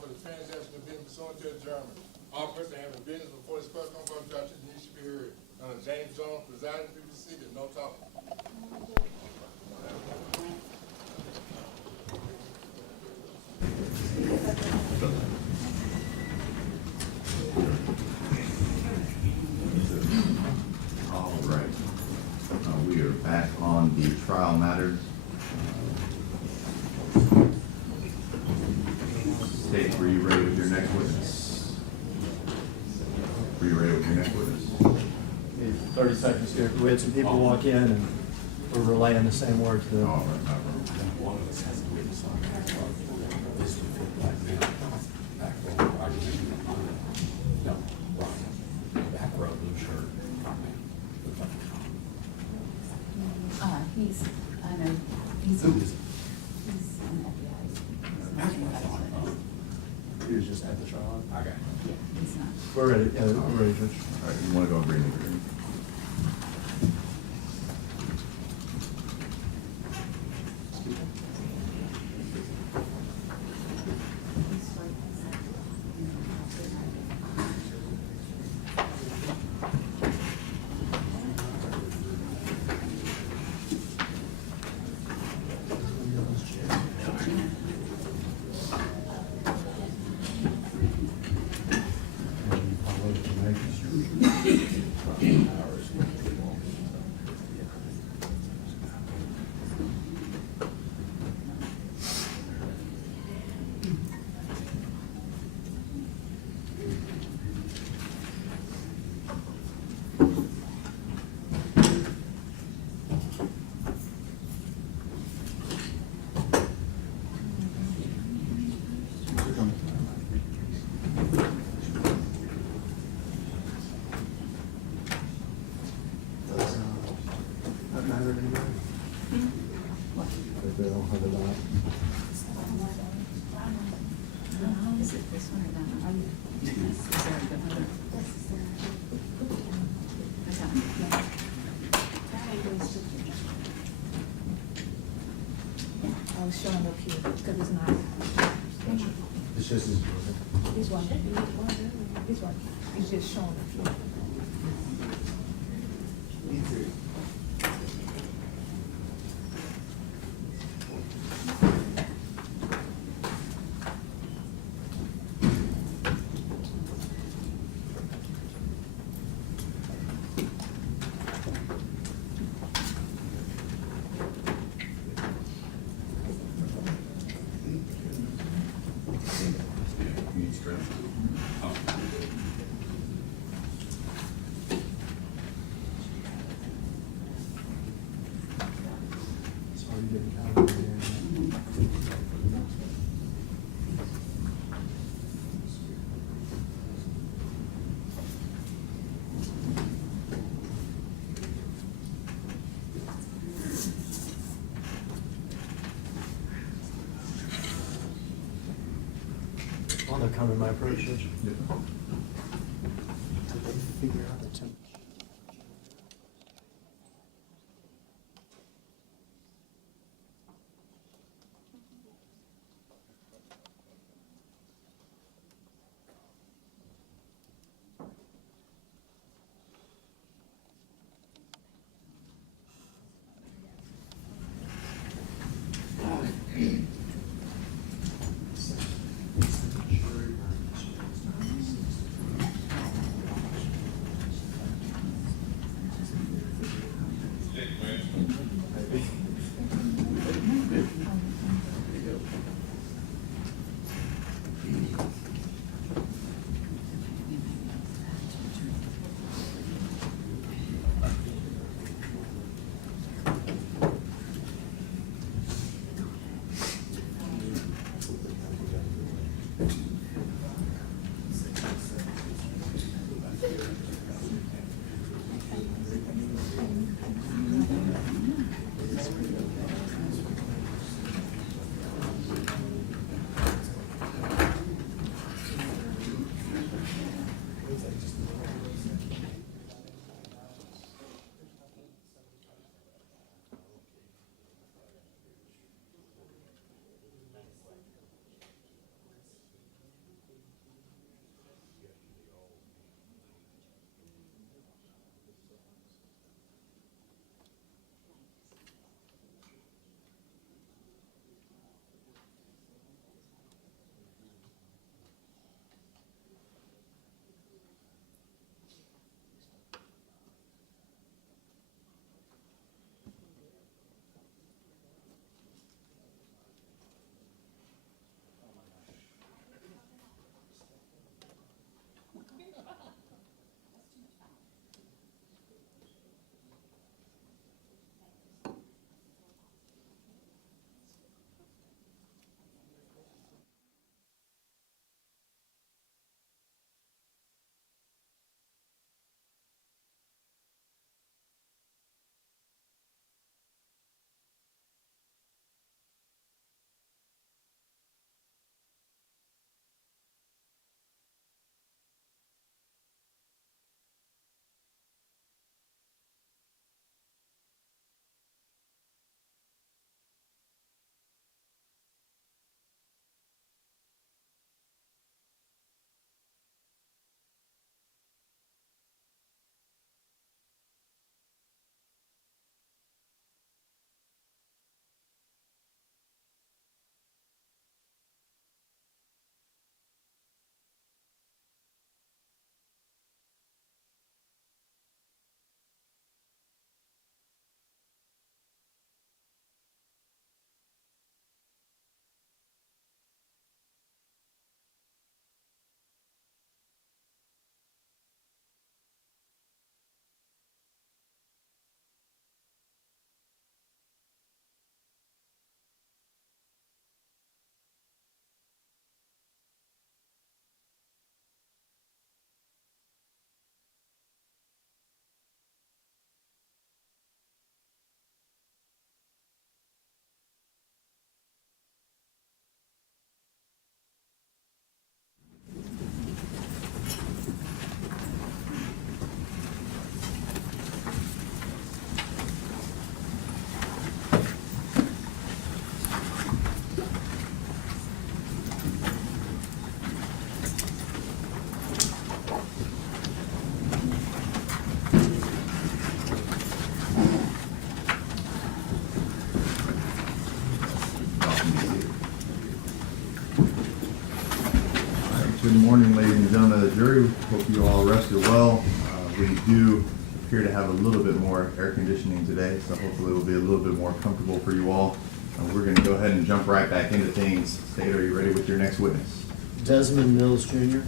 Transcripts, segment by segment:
for the transaction of business pursuant to adjournment. All persons having business before this clerk comes up, judge, needs to be heard. James Jones presiding, please be seated, no talking. All right. We are back on the trial matters. State, were you ready with your next witness? Were you ready with your next witness? 30 seconds here. We had some people walk in and we're relaying the same words to them. All right, no problem. One of us has to witness on this would fit right now. Back row, argument. No, wrong. Back row, blue shirt. Looks like a cop. I know, he's Who is it? an FBI. He was just at the trial. I got it. Yeah, he's not. We're ready, yeah, we're ready, Judge. All right, you want to go bring the hearing? That matter to anybody? If they don't have it on. Is it this one or that one? Is there a good one? Is that one? I was showing up here because it's not. It's just his. This one. This one. It's just showing up here. You need strength. Oh. Sorry, you didn't count it. On the comment, my approach, Judge. Did they figure out the temp? be seated. All right, good morning, ladies and gentlemen of the jury. Hope you all rested well. We do appear to have a little bit more air conditioning today, so hopefully it will be a little bit more comfortable for you all. We're going to go ahead and jump right back into things. State, are you ready with your next witness? Desmond Mills Jr.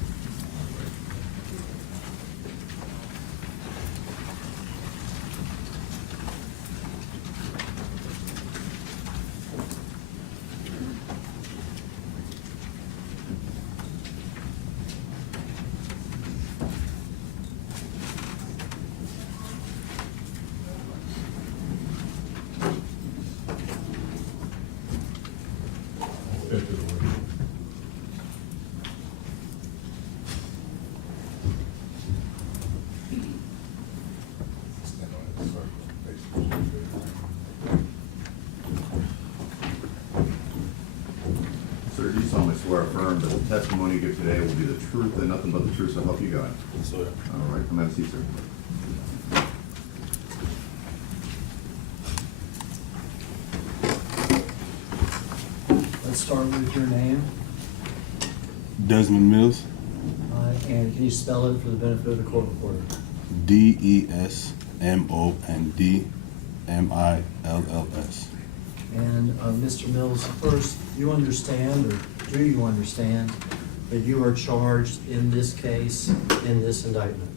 Stand on that circle, face Sir, do solemnly swear or affirm that the testimony you give today will be the truth and nothing but the truth, so help you God. So, All right, come have a seat, sir. Let's start with your name, Desmond Mills, and can you spell it for the benefit of the court reporter? Desmondmills. And Mr. Mills, first, you understand, or do you understand, that you are charged in this case, in this indictment?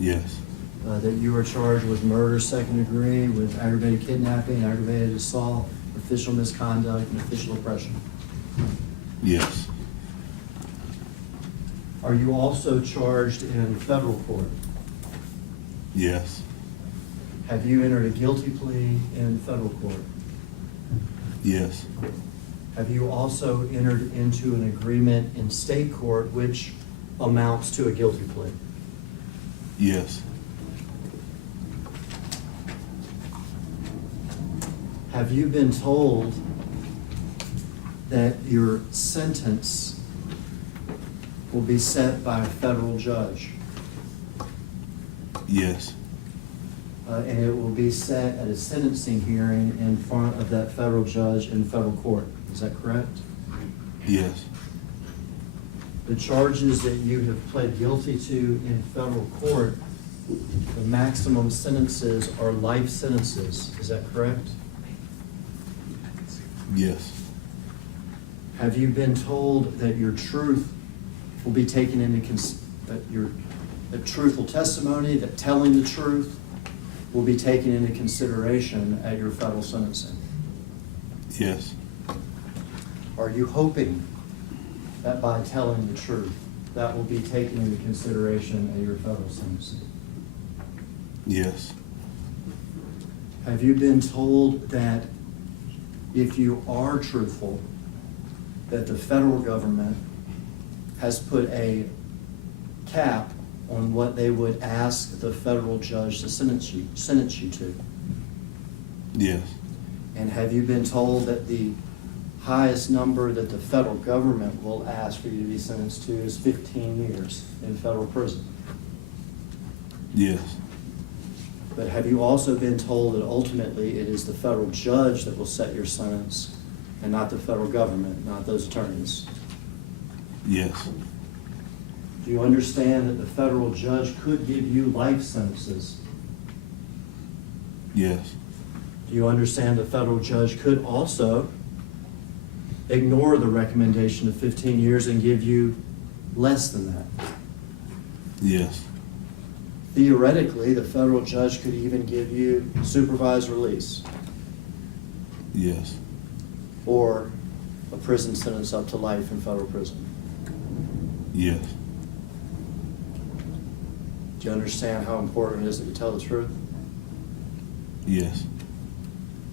Yes, That you are charged with murder, second degree, with aggravated kidnapping, aggravated assault, official misconduct, and official oppression? yes, Are you also charged in federal court? yes, Have you entered a guilty plea in federal court? yes, Have you also entered into an agreement in state court which amounts to a guilty plea? yes, Have you been told that your sentence will be set by a federal judge? yes, And it will be set at a sentencing hearing in front of that federal judge in federal court. Is that correct? yes, The charges that you have pled guilty to in federal court, the maximum sentences are life sentences. Is that correct? yes, Have you been told that your truth will be taken into that truthful testimony, that telling the truth will be taken into consideration at your federal sentencing? yes, Are you hoping that by telling the truth, that will be taken into consideration at your federal sentencing? yes, Have you been told that if you are truthful, that the federal government has put a cap on what they would ask the federal judge to sentence you to? yes, And have you been told that the highest number that the federal government will ask for you to be sentenced to is 15 years in federal prison? yes, But have you also been told that ultimately it is the federal judge that will set your sentence and not the federal government, not those attorneys? yes, Do you understand that the federal judge could give you life sentences? yes, Do you understand the federal judge could also ignore the recommendation of 15 years and give you less than that? yes, Theoretically, the federal judge could even give you supervised release yes, or a prison sentence up to life in federal prison. yes, Do you understand how important it is that you tell the truth? yes,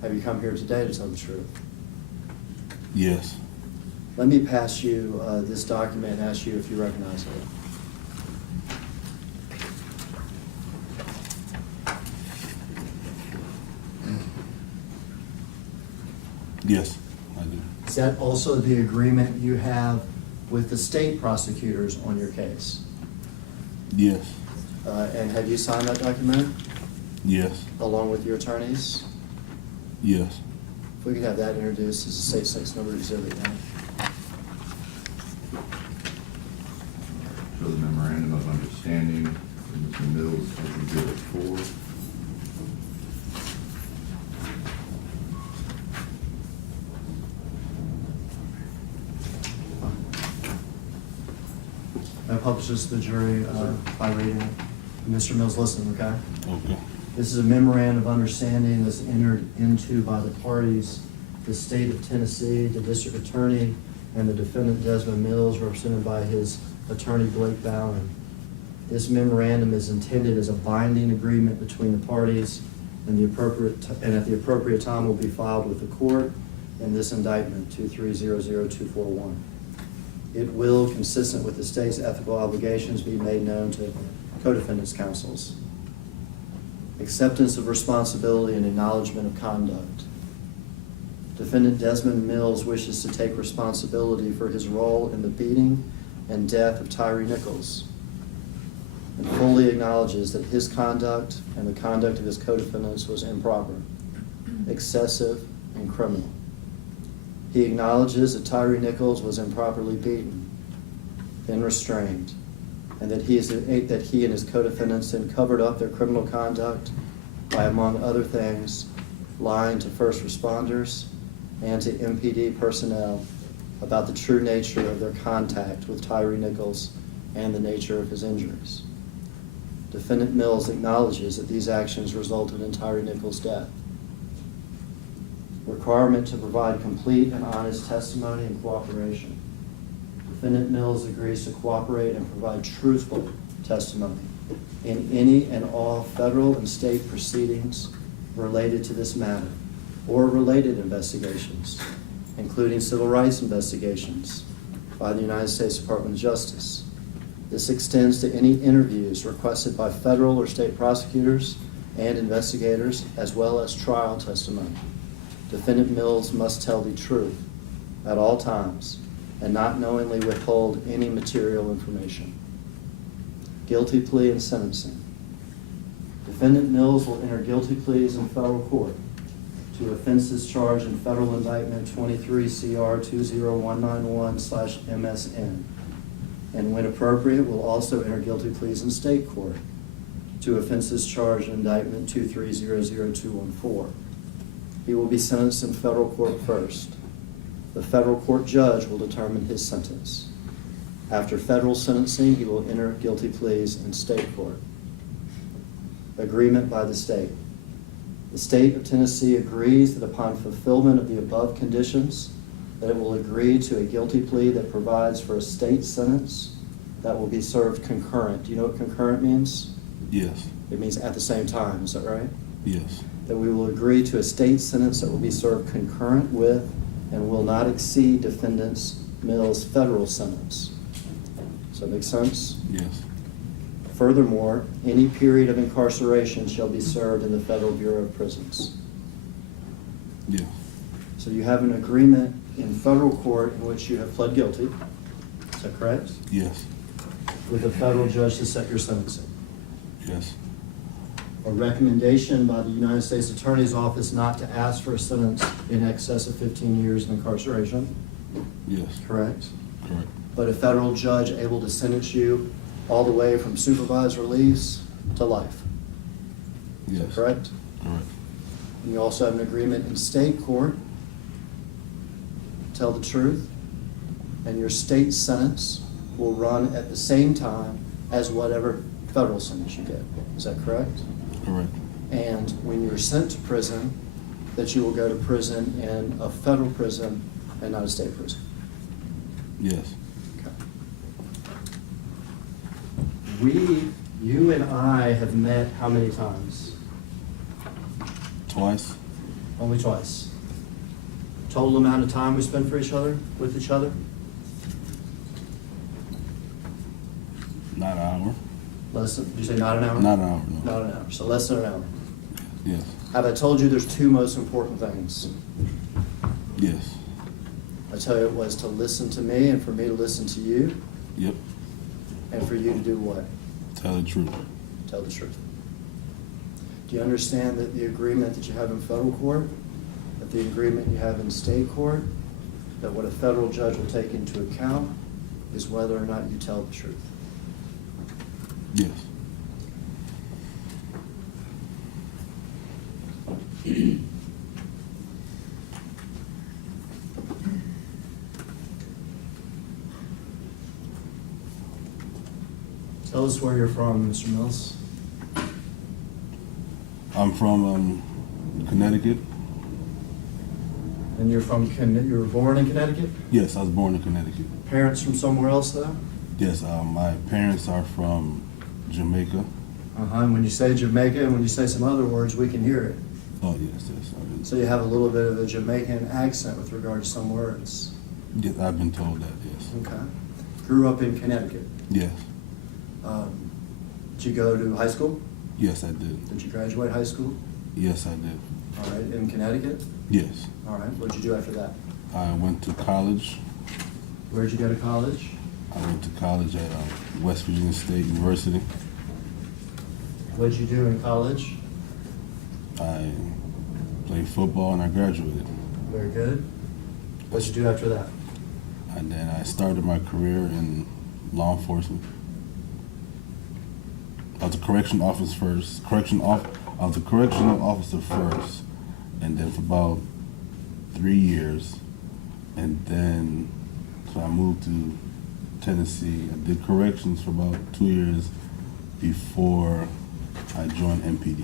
Have you come here today to tell the truth? yes, Let me pass you this document and ask you if you recognize it. yes, I do. Is that also the agreement you have with the state prosecutors on your case? Yes, And have you signed that document yes, along with your attorneys? yes, we could have that introduced as a state 6 number exhibit now. Show the memorandum of understanding from Mr. Mills as exhibit 4. I publish this to the jury by reading it. Mr. Mills, listen, okay? Okay. This is a memorandum of understanding that's entered into by the parties, the state of Tennessee, the district attorney, and the defendant Desmond Mills, represented by his attorney Blake Ballin. This memorandum is intended as a binding agreement between the parties, and at the appropriate time will be filed with the court in this indictment, 2300241. It will, consistent with the state's ethical obligations, be made known to co-defendants' counsels. Acceptance of responsibility and acknowledgement of conduct. Defendant Desmond Mills wishes to take responsibility for his role in the beating and death of Tyre Nichols, and fully acknowledges that his conduct and the conduct of his co-defendants was improper, excessive, and criminal. He acknowledges that Tyre Nichols was improperly beaten, then restrained, and that he and his co-defendants then covered up their criminal conduct by, among other things, lying to first responders and to MPD personnel about the true nature of their contact with Tyre Nichols and the nature of his injuries. Defendant Mills acknowledges that these actions resulted in Tyre Nichols' death. Requirement to provide complete and honest testimony and cooperation. Defendant Mills agrees to cooperate and provide truthful testimony in any and all federal and state proceedings related to this matter or related investigations, including civil rights investigations by the United States Department of Justice. This extends to any interviews requested by federal or state prosecutors and investigators, as well as trial testimony. Defendant Mills must tell the truth at all times and not knowingly withhold any material information. Guilty plea and sentencing. Defendant Mills will enter guilty pleas in federal court to offenses charged in federal indictment 23 CR 20191/MSN, and when appropriate will also enter guilty pleas in state court to offenses charged in indictment 2300214. He will be sentenced in federal court first. The federal court judge will determine his sentence. After federal sentencing, he will enter guilty pleas in state court. Agreement by the state. The state of Tennessee agrees that upon fulfillment of the above conditions, that it will agree to a guilty plea that provides for a state sentence that will be served concurrent. Do you know what concurrent means? Yes. It means at the same time, is that right? Yes. That we will agree to a state sentence that will be served concurrent with and will not exceed defendant Mills' federal sentence. Does that make sense? Yes. Furthermore, any period of incarceration shall be served in the Federal Bureau of Prisons. Yes. So you have an agreement in federal court in which you have pled guilty, is that correct? Yes. With a federal judge to set your sentencing. Yes. A recommendation by the United States Attorney's Office not to ask for a sentence in excess of 15 years of incarceration, Yes. correct? Correct. But a federal judge able to sentence you all the way from supervised release to life, Yes. correct? Correct. And you also have an agreement in state court, tell the truth, and your state sentence will run at the same time as whatever federal sentence you get. Is that correct? Correct. And when you're sent to prison, that you will go to prison in a federal prison and not a state prison. Yes. Okay. You and I have met how many times? Twice. Only twice. Total amount of time we spent with each other? Not an hour. Less than, did you say not an hour? Not an hour, no. Not an hour, so less than an hour. Yes. Have I told you there's two most important things? Yes. I tell you it was to listen to me and for me to listen to you, Yep. and for you to do what? Tell the truth. Tell the truth. Do you understand that the agreement that you have in federal court, the that the agreement you have in state court, that what a federal judge will take into account is whether or not you tell the truth. Yes. Tell us where you're from, Mr. Mills. I'm from Connecticut. And you're you were born in Connecticut? Yes, I was born in Connecticut. Parents from somewhere else, though? Yes, my parents are from Jamaica. And when you say Jamaica and when you say some other words, we can hear it. Oh, yes, yes. So you have a little bit of a Jamaican accent with regard to some words. Yes, I've been told that, yes. Okay. Grew up in Connecticut. Yes. Did you go to high school? Yes, I did. Did you graduate high school? Yes, I did. All right, in Connecticut? Yes. All right, what'd you do after that? I went to college. Where'd you go to college? I went to college at West Virginia State University. What'd you do in college? I played football and I graduated. Very good. What'd you do after that? And then I started my career in law enforcement. I was a correctional officer first. I was a correctional officer first, and then for about 3 years, and then so I moved to Tennessee. I did corrections for about 2 years before I joined MPD.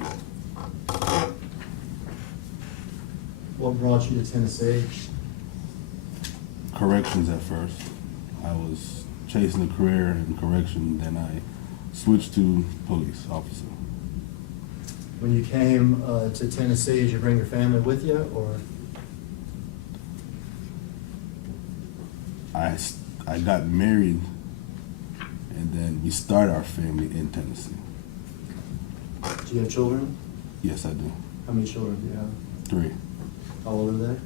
What brought you to Tennessee? Corrections at first. I was chasing a career in correction, then I switched to police officer. When you came to Tennessee, did you bring your family with you, or? I got married, and then we started our family in Tennessee. Do you have children? Yes, I do. How many children do you have? 3. How old are they?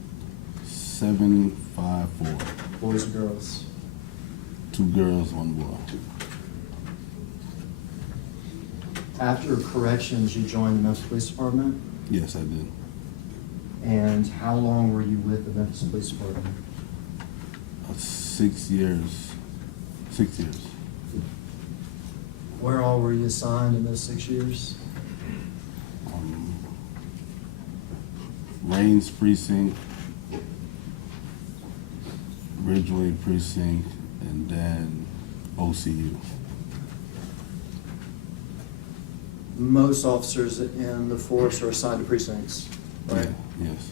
7, 5, 4. Boys and girls? 2 girls, 1 boy. After corrections, you joined the Memphis Police Department? Yes, I did. And how long were you with the Memphis Police Department? 6 years. 6 years. Where all were you assigned in those 6 years? Rains Precinct, Ridgeway Precinct, and then OCU. Most officers in the force are assigned to precincts, right? Yeah, yes.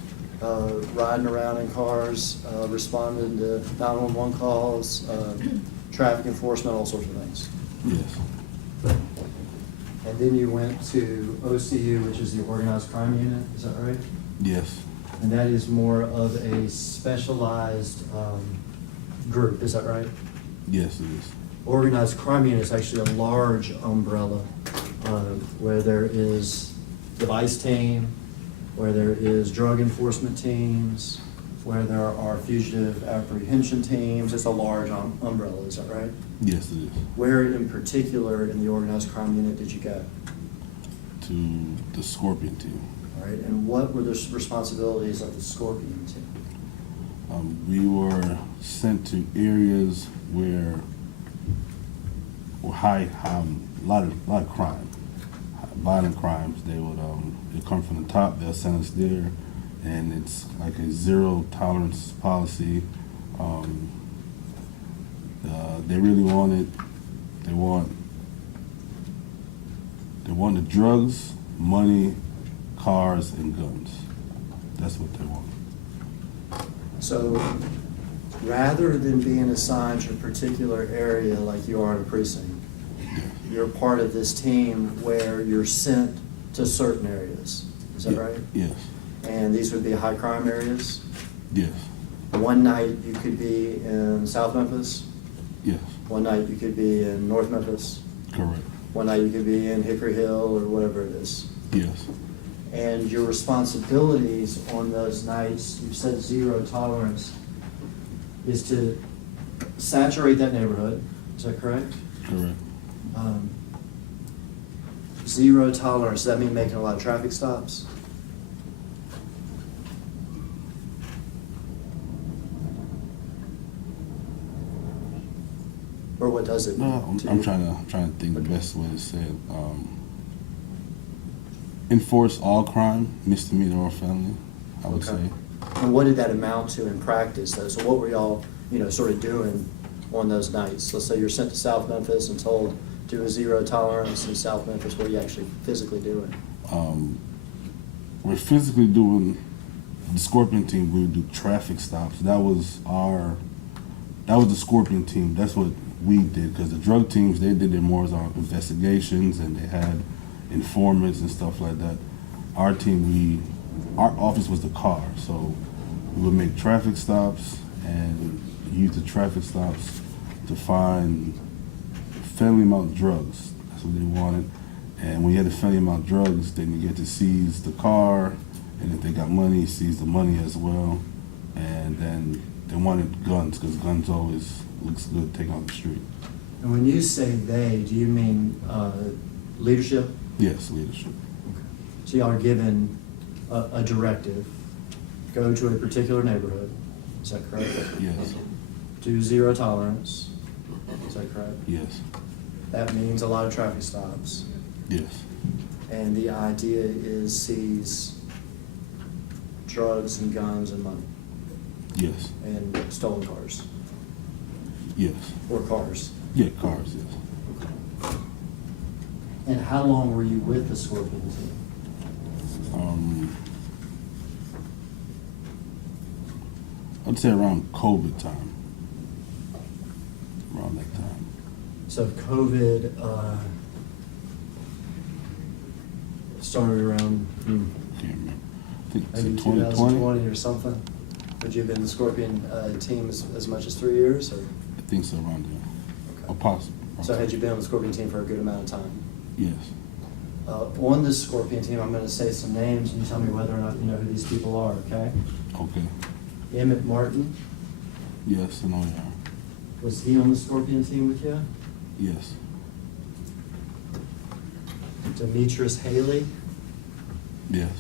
Riding around in cars, responding to 911 calls, traffic enforcement, all sorts of things. Yes. And then you went to OCU, which is the Organized Crime Unit, is that right? Yes. And that is more of a specialized group, is that right? Yes, it is. Organized Crime Unit is actually a large umbrella where there is device team, where there is drug enforcement teams, where there are fugitive apprehension teams. It's a large umbrella, is that right? Yes, it is. Where in particular in the Organized Crime Unit did you go? To the Scorpion team. All right, and what were the responsibilities of the Scorpion team? We were sent to areas where a lot of crime, violent crimes. They would they come from the top. They'll send us there, and it's like a zero tolerance policy. They really wanted. They want the drugs, money, cars, and guns. That's what they want. So rather than being assigned to a particular area like you are in a precinct, you're part of this team where you're sent to certain areas. Is that Yeah. right? Yes. And these would be high crime areas? Yes. One night you could be in South Memphis. Yes. One night you could be in North Memphis. Correct. One night you could be in Hickory Hill or whatever it is. Yes. And your responsibilities on those nights, you've said zero tolerance, is to saturate that neighborhood. Is that correct? Correct. Zero tolerance, does that mean making a lot of traffic stops? Or what does it mean? I'm to you? trying to think the best way to say it. Enforce all crime, misdemeanor or felony, I would Okay. say. And what did that amount to in practice, though? So what were y'all, sort of doing on those nights? Let's say you're sent to South Memphis and told do a zero tolerance in South Memphis. What are you actually physically doing? We're physically doing the Scorpion team. We would do traffic stops. That was the Scorpion team. That's what we did, because the drug teams, they did their more investigations and they had informants and stuff like that. Our team, our office was the car, so we would make traffic stops and use the traffic stops to find felony amount of drugs. That's what they wanted. And when you had the felony amount of drugs, then you get to seize the car, and if they got money, seize the money as well. And then they wanted guns, because guns always looks good taken off the street. And when you say they, do you mean leadership? Yes, leadership. So y'all are given a directive, go to a particular neighborhood, is that correct? Yes. Do zero tolerance, is that correct? Yes. That means a lot of traffic stops. Yes. And the idea is seize drugs and guns and money Yes. and stolen cars, Yes. or cars. Yeah, cars, yes. And how long were you with the Scorpion team? I'd say around COVID time. Around that time. So COVID started around Can't remember. I think it's maybe in 2020. 2020 or something? Would you have been in the Scorpion team as much as 3 years? Or? I think so, around there. Okay. Or possible. So had you been on the Scorpion team for a good amount of time? Yes. On this Scorpion team, I'm going to say some names, and you tell me whether or not you know who these people are, okay? Okay. Emmett Martin, Yes, I know you are. was he on the Scorpion team with you? Yes. Demetrius Haley, Yes.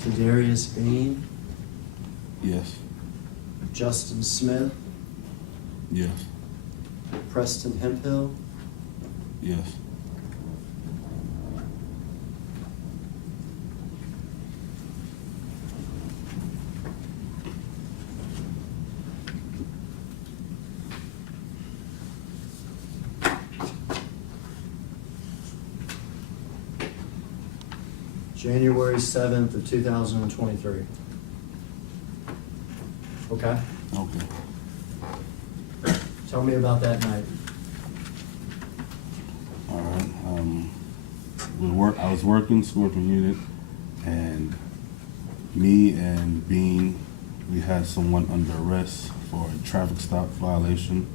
Kadarius Bean, Yes. Justin Smith, Yes. Preston Hemphill, Yes. January 7th of 2023. Okay? Okay. Tell me about that night. All right. I was working Scorpion unit, and me and Bean, we had someone under arrest for a traffic stop violation.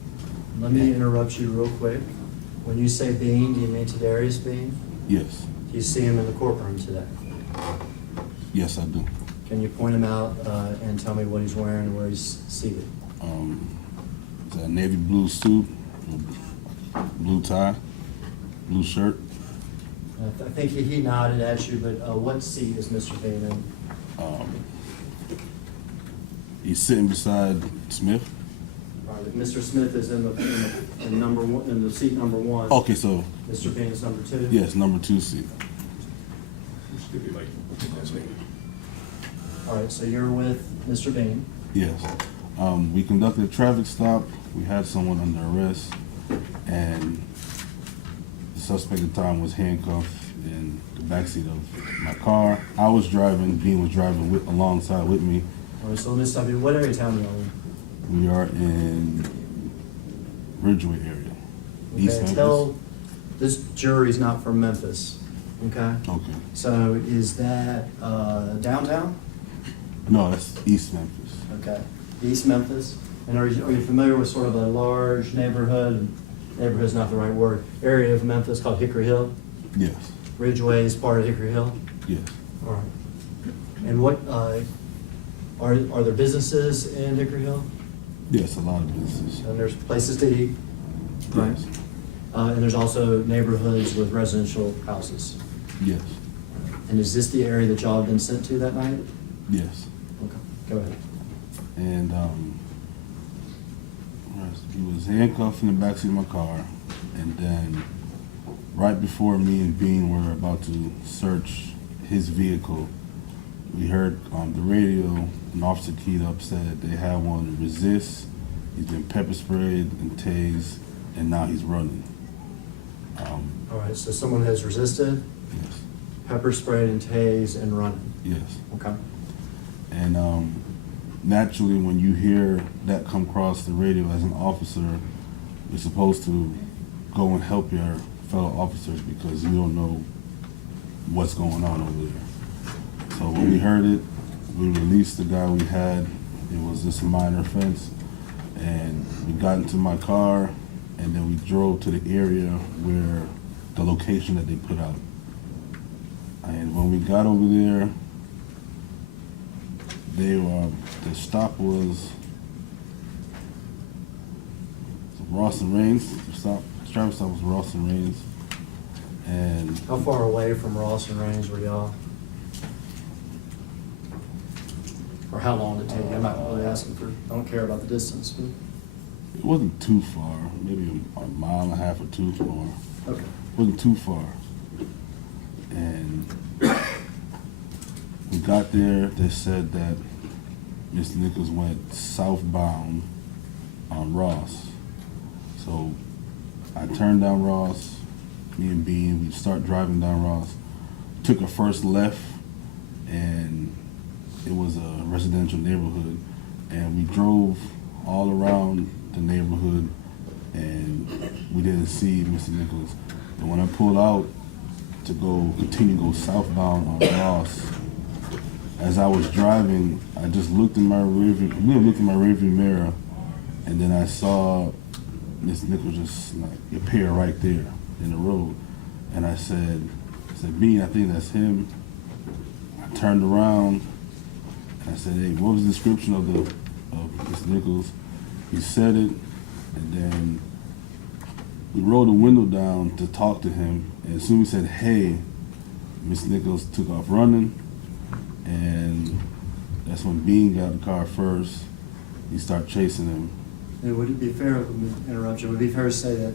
Let me interrupt you real quick. When you say Bean, do you mean Kadarius Bean? Yes. Do you see him in the courtroom today? Yes, I do. Can you point him out and tell me what he's wearing and where he's seated? It's a navy blue suit, blue tie, blue shirt. I think he nodded at you, but what seat is Mr. Bean in? He's sitting beside Smith. All right, Mr. Smith is in number one, in the seat number one. Okay, so Mr. Bean is number two? yes, number 2 seat. All right, so you're with Mr. Bean. Yes. We conducted a traffic stop. We had someone under arrest, and the suspect at the time was handcuffed in the backseat of my car. I was driving. Bean was driving alongside with me. All right, so let me stop you. What area of town are you in? We are in Ridgeway area. East Okay, Memphis. tell, this jury's not from Memphis, okay? Okay. So is that downtown? No, that's East Memphis. Okay, East Memphis. And are you familiar with sort of a large neighborhood? Neighborhood's not the right word. Area of Memphis called Hickory Hill? Yes. Ridgeway is part of Hickory Hill? Yes. All right. And what, are there businesses in Hickory Hill? Yes, a lot of businesses. And there's places to eat? Right. Yes. And there's also neighborhoods with residential houses. Yes. And is this the area that y'all have been sent to that night? Yes. Okay, go ahead. And where He was handcuffed in the backseat of my car, and then right before me and Bean were about to search his vehicle, we heard on the radio an officer keyed up said they had one resist. He's been pepper sprayed and tased, and now he's running. All right, so someone has resisted, Yes, pepper sprayed and tased and running. yes. Okay. And naturally, when you hear that come across the radio as an officer, you're supposed to go and help your fellow officers because you don't know what's going on over there. So when we heard it, we released the guy we had. It was just a minor offense. And we got into my car, and then we drove to the area where the location that they put out. And when we got over there, the stop was Ross and Rains. The traffic stop was Ross and Rains. And How far away from Ross and Rains were y'all? Or how long did it take you? I'm not really asking for, I don't care about the distance, but, it wasn't too far, maybe a mile and a half or two far. okay. It wasn't too far. And we got there, they said that Mr. Nichols went southbound on Ross. So I turned down Ross, me and Bean, we start driving down Ross, took a first left, and it was a residential neighborhood, and we drove all around the neighborhood, and we didn't see Mr. Nichols. And when I pulled out to continue to go southbound on Ross, as I was driving, I just looked in my rearview mirror, and then I saw Mr. Nichols just like appear right there in the road, and I said, Bean, I think that's him. I turned around. I said, hey, what was the description of Mr. Nichols? He said it, and then we rolled the window down to talk to him. And as soon as he said, hey, Mr. Nichols took off running, and that's when Bean got the car first. He started chasing him. And would it be fair, let me interrupt you, would it be fair to say that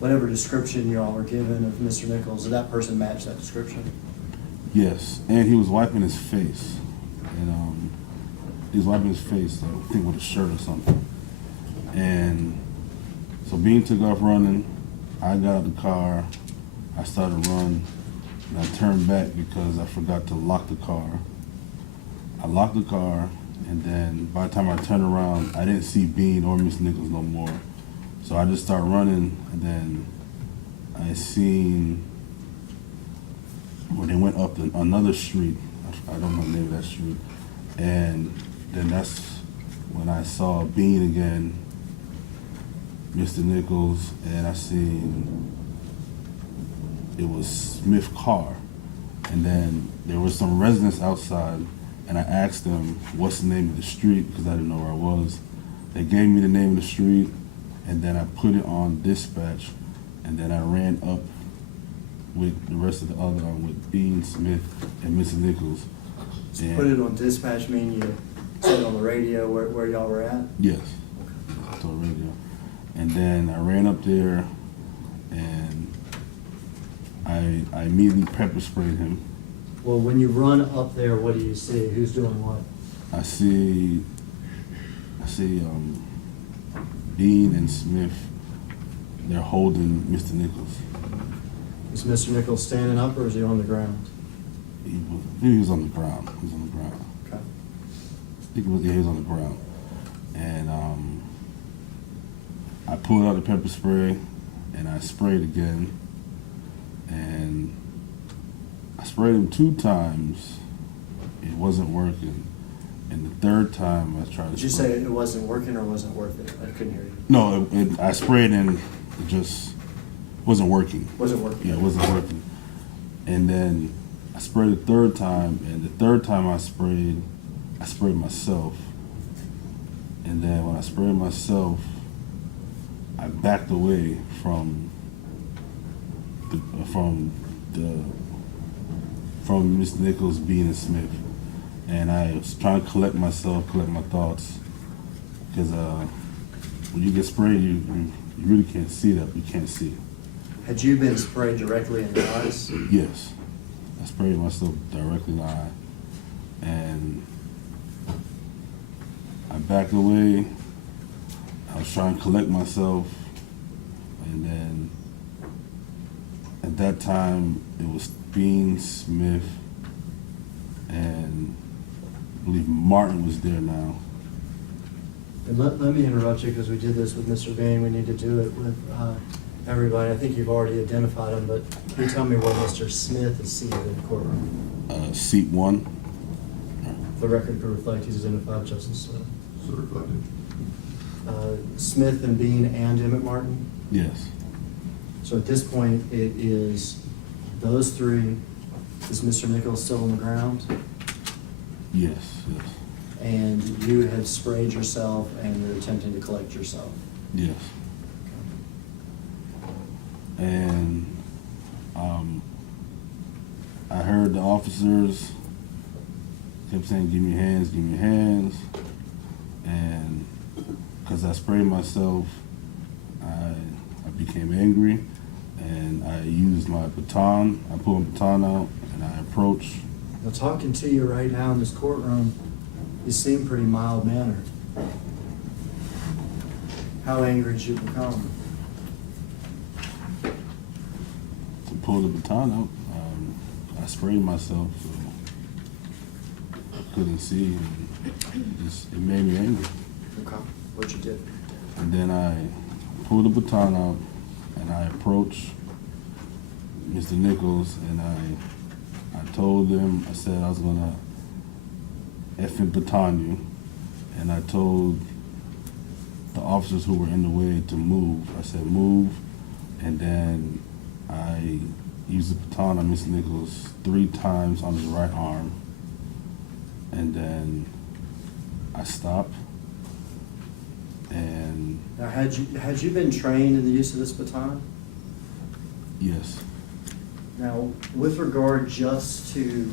whatever description you all were given of Mr. Nichols, did that person match that description? Yes, and he was wiping his face. And he was wiping his face, I think with a shirt or something. And so Bean took off running. I got out of the car. I started running. And I turned back because I forgot to lock the car. I locked the car, and then by the time I turned around, I didn't see Bean or Mr. Nichols no more. So I just started running, and then I seen where they went up another street. I don't know the name of that street. And then that's when I saw Bean again, Mr. Nichols, and I seen it was Smith's car. And then there was some residents outside, and I asked them what's the name of the street because I didn't know where I was. They gave me the name of the street, and then I put it on dispatch, and then I ran up with the rest of the other with Bean, Smith, and Mr. Nichols. And Put it on dispatch, mean you said it on the radio where y'all were at? yes, to the radio. And then I ran up there, and I immediately pepper sprayed him. Well, when you run up there, what do you see? Who's doing what? I see Bean and Smith. They're holding Mr. Nichols. Is Mr. Nichols standing up or is he on the ground? He was on the ground. He was on the ground. Okay. I think he was on the ground. And I pulled out the pepper spray, and I sprayed again. And I sprayed him 2 times. It wasn't working. And the third time I tried to Did you spray. say it wasn't working or wasn't worth it? I couldn't hear you. No, I sprayed and it just wasn't working. Wasn't working? Yeah, it wasn't working. And then I sprayed the third time, and the third time I sprayed myself. And then when I sprayed myself, I backed away from Mr. Nichols, Bean, and Smith. And I was trying to collect my thoughts, because when you get sprayed, you really can't see that. You can't see it. Had you been sprayed directly in the eyes? Yes, I sprayed myself directly in the eye, and I backed away. I was trying to collect myself, and then at that time it was Bean, Smith, and I believe Martin was there now. And let me interrupt you because we did this with Mr. Bain. We need to do it with everybody. I think you've already identified him, but can you tell me where Mr. Smith is seated in the courtroom? Seat 1. The record could reflect he's identified Justice So reflected. Smith and Bean and Emmett Martin. Yes, So at this point, it is those three. Is Mr. Nichols still on the ground? yes. And you have sprayed yourself and you're attempting to collect yourself. Yes. And I heard the officers kept saying, "Give me your hands, give me your hands." And because I sprayed myself, I became angry, and I used my baton. I pulled my baton out, and I approached. Now, talking to you right now in this courtroom, you seem pretty mild-mannered. How angry did you become? To pull the baton out, I sprayed myself, so I couldn't see, and it made me angry. Okay. What you did? And then I pulled the baton out, and I approached Mr. Nichols, and I told him, I said I was gonna effing baton you, and I told the officers who were in the way to move. I said move, and then I used the baton on Mr. Nichols 3 times on his right arm, and then I stopped, and Now, had you been trained in the use of this baton? yes, Now, with regard just to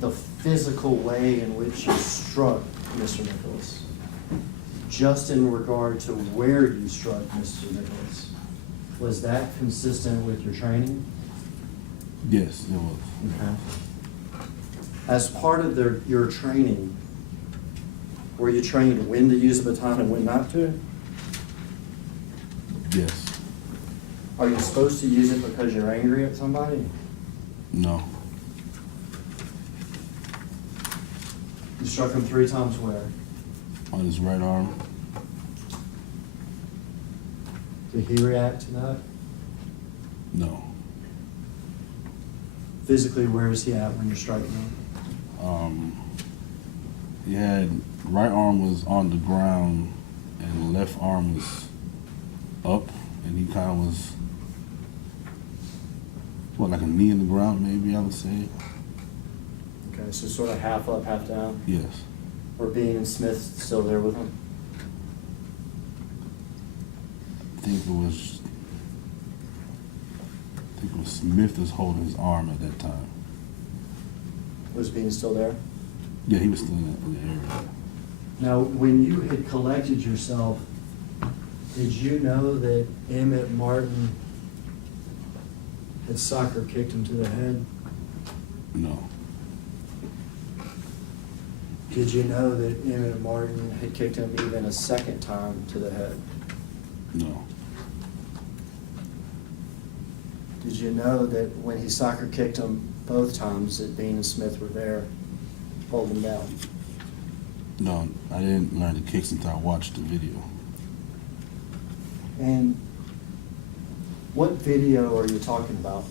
the physical way in which you struck Mr. Nichols, just in regard to where you struck Mr. Nichols, was that consistent with your training? yes, it was. Okay. As part of your training, were you trained when to use the baton and when not to? Yes. Are you supposed to use it because you're angry at somebody? No. You struck him 3 times where? On his right arm. Did he react to that? No. Physically, where is he at when you're striking him? He had right arm was on the ground and the left arm was up, and he kind of was like a knee in the ground, maybe I would say. Okay, so sort of half up, half down. Yes. Were Bean and Smith still there with him? I think it was Smith was holding his arm at that time. Was Bean still there? Yeah, he was still in the area. Now, when you had collected yourself, did you know that Emmett Martin had soccer kicked him to the head? No. Did you know that Emmett Martin had kicked him even a second time to the head? No. Did you know that when he soccer kicked him both times, that Bean and Smith were there holding him down? No, I didn't learn the kicks until I watched the video. And what video are you talking about?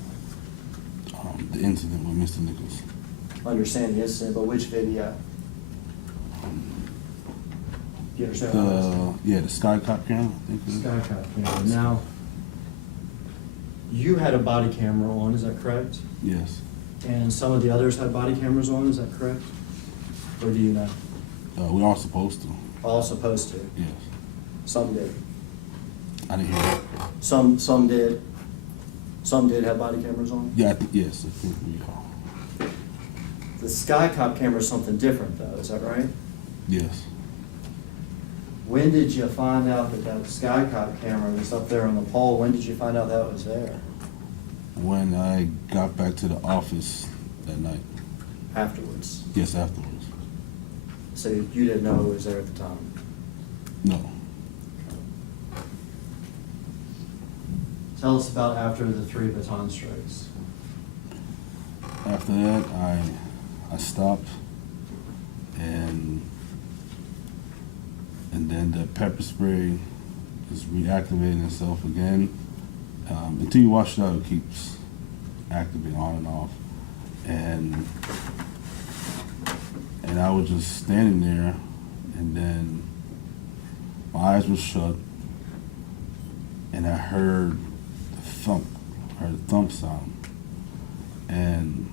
The incident with Mr. Nichols. I understand the incident, but which video? Do you understand what I'm asking? Yeah, the Sky Cop camera, I think it is. Skycop camera. Now, you had a body camera on, is that correct? Yes. And some of the others had body cameras on, is that correct? Or do you know? We are supposed to. All supposed to. Yes. Some did. I didn't hear it. Some did. Some did have body cameras on. Yeah, yes, I think we are. The Skycop camera is something different, though. Is that right? Yes. When did you find out that that Skycop camera that's up there on the pole, when did you find out that was there? When I got back to the office that night. Afterwards? Yes, afterwards. So you didn't know it was there at the time? No. Tell us about after the 3 baton strikes. After that, I stopped, and then the pepper spray just reactivated itself again. Until you wash it out, it keeps activating on and off. And I was just standing there, and then my eyes were shut, and I heard the thump sound. And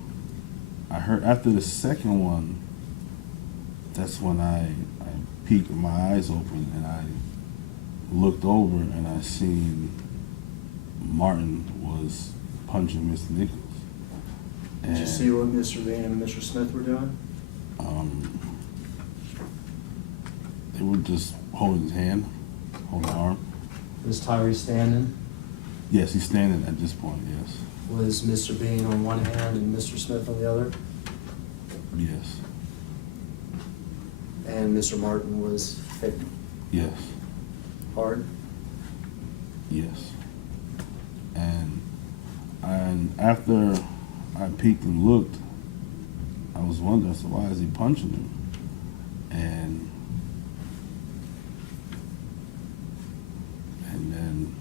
I heard after the second one, that's when I peeked with my eyes open, and I looked over, and I seen Martin was punching Mr. Nichols. Did you see what Mr. Bean and Mr. Smith were doing? They were just holding his hand, holding his arm. Was Tyre standing? Yes, he's standing at this point, yes. Was Mr. Bean on one hand and Mr. Smith on the other? Yes. And Mr. Martin was hit Yes. hard? Yes. And after I peeked and looked, I was wondering, so why is he punching him? And then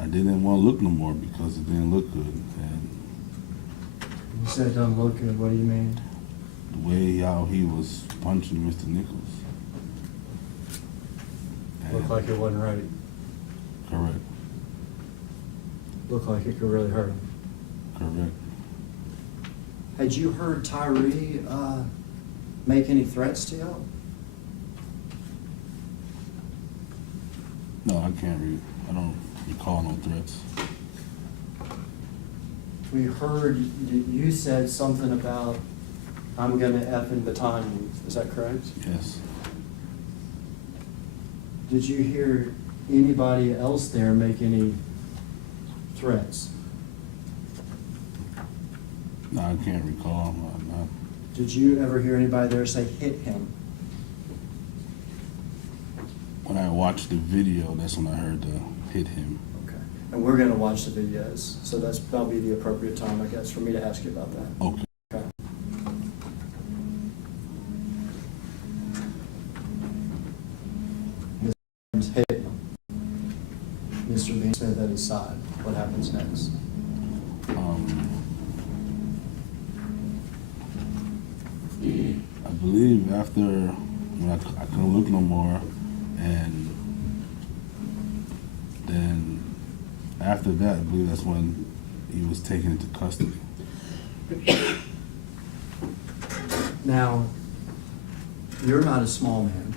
I didn't want to look no more because it didn't look good. And You said it doesn't look good, what do you mean? the way how he was punching Mr. Nichols. Looked like it wasn't right. Correct. Looked like it could really hurt him. Correct. Had you heard Tyre make any threats to you? No, I don't recall no threats. We heard you said something about, I'm gonna effing baton you. Is that correct? Yes. Did you hear anybody else there make any threats? No, I can't recall. No. Did you ever hear anybody there say hit him? When I watched the video, that's when I heard the hit him. Okay. And we're gonna watch the videos, so that'll be the appropriate time, I guess, for me to ask you about that. Okay. Okay. Mr. Adams hit him. Mr. Bean said that his side. What happens next? I believe after when I couldn't look no more, and then after that, I believe that's when he was taken into custody. Now, you're not a small man.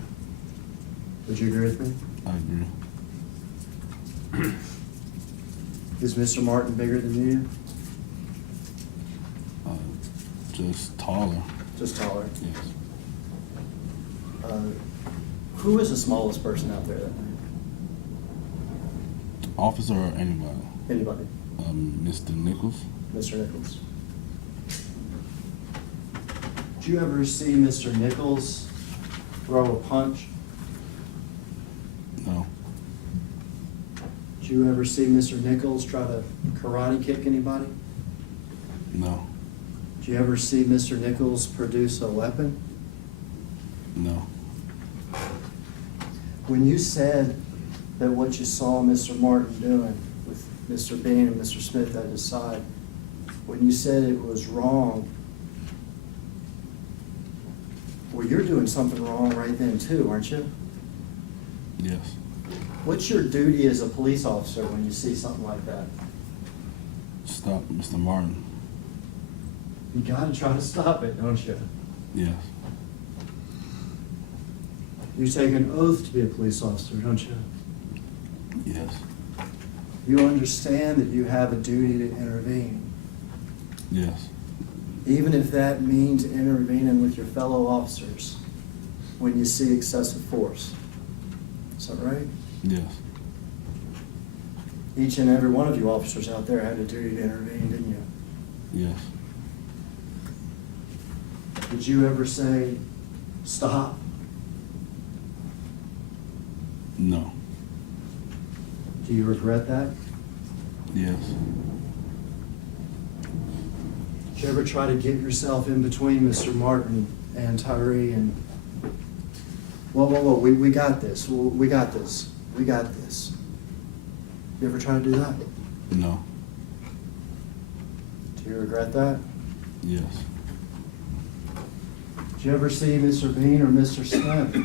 Would you agree with me? I agree. Is Mr. Martin bigger than you? Just taller. Just taller? Yes. Who was the smallest person out there that night? Officer or anybody? Anybody? Mr. Nichols? Mr. Nichols. Did you ever see Mr. Nichols throw a punch? No. Did you ever see Mr. Nichols try to karate kick anybody? No. Did you ever see Mr. Nichols produce a weapon? No. When you said that what you saw Mr. Martin doing with Mr. Bean and Mr. Smith at his side, when you said it was wrong, well, you're doing something wrong right then too, aren't you? Yes. What's your duty as a police officer when you see something like that? Stop Mr. Martin. You gotta try to stop it, don't you? Yes. You take an oath to be a police officer, don't you? Yes. You understand that you have a duty to intervene, Yes. even if that means intervening with your fellow officers. when you see excessive force. Is that right? Yes. Each and every one of you officers out there had a duty to intervene, didn't you? Yes. Did you ever say, stop? No. Do you regret that? Yes. Did you ever try to get yourself in between Mr. Martin and Tyre and, whoa, we got this, we got this, we got this. You ever try to do that? No. Do you regret that? Yes. Did you ever see Mr. Bean or Mr. Smith?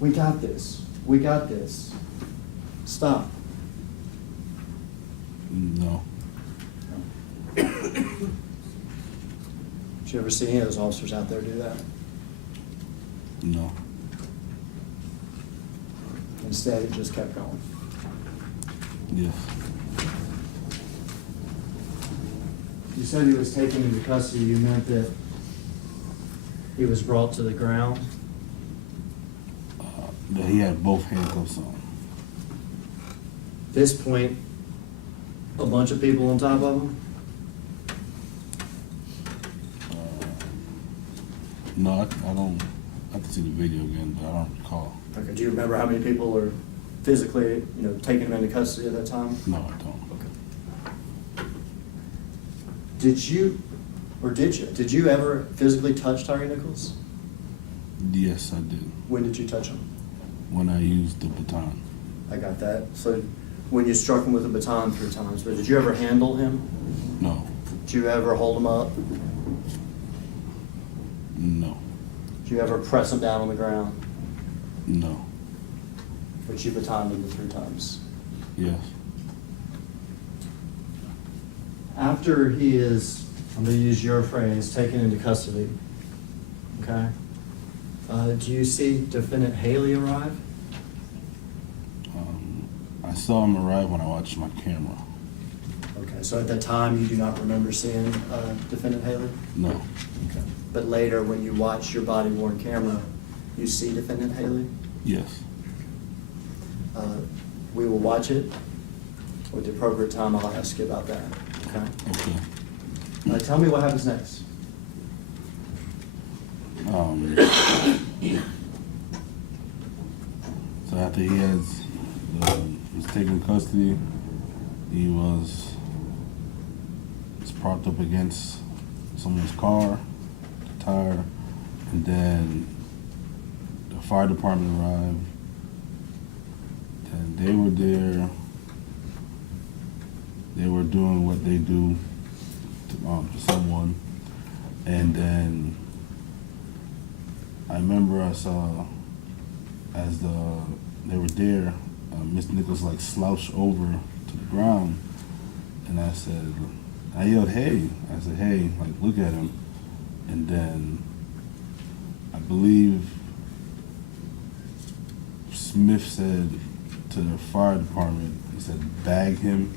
We got this, we got this. Stop. No. Did you ever see any of those officers out there do that? No. Instead, it just kept going. Yes. You said he was taken into custody. You meant that he was brought to the ground? That he had both handcuffs on. This point, a bunch of people on top of him? No, I don't. I have to see the video again, but I don't recall. Okay, do you remember how many people were physically, taking him into custody at that time? No, I don't. Okay. Did you ever physically touch Tyre Nichols? Yes, I did. When did you touch him? When I used the baton. I got that. So when you struck him with a baton 3 times, but did you ever handle him? No. Did you ever hold him up? No. Did you ever press him down on the ground? No. But you batoned him the 3 times. Yes. After he is, I'm going to use your phrase, taken into custody, okay? Do you see Defendant Haley arrive? I saw him arrive when I watched my camera. Okay, so at that time, you do not remember seeing Defendant Haley? No. Okay. But later, when you watch your body-worn camera, you see Defendant Haley? Yes. We will watch it. With the appropriate time, I'll ask you about that, okay? Okay. Tell me what happens next. So after he was taken custody, he was propped up against someone's car, the tire, and then the fire department arrived, and they were there. They were doing what they do to someone, and then I remember I saw as they were there, Miss Nichols slouched over to the ground, and I yelled, "Hey!" I said, "Hey!" Look at him, and then I believe Smith said to the fire department, he said, "Bag him."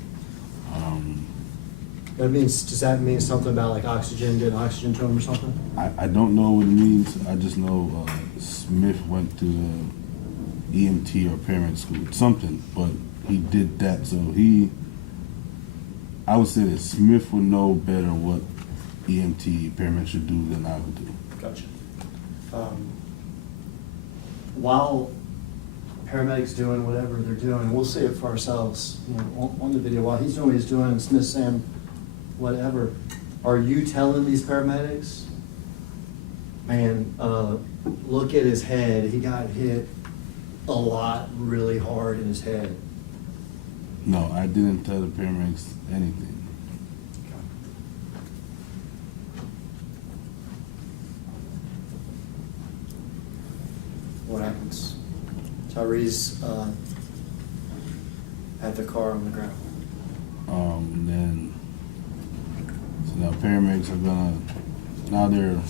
Does that mean something about oxygen, getting oxygen to him or something? I don't know what it means. I just know Smith went to the EMT or paramedic school, something, but he did that. So I would say that Smith would know better what EMT paramedic should do than I would do. Gotcha. While paramedics doing whatever they're doing, we'll see it for ourselves, on the video. While he's doing what he's doing, and Smith's saying whatever, are you telling these paramedics, man, look at his head, he got hit a lot really hard in his head? No, I didn't tell the paramedics anything. What happens? Tyree's at the car on the ground. Then so now paramedics are now they're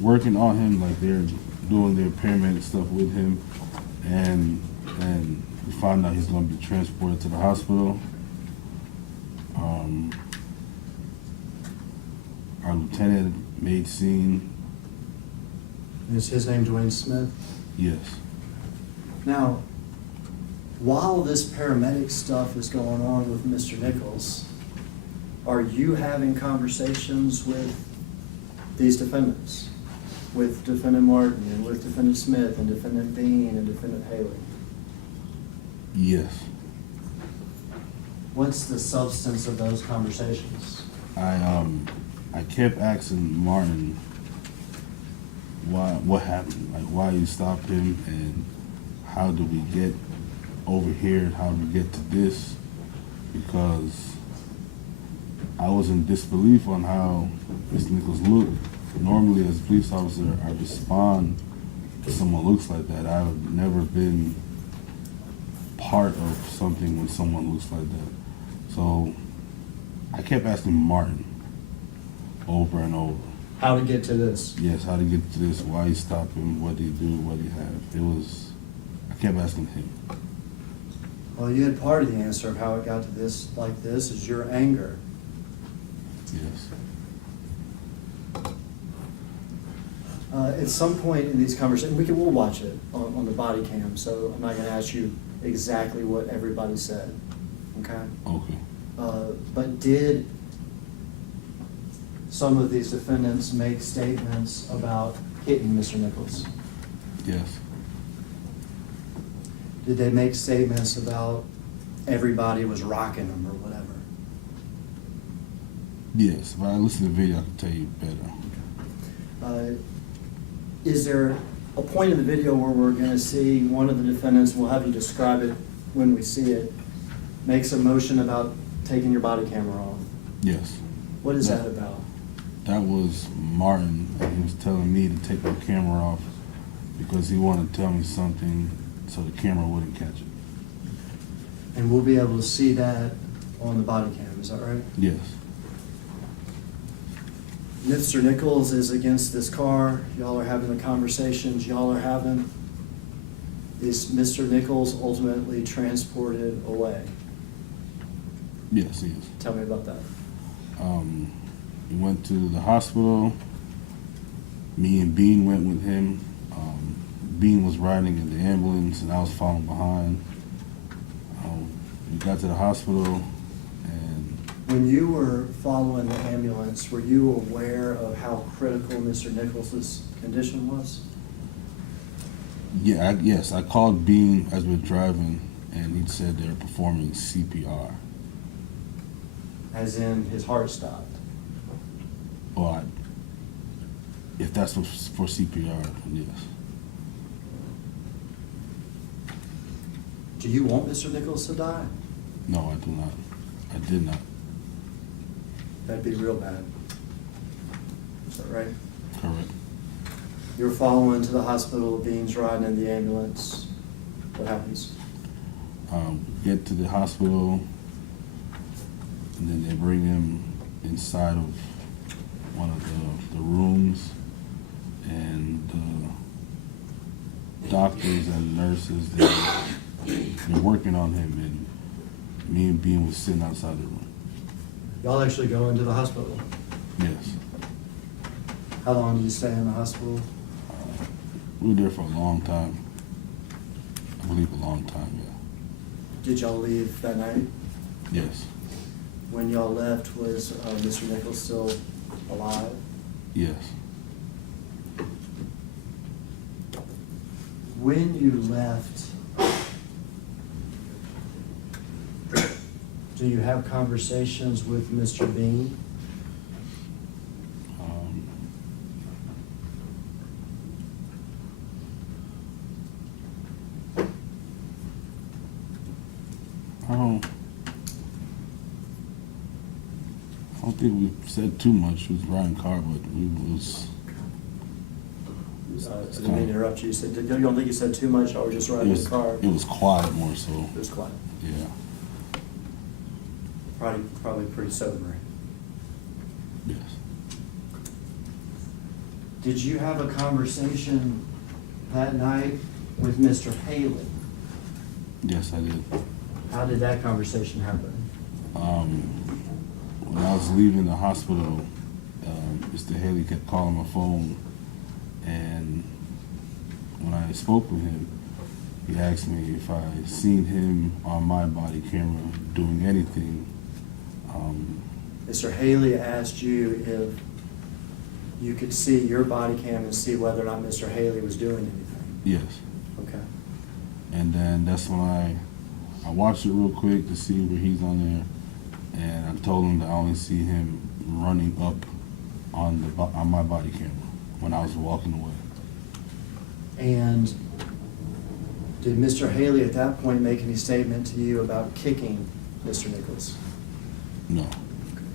working on him, they're doing their paramedic stuff with him, and we found out he's going to be transported to the hospital. Our lieutenant made scene, Is his name Dwayne Smith? Yes. Now, while this paramedic stuff is going on with Mr. Nichols, are you having conversations with these defendants? With Defendant Martin and with Defendant Smith and Defendant Bean and Defendant Haley? Yes. What's the substance of those conversations? I kept asking Martin what happened, like why you stopped him and how did we get over here, how did we get to this, because I was in disbelief on how Mr. Nichols looked. Normally as a police officer, I respond to someone looks like that. I've never been part of something when someone looks like that. So I kept asking Martin over and over. How to get to this? Yes, how to get to this, why he stopped him, what did he do, what did he have. I kept asking him. Well, you had part of the answer of how it got to this, like this, is your anger. Yes. At some point in these conversations, we'll watch it on the body cam, so I'm not gonna ask you exactly what everybody said, okay? Okay. But did some of these defendants make statements about hitting Mr. Nichols? Yes. Did they make statements about everybody was rocking them or whatever? Yes. If I listen to the video, I can tell you better. Is there a point in the video where we're gonna see one of the defendants, we'll have you describe it when we see it, makes a motion about taking your body camera off? Yes. What is that about? That was Martin, and he was telling me to take my camera off because he wanted to tell me something so the camera wouldn't catch it. And we'll be able to see that on the body cam, is that right? Yes. Mr. Nichols is against this car, y'all are having the conversations y'all are having. Is Mr. Nichols ultimately transported away? Yes, he is. Tell me about that. He went to the hospital. Me and Bean went with him. Bean was riding in the ambulance and I was following behind. We got to the hospital and When you were following the ambulance, were you aware of how critical Mr. Nichols' condition was? yes, I called Bean as we were driving and he said they were performing CPR. As in, his heart stopped? Or if that's for CPR, then yes. Do you want Mr. Nichols to die? No, I do not. I did not. That'd be real bad. Is that right? Correct. You're following to the hospital, Bean's riding in the ambulance. What happens? Get to the hospital, and then they bring him inside of one of the rooms, and the doctors and nurses, they're working on him, and me and Bean was sitting outside the room. Y'all actually go into the hospital? Yes. How long did you stay in the hospital? We were there for a long time. I believe a long time, yeah. Did y'all leave that night? Yes. When y'all left, was Mr. Nichols still alive? Yes. When you left, do you have conversations with Mr. Bean? I don't think we said too much. We was riding car, but we was. I didn't mean to interrupt you. You said, you don't think you said too much, or just riding the car? It was quiet more so. It was quiet. Yeah. Probably pretty sobering. Yes. Did you have a conversation that night with Mr. Haley? Yes, I did. How did that conversation happen? When I was leaving the hospital, Mr. Haley kept calling my phone, and spoke with him, he asked me if I seen him on my body camera doing anything. Mr. Haley asked you if you could see your body cam and see whether or not Mr. Haley was doing anything. Yes. Okay. And then that's when I watched it real quick to see where he's on there, and I told him that I only see him running up on my body camera when I was walking away. And did Mr. Haley at that point make any statement to you about kicking Mr. Nichols? No.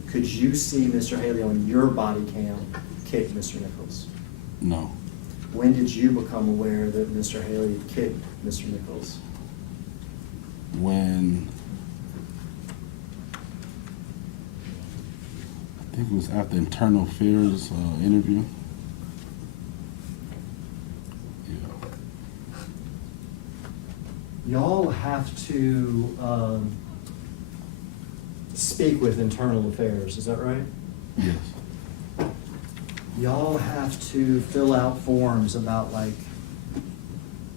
Could you see Mr. Haley on your body cam kick Mr. Nichols? No. When did you become aware that Mr. Haley kicked Mr. Nichols? When I think it was after internal affairs interview. Yeah. Y'all have to speak with internal affairs, is that right? Yes. Y'all have to fill out forms about like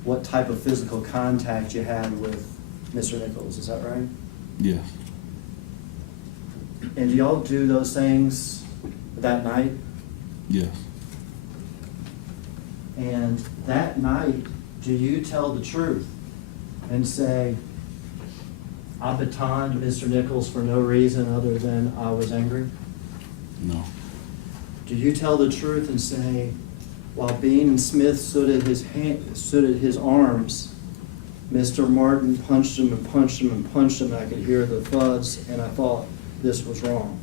what type of physical contact you had with Mr. Nichols, is that right? Yes. And do y'all do those things that night? Yes. And that night, do you tell the truth and say, I batoned Mr. Nichols for no reason other than I was angry? No. Do you tell the truth and say, while Bean and Smith stood at his arms, Mr. Martin punched him and punched him and punched him, and I could hear the thuds, and I thought this was wrong?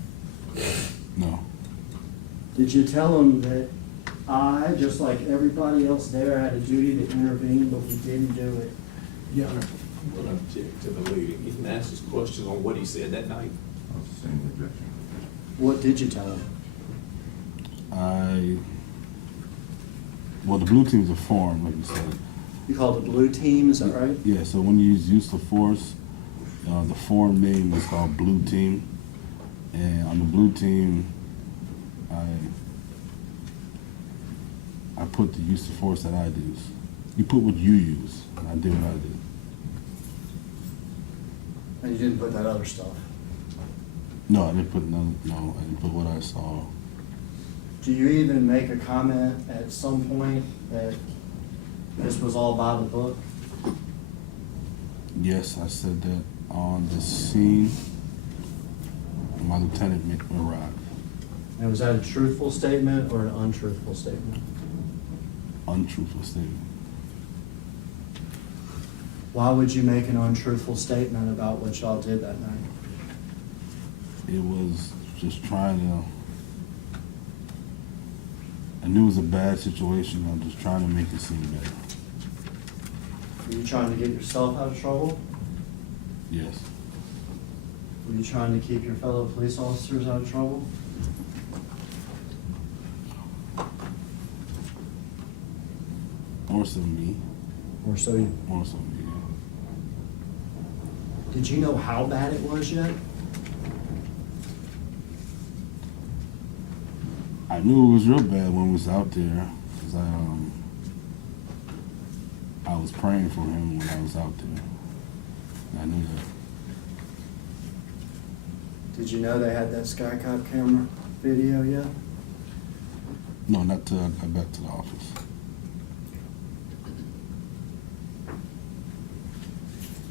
No. Did you tell him that I, just like everybody else there, had a duty to intervene, but we didn't do it? Yeah, I'm gonna object to the lady. You can ask us questions on what he said that night. I'll sustain the objection. What did you tell him? Well, the blue teams are formed, like you said. You called the blue team, is that right? Yeah, so when you use of force, the form name is called blue team. And on the blue team, I put the use of force that I use. You put what you use, and I did what I did. And you didn't put that other stuff? No, I didn't put none, no, I didn't put what I saw. Do you even make a comment at some point that this was all by the book? Yes, I said that on the scene when my lieutenant arrived. And was that a truthful statement or an untruthful statement? Untruthful statement. Why would you make an untruthful statement about what y'all did that night? It was just trying to, I knew it was a bad situation. I'm just trying to make it seem better. Were you trying to get yourself out of trouble? Yes. Were you trying to keep your fellow police officers out of trouble? More so me. Or so you? More so me. Yeah. Did you know how bad it was yet? I knew it was real bad when we was out there, cause I was praying for him when I was out there. I knew that. Did you know they had that Skycop camera video yet? No, not till I got back to the office.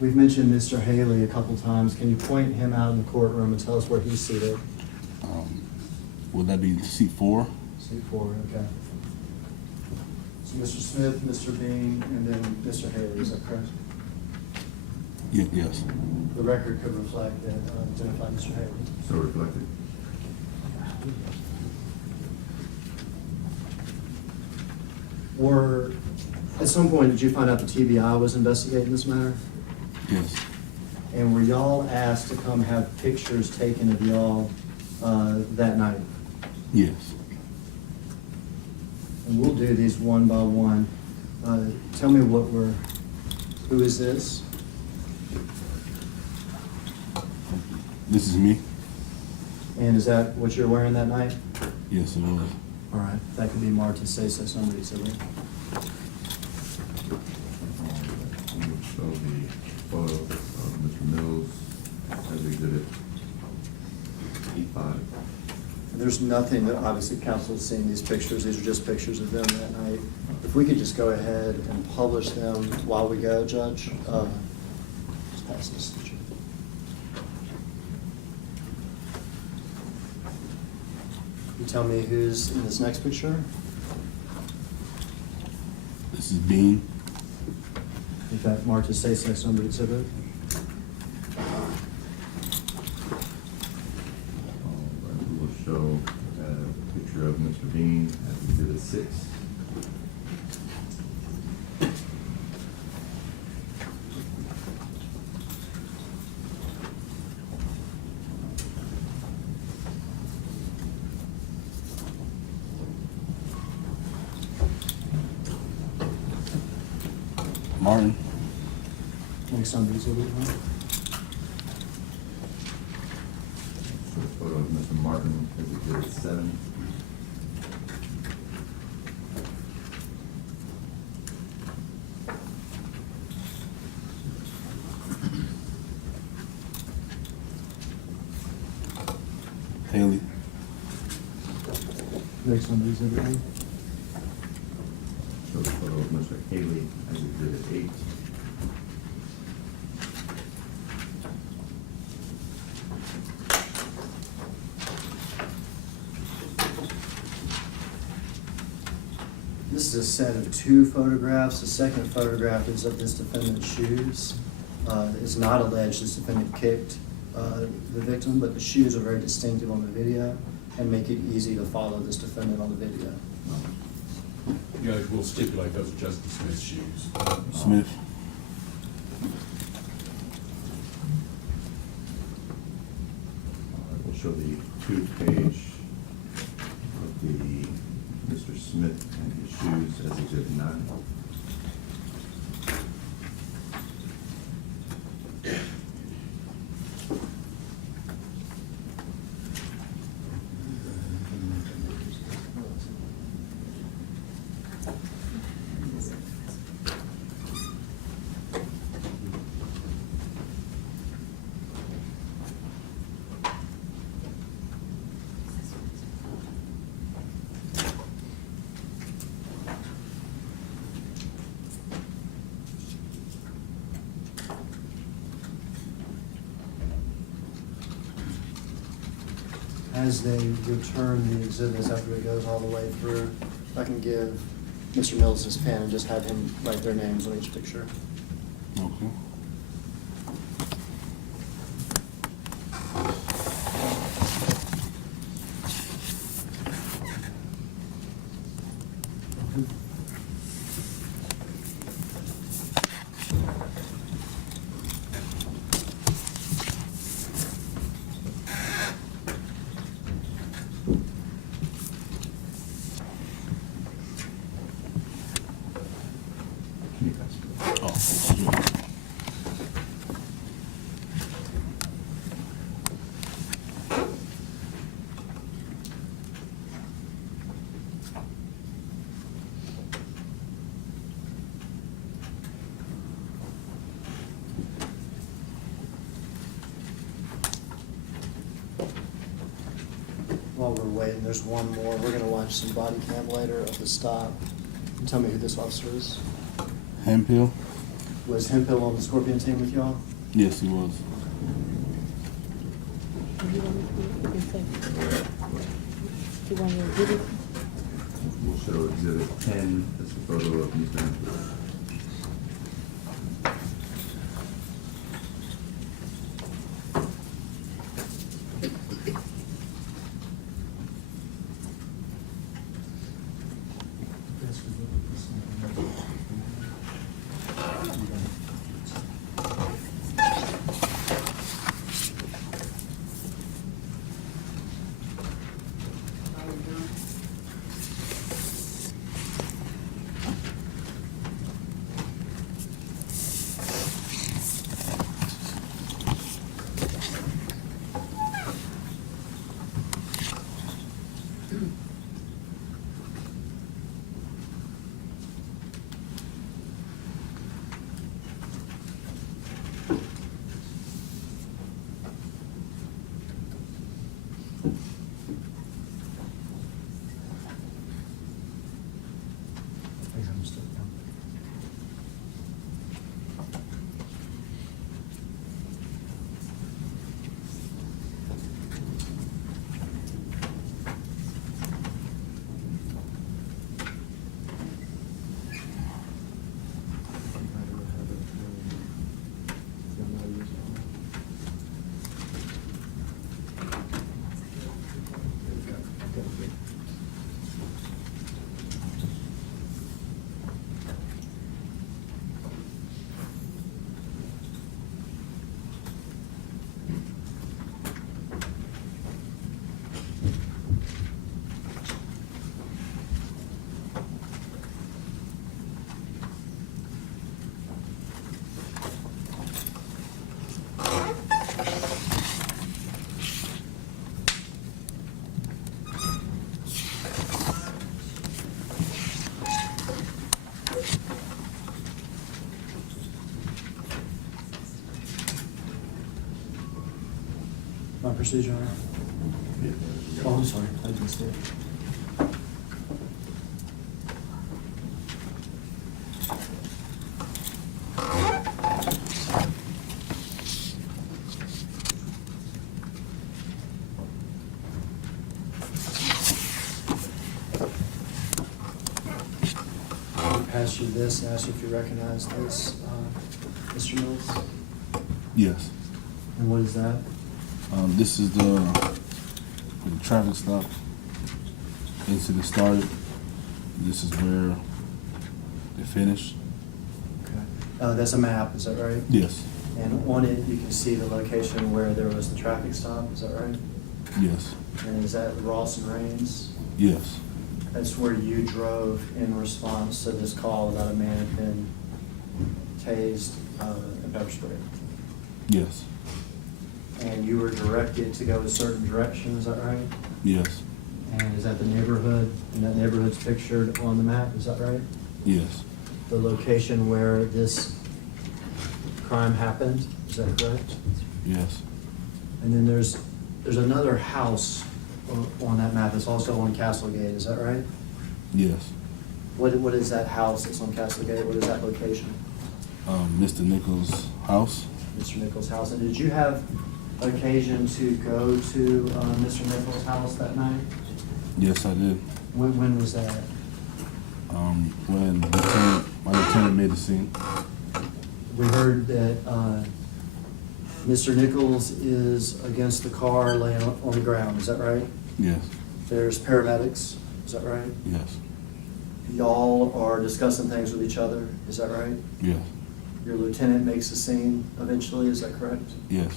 We've mentioned Mr. Haley a couple times. Can you point him out in the courtroom and tell us where he's seated? Would that be seat 4? Seat 4, okay. So Mr. Smith, Mr. Bean, and then Mr. Haley, is that correct? Yes. The record could reflect that, identify Mr. Haley. So reflected. At some point, did you find out the TBI was investigating this matter? Yes. And were y'all asked to come have pictures taken of y'all that night? Yes. And we'll do these one by one. Tell me who is this? This is me? And is that what you're wearing that night? Yes, it was. All right, that could be marked as say so somebody, so. there's nothing that, obviously, council has seen these pictures, these are just pictures of them that night. If we could just go ahead and publish them while we go, Judge, just pass this. You tell me who's in this next picture? This is Bean. In fact, marked as safe sex number exhibit. We will show a picture of Mr. Bean as exhibit 6. Martin. Next on the exhibit, huh? Show a photo of Mr. Martin as exhibit 7. Haley. Next on the exhibit, huh? Show a photo of Mr. Haley as exhibit 8. This is a set of 2 photographs. The second photograph is of this defendant's shoes. It is not alleged this defendant kicked the victim, but the shoes are very distinctive on the video and make it easy to follow this defendant on the video. Judge, we'll stipulate those are Justin Smith's shoes. Smith. We'll show the 2-page of the Mr. Smith and his shoes as exhibit 9. As they return the exhibits after it goes all the way through, if I can give Mr. Mills his pen and just have him write their names on each picture. Okay. Can you pass it? Oh, sure. While we're waiting, there's one more. We're gonna watch some body cam later of the stop. And tell me who this officer is. Hempill. Was Hempill on the Scorpion team with y'all? Yes, he was. You want me to say? You want me to do it? We'll show exhibit 10 as a photo of Mr. Hempel. procedure? Oh, I'm sorry, I didn't see it. I'll pass you this and ask you if you recognize this, Mr. Mills. Yes. And what is that? This is the traffic stop. Incident started. This is where they finished. Okay. That's a map, is that right? Yes. And on it, you can see the location where there was the traffic stop, is that right? Yes. And is that Ross and Rains? Yes. That's where you drove in response to this call about a man had been tased and pepper sprayed. Yes. And you were directed to go a certain direction, is that right? Yes. And is that the neighborhood, and that neighborhood's pictured on the map, is that right? Yes. The location where this crime happened, is that correct? Yes. And then there's another house on that map that's also on Castlegate, is that right? Yes. What is that house that's on Castlegate? What is that location? Mr. Nichols' house. Mr. Nichols' house. And did you have occasion to go to Mr. Nichols' house that night? Yes, I did. When was that? When my lieutenant made the scene. We heard that Mr. Nichols is against the car laying on the ground, is that right? Yes. There's paramedics, is that right? Yes. Y'all are discussing things with each other, is that right? Yes. Your lieutenant makes the scene eventually, is that correct? Yes.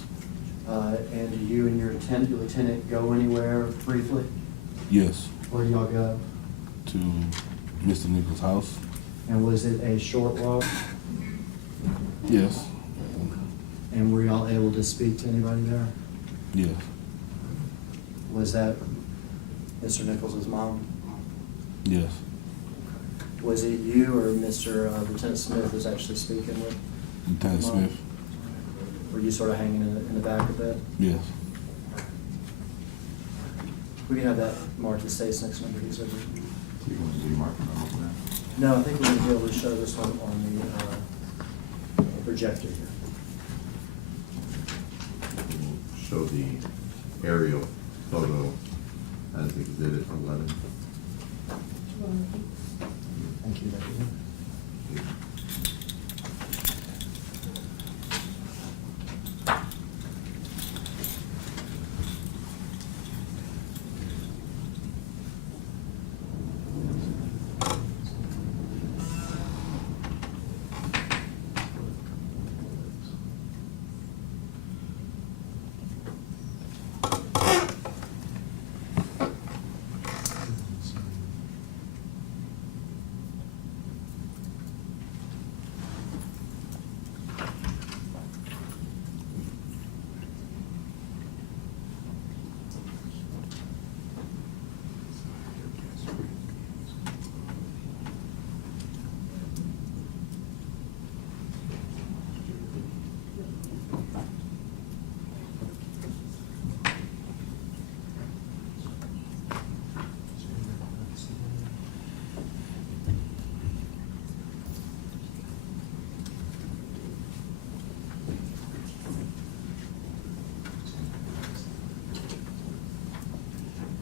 And do you and your lieutenant go anywhere briefly? Yes. Where do y'all go? To Mr. Nichols' house. And was it a short walk? Yes. And were y'all able to speak to anybody there? Yes. Was that Mr. Nichols' mom? Yes. Was it you or Mr. Lieutenant Smith was actually speaking with? Lieutenant Mom? Smith. Were you sort of hanging in the back of that? Yes. We can have that marked as states next number. These are the- You want to do marking on that? No, I think we're gonna be able to show this one on the projector here. We'll show the aerial photo as exhibit 11. Thank you, Deputy.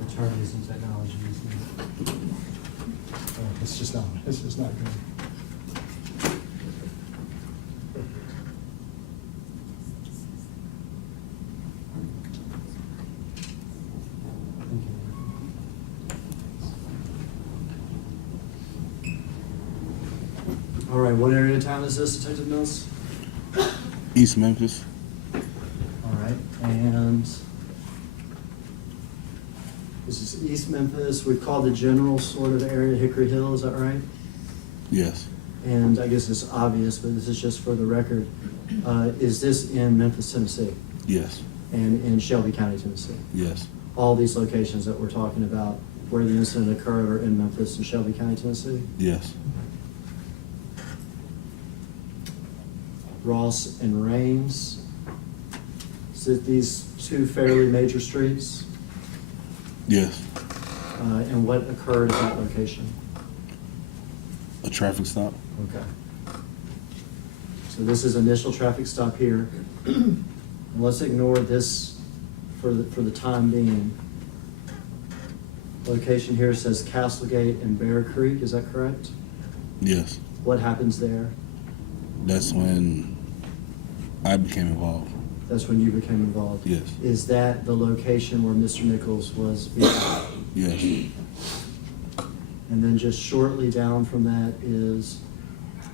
Attorneys and technology. It's just not good. Thank you. All right, what area of town is this, Detective Mills? East Memphis. All right, and this is East Memphis. We've called the general sort of area Hickory Hill, is that right? Yes. And I guess it's obvious, but this is just for the record. Is this in Memphis, Tennessee? Yes. And in Shelby County, Tennessee? Yes. All these locations that we're talking about where the incident occurred are in Memphis and Shelby County, Tennessee? Yes. Ross and Rains. Is it these two fairly major streets? Yes. And what occurred at that location? A traffic stop? Okay. So this is initial traffic stop here. And let's ignore this for the time being. Location here says Castlegate and Bear Creek, is that correct? Yes. What happens there? That's when I became involved. That's when you became involved? Yes. Is that the location where Mr. Nichols was beaten? Yes. And then just shortly down from that is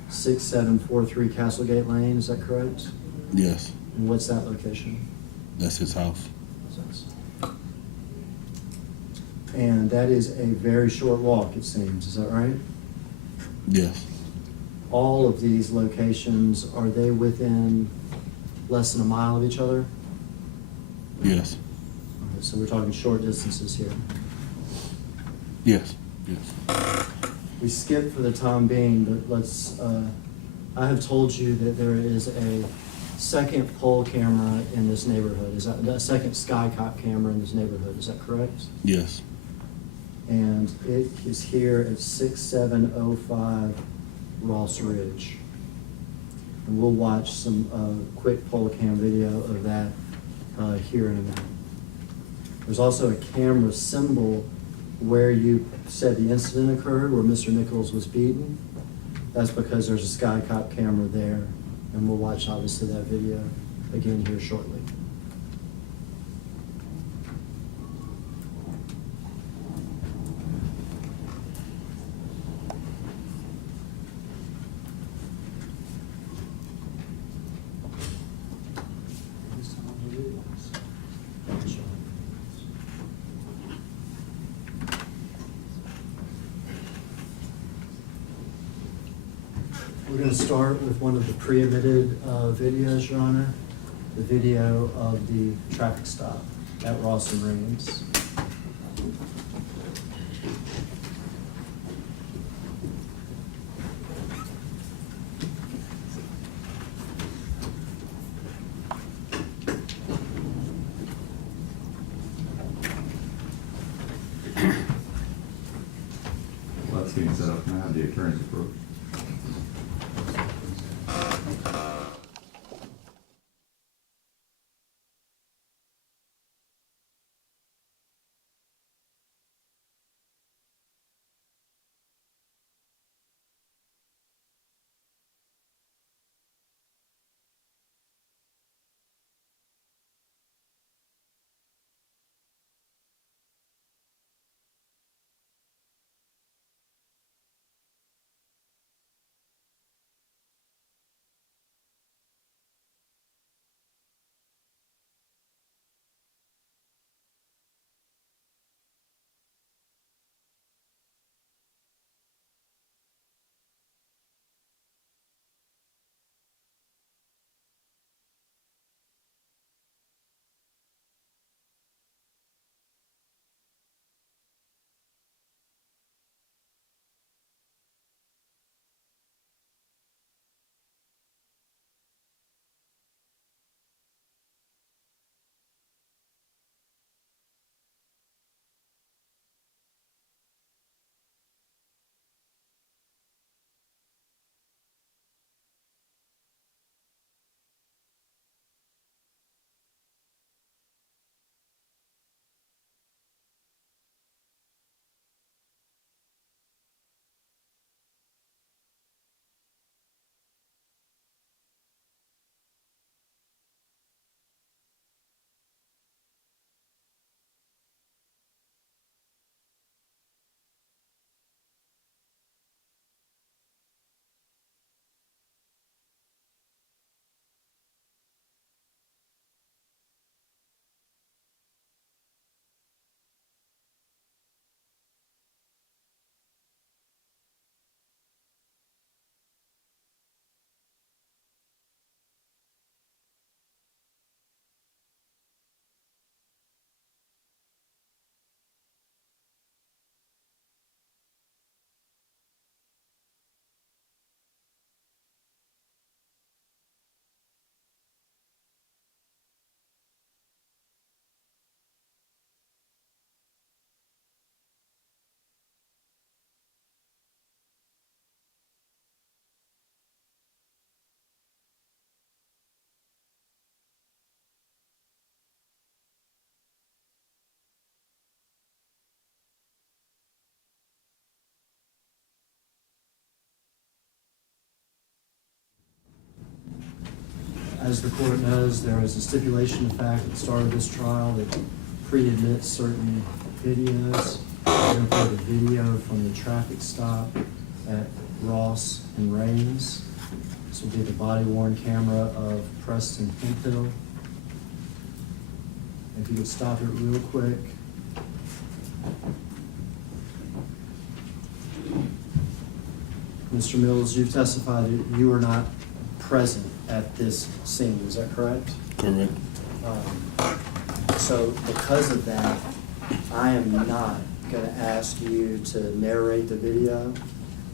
6743 Castlegate Lane, is that correct? Yes. And what's that location? That's his house. And that is a very short walk, it seems, is that right? Yes. All of these locations, are they within less than a mile of each other? Yes. Okay, so we're talking short distances here. Yes. Yes. We skipped for the time being, but let's, I have told you that there is a second pole camera in this neighborhood. Is that a second Skycop camera in this neighborhood? Is that correct? Yes. And it is here at 6705 Ross Ridge. And we'll watch some quick pole cam video of that here in a minute. There's also a camera symbol where you said the incident occurred, where Mr. Nichols was beaten. That's because there's a Skycop camera there, and we'll watch obviously that video again here shortly. We're going to start with one of the pre-emitted videos, Your Honor, the video of the traffic stop at Ross and Reams. Well, that's getting set up. Can I have the attorney's approach? As the court knows, there is a stipulation of fact at the start of this trial that pre-admits certain videos. We're going to play the video from the traffic stop at Ross and Rains. This will be the body-worn camera of Preston Hemphill. If you could stop it real quick. Mr. Mills, you've testified that you were not present at this scene, is that correct? Correct. So because of that, I am not going to ask you to narrate the video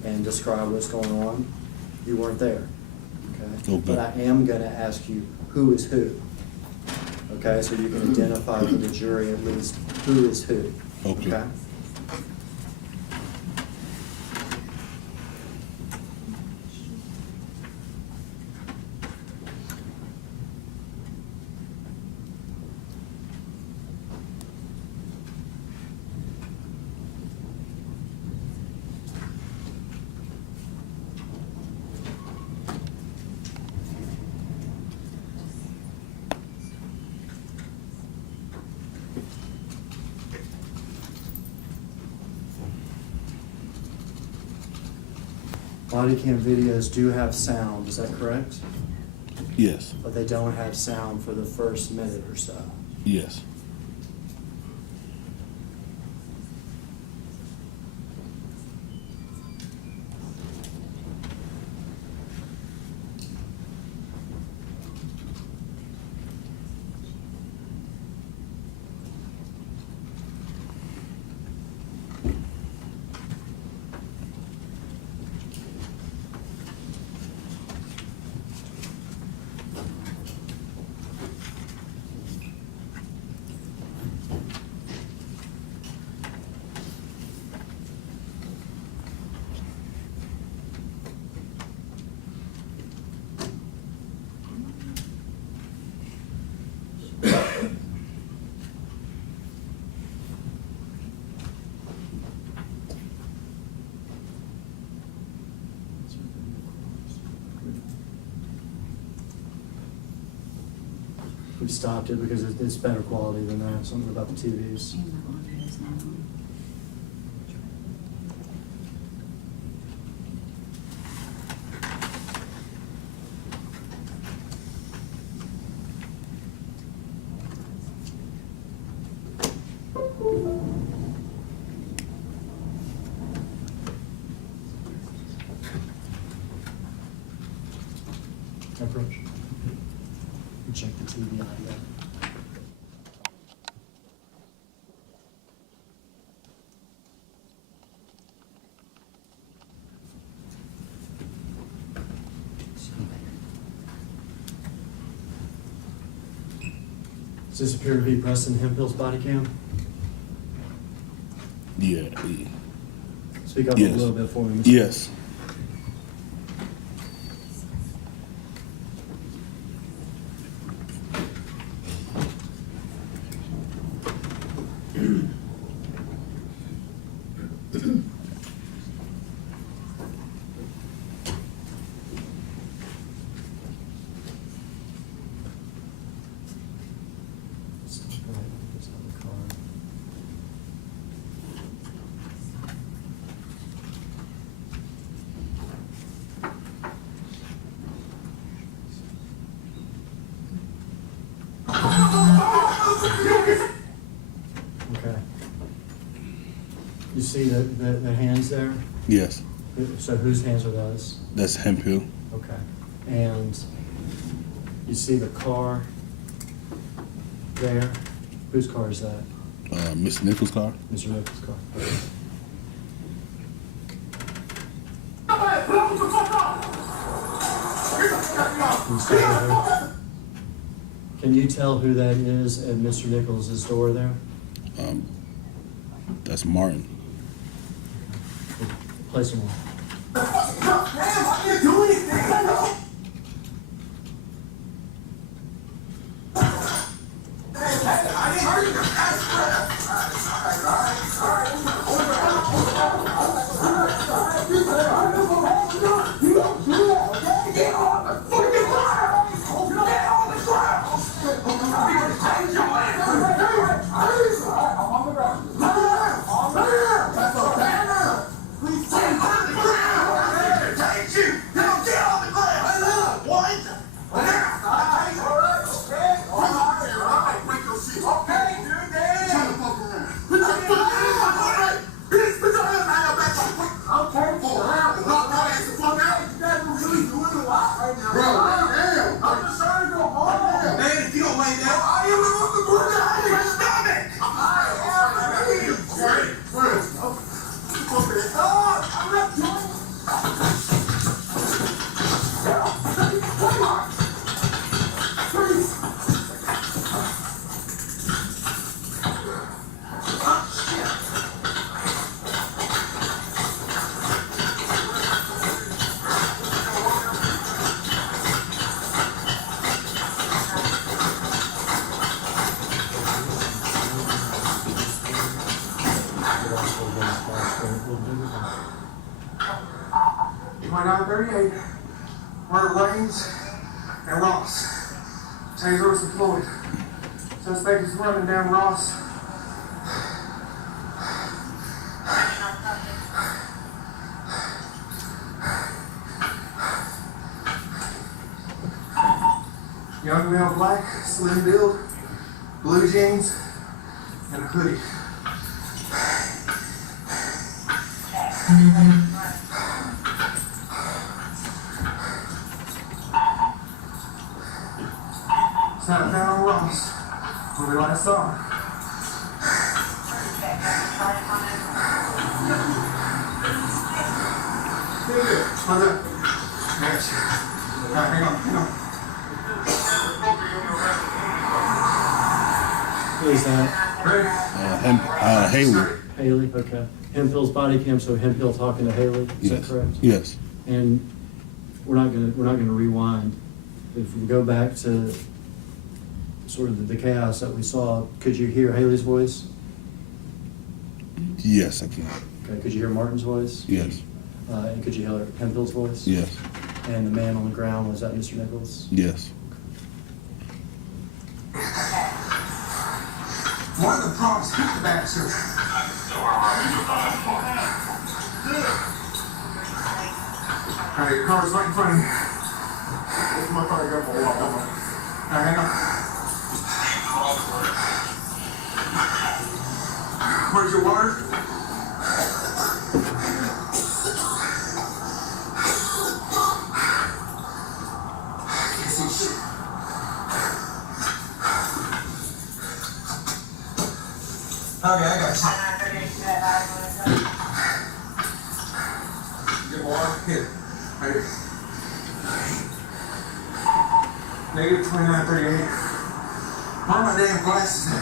and describe what's going on. You weren't there, okay? Okay. But I am going to ask you who is who, okay? So you can identify for the jury at least who is who, Okay. Body cam videos do have sound, is that correct? Yes. But they don't have sound for the first minute or so. Yes. We stopped it because it's better quality than that, something about the TVs. And the audio is not on. Approach. You check the TV audio. Does this appear to be Preston Hemphill's body cam? Yeah. Speak up Yes. a little bit for me, Mr. Yes. Okay. You see the hands there? Yes. So whose hands are those? That's Hemphill. Okay. And you see the car there? Whose car is that? Miss Nichols' car. Mr. Nichols' car. Can you stay there? Can you tell who that is at Mr. Nichols' door there? That's Martin. Place him on. Bro, damn. I'm just trying to go home. Man, if you don't lay down, I am on the ground. stop it. I'm not doing Murder Lanes and Ross. Taser deployed. Suspect is running down Ross. Young male, black, slim build, blue jeans, and a hoodie. Sat down on Ross when we last saw him. What's up? Yes. Hang on. Who is that? Ready? Haley. Haley, okay. Hemphill's body cam, so Hemphill talking to Haley, is that Yes. correct? Yes. And we're not gonna rewind. If we go back to sort of the chaos that we saw, could you hear Haley's voice? Yes, I can. Okay, could you hear Martin's voice? Yes. And could you hear Hemphill's voice? Yes. And the man on the ground, was that Mr. Nichols? Yes. One of the props hit the bastard. Alright, your car's right in front of you. What's my car got for a while? Alright, hang on. Where's your water? Okay, I got you. Get water? Here. Right here. Negative 2938. Where are my damn glasses at?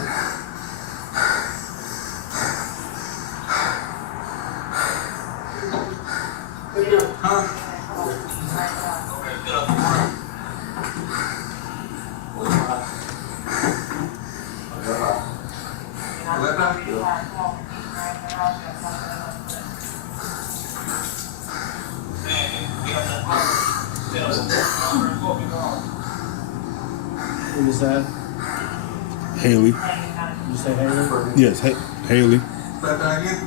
Who was that? Haley. Did you say Haley? Yes. Haley. Left eye again?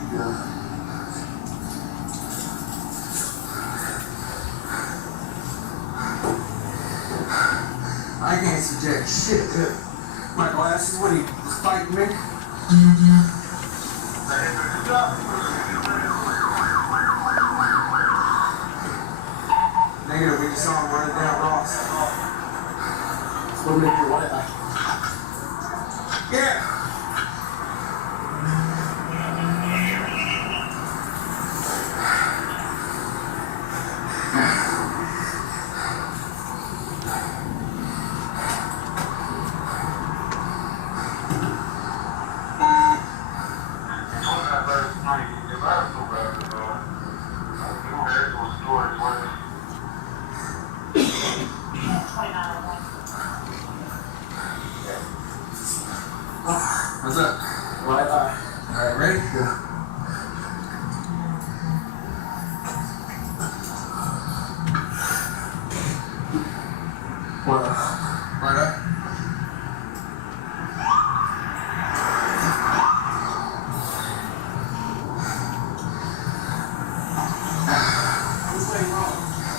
I can't see jack shit. My glasses, what are you fighting me? Negative, we just saw him running down Ross. What make your white eye? Yeah. What's up? Right eye. Alright, ready? Yeah. What? Right up?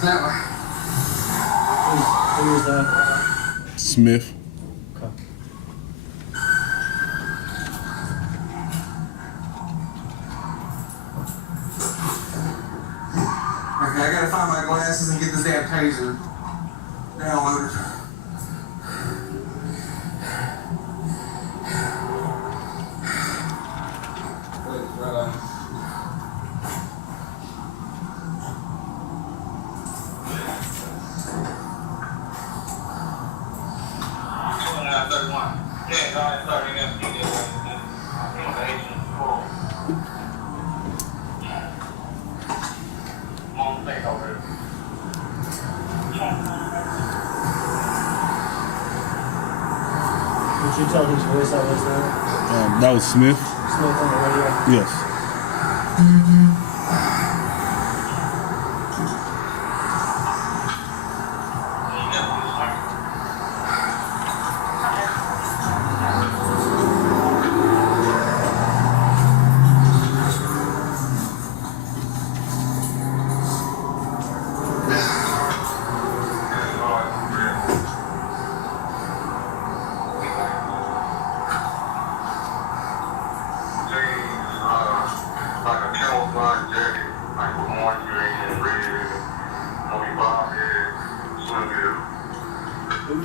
That way. Who was that? Smith. Okay. Okay, I gotta find my glasses and get this damn taser. downloaders. Please, right on. Would you tell whose voice that was there? That was Smith. Smith on the radio? Yes.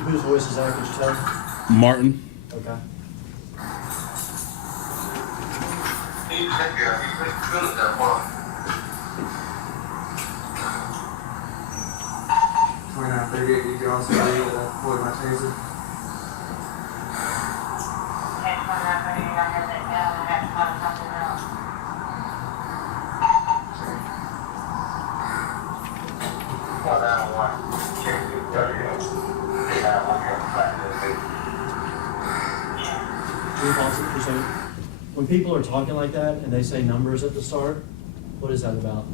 Whose voice is that, could you tell? Martin. Okay. Did you also agree that I deployed my taser? When people are talking like that and they say numbers at the start, what is that about?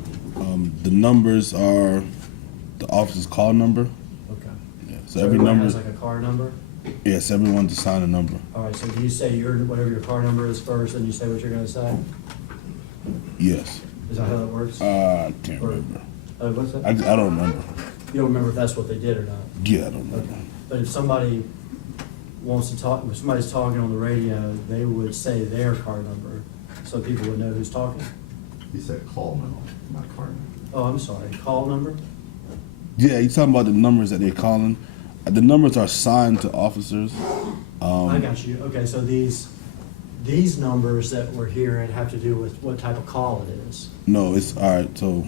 The numbers are the officer's call number. Okay. Yeah, so So every everyone number. has like a car number? Yes, everyone's assigned a number. All right, so do you say whatever your car number is first, and you say what you're gonna say? Yes. Is that how that works? I can't remember. What's that? I don't remember. You don't remember if that's what they did or not? Yeah, I don't remember. Okay. But if somebody wants to talk, if somebody's talking on the radio, they would say their car number, so people would know who's talking? He said call now, not car now. Oh, I'm sorry, call number? Yeah, you're talking about the numbers that they're calling. The numbers are assigned to officers. I got you. Okay, so these numbers that we're hearing have to do with what type of call it is. No, it's all right. So, all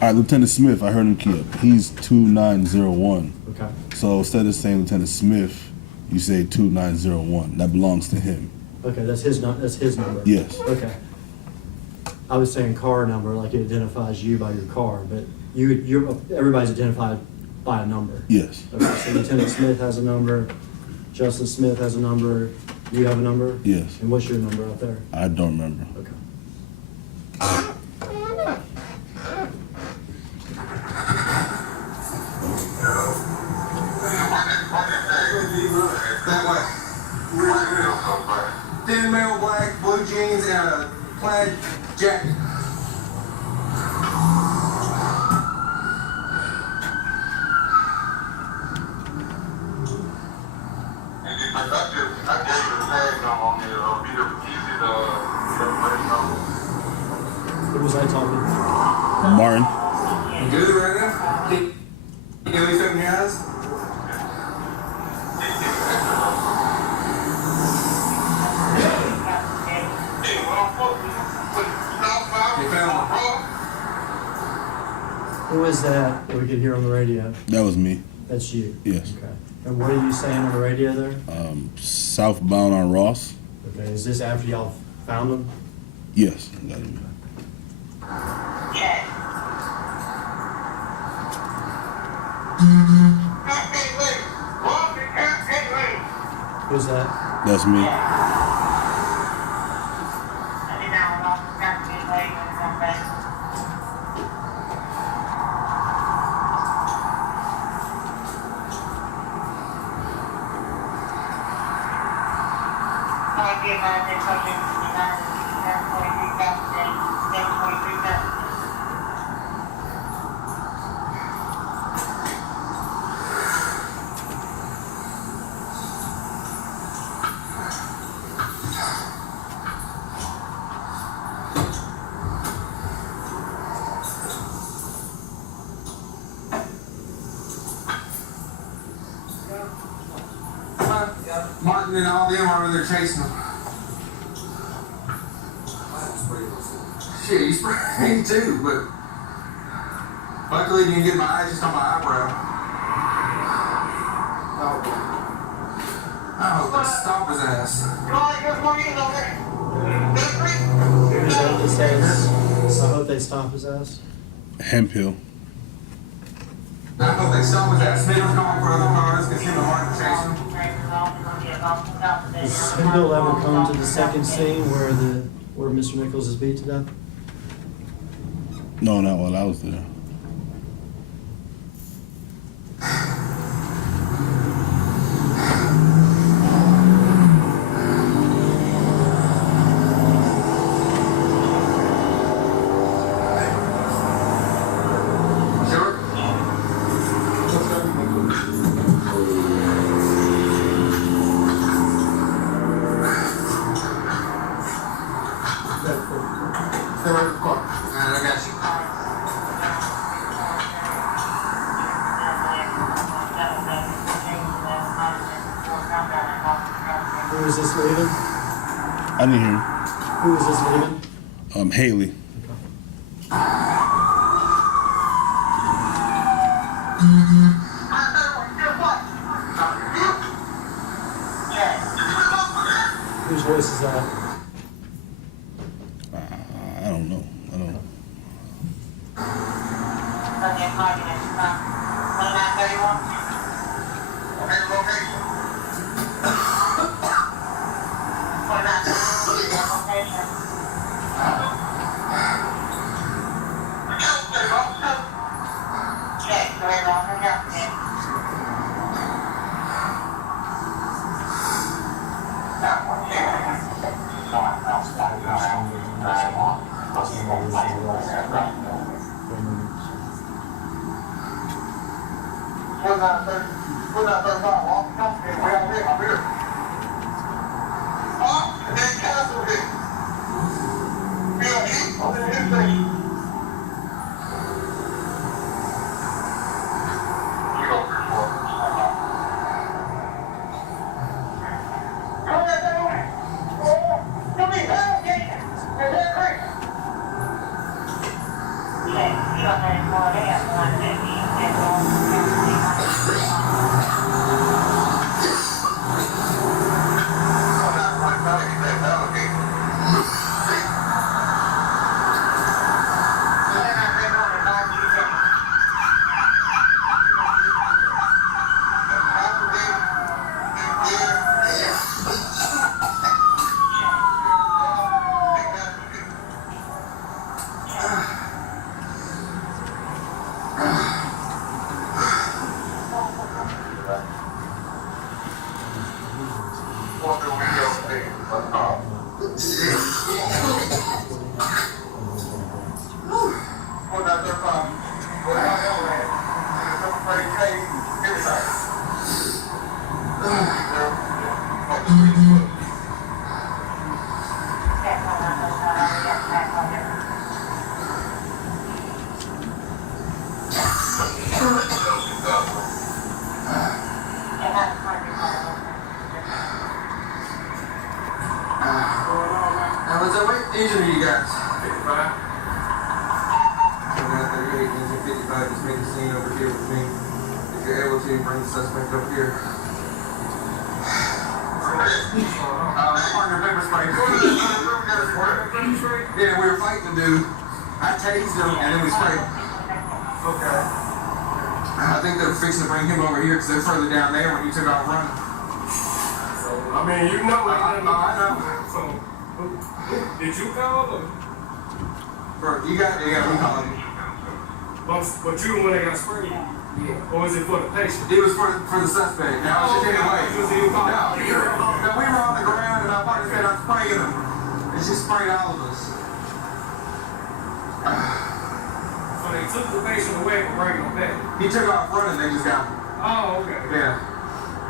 right, Lieutenant Smith, I heard him key up. He's 2901. Okay. So instead of saying Lieutenant Smith, you say 2901. That belongs to him. Okay, that's his number? Yes. Okay. I was saying car number, like it identifies you by your car, but everybody's identified by a number. Yes. Okay, so Lieutenant Smith has a number, Justice Smith has a number, you have a number? Yes. And what's your number out there? I don't remember. Okay. Thin male black, blue jeans, and a plaid jacket. Who was I talking? Martin. You good right now? Can you give me something in your eyes? You found the Who is that we could hear on the radio? That was me. That's you? Yes. Okay. And what are you saying on the radio there? Southbound on Ross. Okay, is this after y'all found them? Yes. That is me. Who's that? That's me. Martin and all them are over there chasing them. Shit, you sprayed me too, but luckily you didn't get my eyes, just on my eyebrow. I hope they stop his ass. Is that what this says? I hope they stop his ass. Hemphill. I hope they stop his ass. Smith was calling for other cars because him and Martin chasing him. Does Hemphill ever come to the second scene where Mr. Nichols is beat to death? No, not while I was there. Who is this leaving? I didn't hear. Who is this leaving? Haley. Whose voice is that? I don't know. I don't know. What's that weight injury you got? 55. 38, engine 55, just make a scene over here with me. If you're able to, bring the suspect up here. Partner pepper spray. Yeah, we were fighting the dude. I tased him and then we sprayed. Okay. I think they're fixing to bring him over here because they're further down there when you took off running. I mean, you know what I know. So, did you call or? Bro, you got we called him. But you the one that got sprayed? Yeah. Or is it for the patient? It was for the suspect. Now it's just anyway. No, we were on the ground and my partner said I'm spraying him. And she sprayed all of us. So they took the patient away and bring him back? He took off running, they just got him. Oh, okay. Yeah.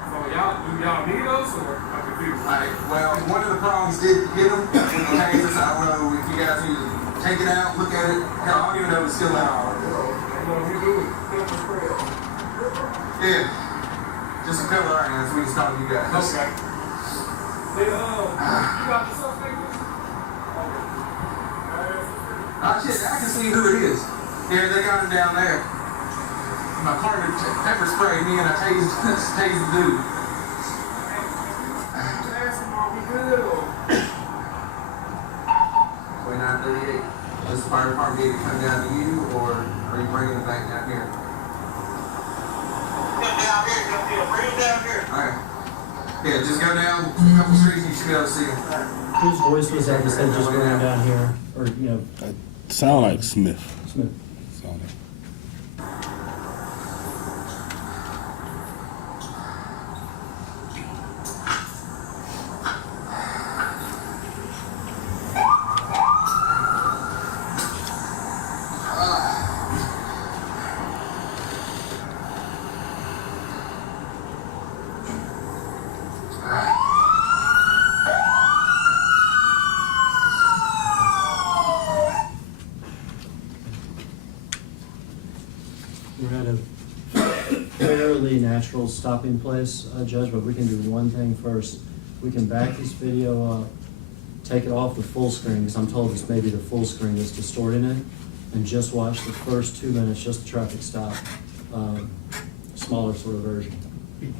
So do y'all need us or I'm confused? Well, one of the prongs did hit him with the taser, so I don't know if you guys need to take it out, look at it. Hell, I don't even know if it's still out. Yeah. Just to cover our hands, we just talked to you guys. Okay. you got the suspect? Shit, I can see who it is. Yeah, they got him down there. My partner pepper sprayed me and I tased the dude. Are we good or? 2938. Does the fire department need to come down to you, or are you bringing it back down here? Come down here, bring it down here. Alright. Yeah, just go down a couple streets and you should be able to see him. Whose voice was that said just going down here, or, you know, Sound like Smith. Smith? Sound like. We're at a fairly natural stopping place, Judge, but we can do one thing first. We can back this video up, take it off the full screen, because I'm told this may be the full screen that's distorting it, and just watch the first 2 minutes, just the traffic stop, smaller sort of version. I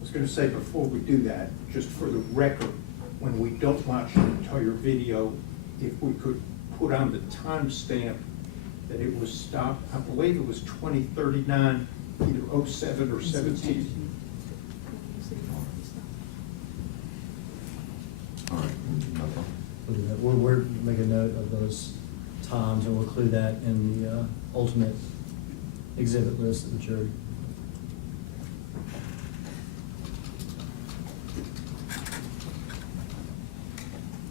was gonna say, before we do that, just for the record, when we don't watch the entire video, if we could put on the timestamp that it was stopped, I believe it was 2039, either 07 or 17. All right. We'll do that. We're making note of those times, and we'll include that in the ultimate exhibit list of the jury.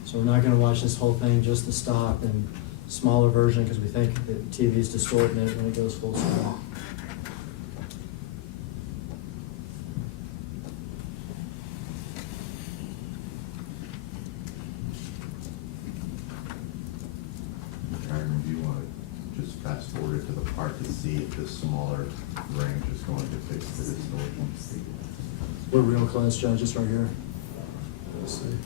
So we're not gonna watch this whole thing, just the stop and smaller version, because we think that TV is distorting it when it goes full screen. Tyron, do you want to just fast forward it to the part to see if this smaller range is going to fix the distortion? We're real close, Judge, just right here. Let's see.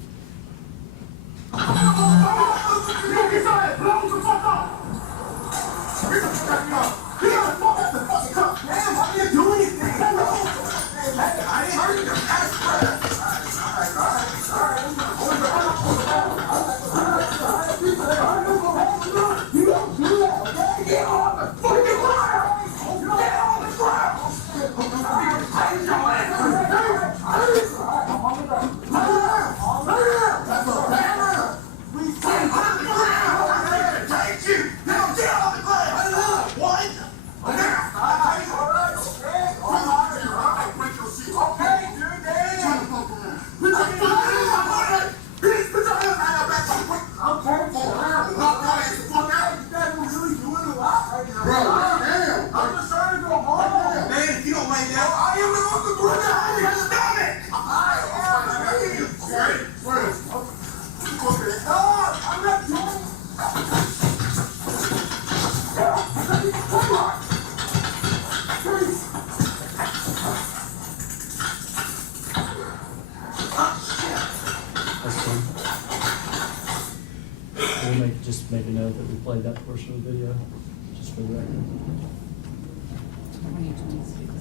We'll just make a note that we played that portion of the video, just for the record. 2026.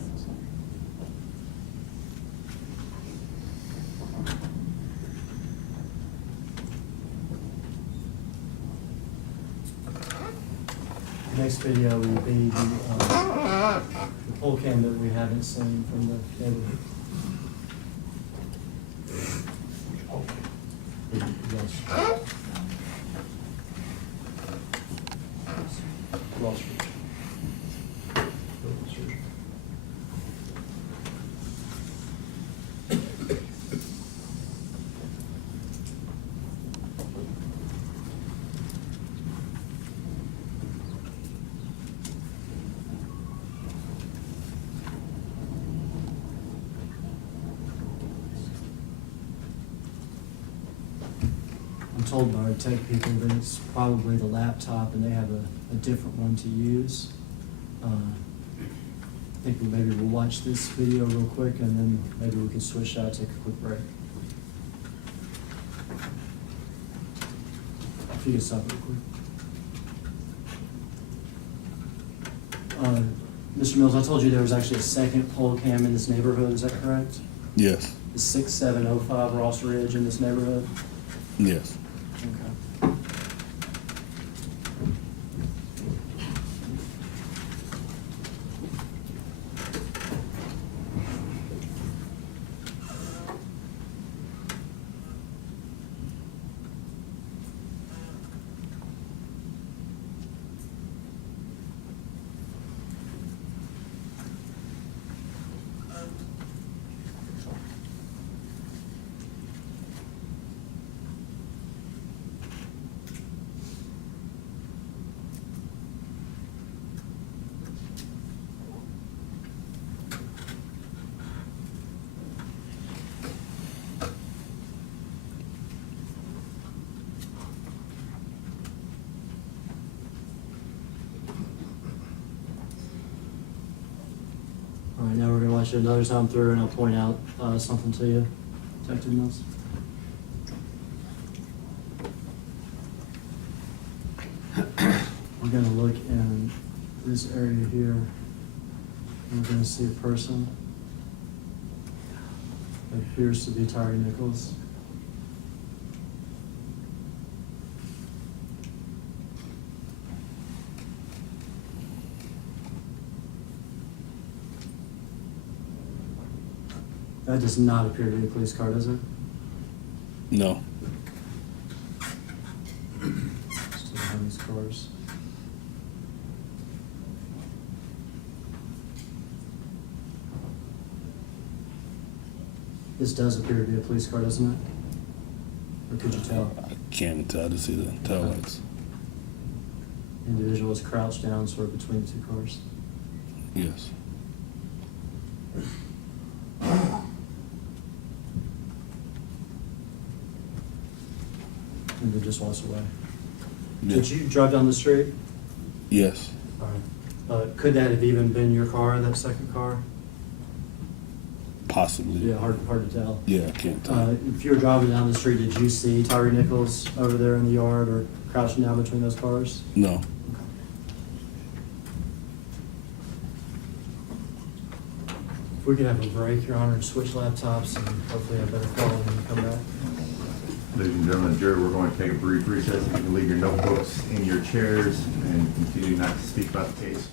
The next video will be the poll cam that we haven't seen from the neighborhood. Yes. Wall Street. I'm told by our tech people that it's probably the laptop and they have a different one to use. I think maybe we'll watch this video real quick and then maybe we can switch out, take a quick break. If you could stop real quick. Mr. Mills, I told you there was actually a second pole cam in this neighborhood, is that correct? Yes. The 6705 Ross Ridge in this neighborhood? Yes. Okay. All right, now we're gonna watch it another time through and I'll point out something to you, Detective Mills. We're gonna look in this area here. We're gonna see a person. It appears to be Tyre Nichols. That does not appear to be a police car, does it? No. Still behind these cars. This does appear to be a police car, doesn't it? Or could you tell? I can't tell. I just see the tail lights. Individual is crouched down sort of between the two cars. Yes. And they just walks away. Yeah. Did you drive down the street? Yes. All right. Could that have even been your car, that second car? Possibly. Yeah, hard to tell. Yeah, I can't tell. If you were driving down the street, did you see Tyre Nichols over there in the yard or crouching down between those cars? No. If we could have a break, Your Honor, and switch laptops and hopefully have better quality when we come back. Ladies and gentlemen, jury, we're going to take a brief recess. You can leave your notebooks in your chairs and continue not to speak about the case.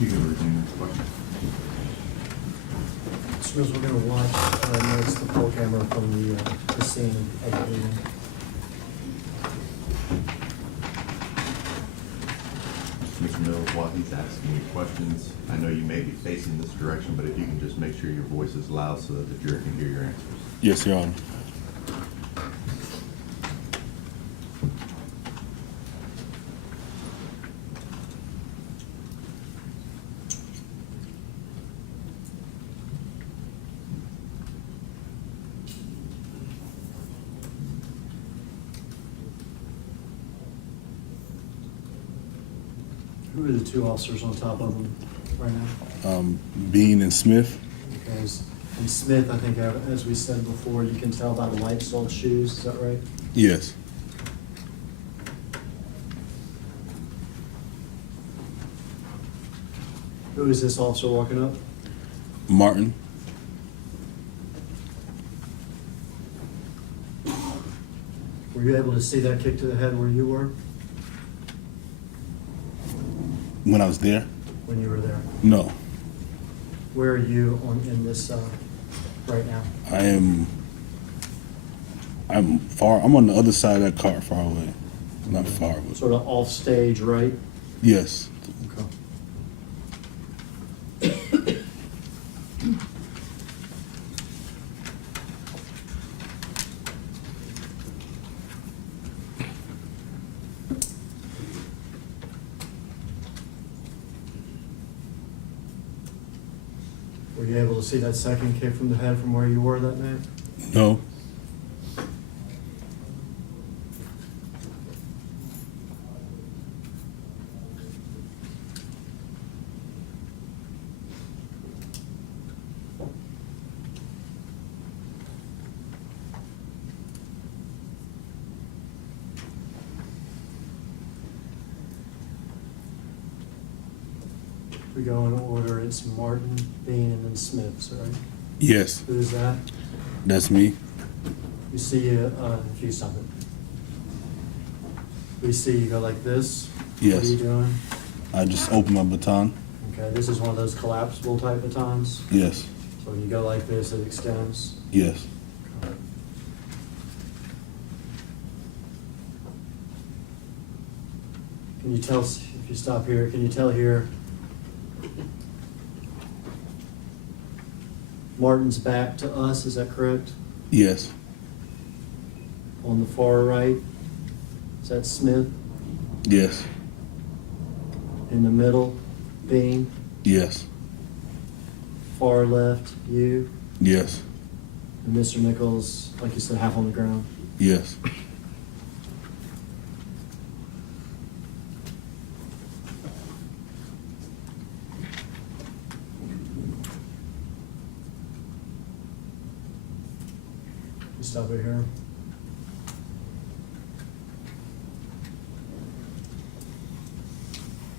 You can resume the question. Mr. Mills, we're gonna watch next the full camera from the scene of the meeting. Mr. Mills, while he's asking you questions, I know you may be facing this direction, but if you can just make sure your voice is loud so that the jury can hear your answers. Yes, Your Honor. Who are the two officers on top of them right now? Bean and Smith. Okay, and Smith, I think, as we said before, you can tell by the light-soled shoes, is that right? Yes. Who is this officer walking up? Martin. Were you able to see that kick to the head where you were, When I was there? when you were there? No. Where are you in this, right now? I'm far. I'm on the other side of that car, far away. Not far, but Sort of off stage, right? yes. Okay. Were you able to see that second kick from the head from where you were that night? No. We go in order, it's Martin, Bean, and then Smith, is that right? Yes. Who's that? That's me. We see you, if you stop it. We see you go like this. What Yes. are you doing? I just opened my baton. Okay, this is one of those collapsible type batons. Yes. So when you go like this, it extends. Yes. Can you tell, if you stop here, can you tell here? Martin's back to us, is that correct? Yes. On the far right, is that Smith? Yes. In the middle, Bean? Yes. Far left, you? Yes. And Mr. Nichols, like you said, half on the ground? Yes. You stop it here.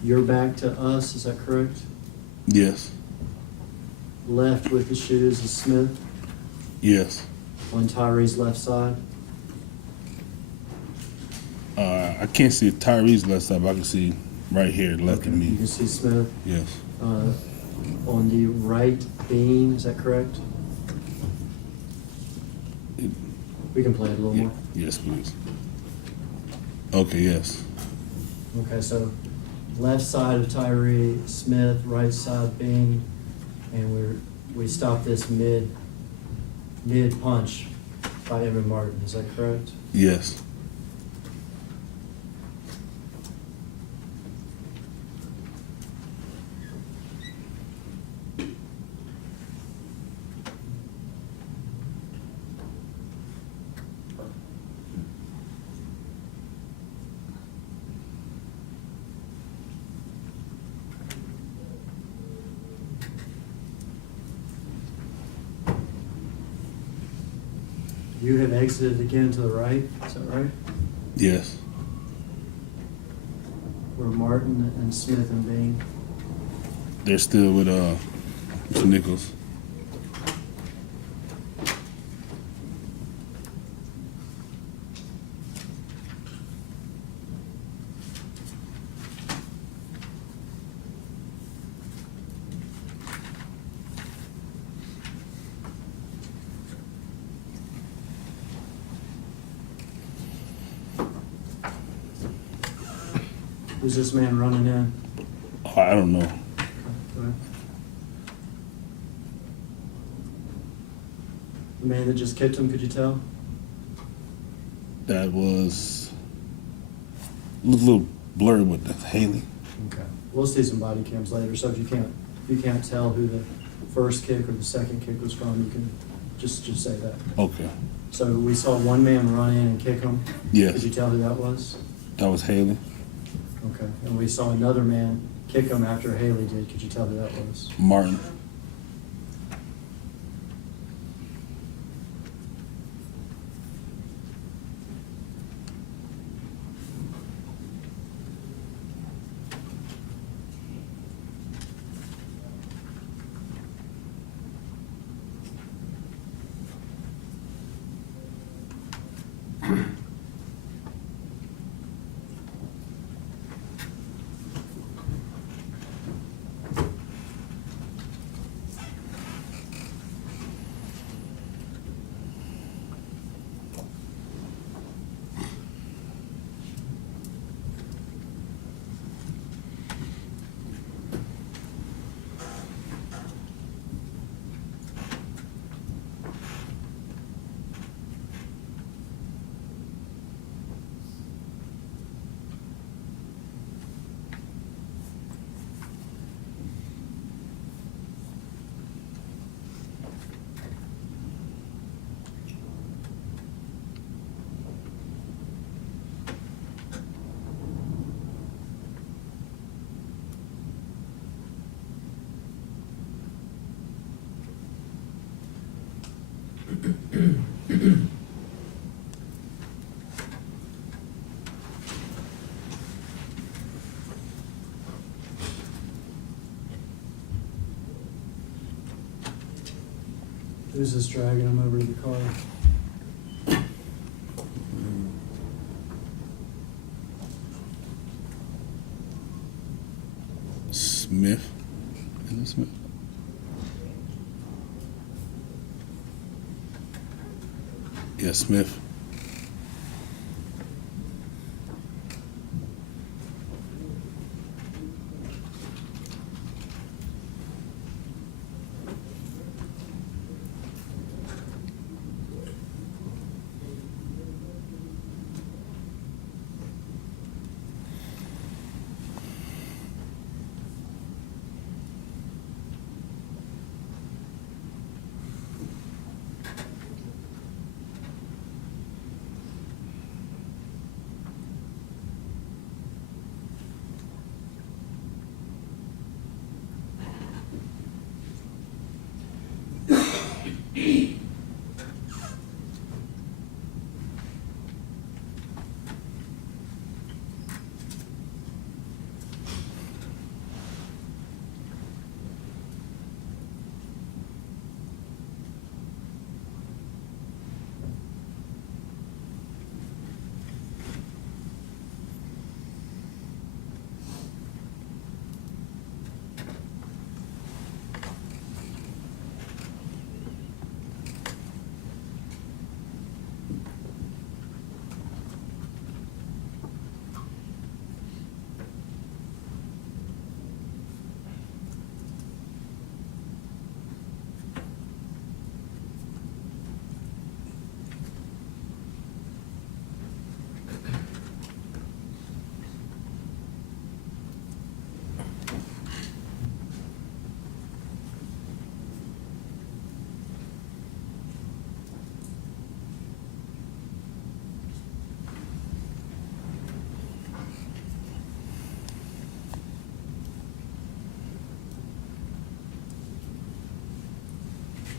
You're back to us, is that correct? Yes. Left with the shoes is Smith, Yes. on Tyree's left side. I can't see Tyree's left side, but I can see right here, left of You me. can see Smith. Yes. On the right, Bean, is that correct? We can play it a little more. Yes, please. Okay, yes. Okay, so left side of Tyree, Smith, right side Bean, and we stop this mid punch by Evan Martin, is that correct? Yes. You have exited again to the right, is that right? Yes. Where Martin and Smith and Bean. They're still with Mr. Nichols. Who's this man running in? I don't know. Go ahead. The man that just kicked him, could you tell? That was a little blurry, but that's Haley. Okay. We'll see some body cams later, so if you can't tell who the first kick or the second kick was from, you can just say that. Okay. So we saw one man run in and kick him. Yes. Could you tell who that was? That was Haley. Okay. And we saw another man kick him after Haley did. Could you tell who that was? Martin. Who's this dragging him over to the car? Smith. Is it Smith? Yeah, Smith.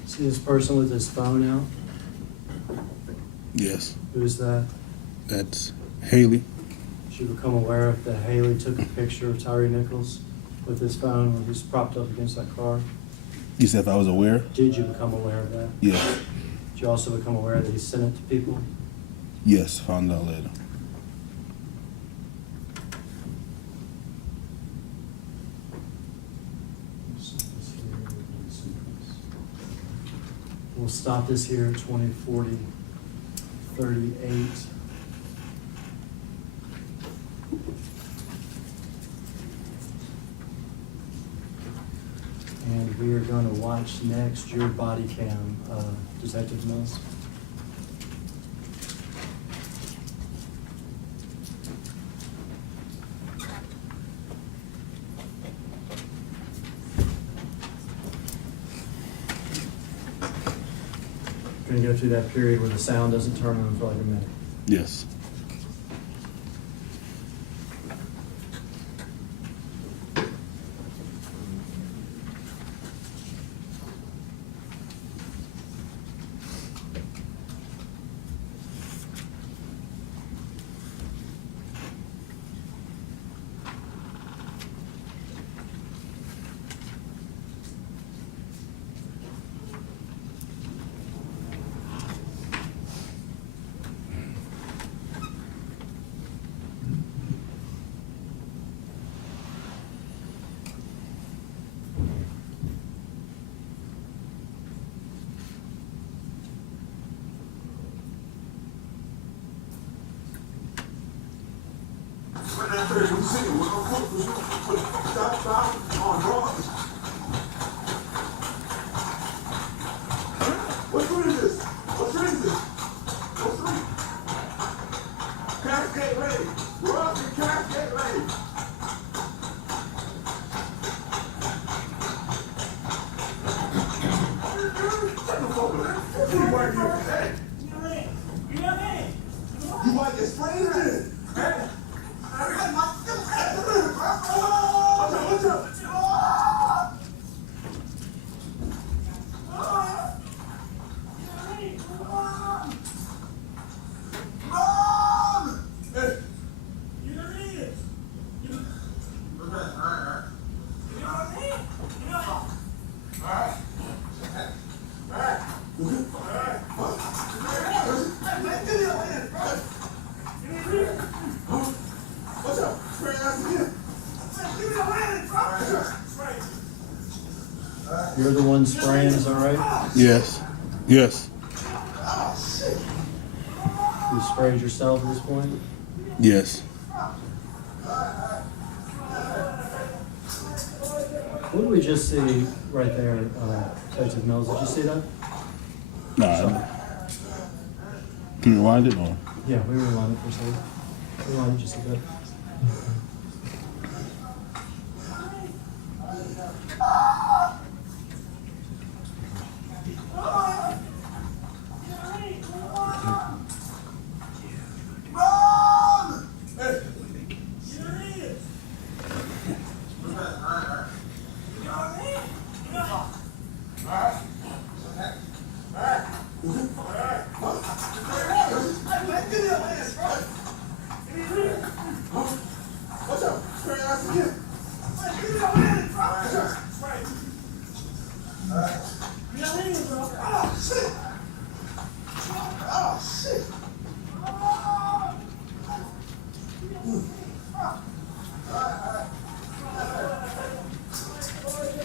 See this person with his phone out? Yes. Who's that? That's Haley. Did you become aware that Haley took a picture of Tyre Nichols with his phone when he was propped up against that car? You said if I was aware? Did you become aware of that? Yes. Did you also become aware that he sent it to people? Yes, found out later. We'll stop this here at 2040, 38. And we are going to watch next your body cam, Detective Mills. Going to go through that period where the sound doesn't turn on for like a minute. Yes. What fruit is this? What fruit is this? What fruit? Cascade ready. We're up in cascade ready. Turn the phone, man. You want your head? You want your spray in? Hey? What's up? You're the one spraying, is that right? Yes. Yes. You sprayed yourself at this point? Yes. What did we just see right there, Detective Mills? Did you see that? Nah. Can you rewind it or? Yeah, we rewind it for a second. Rewind it just a bit.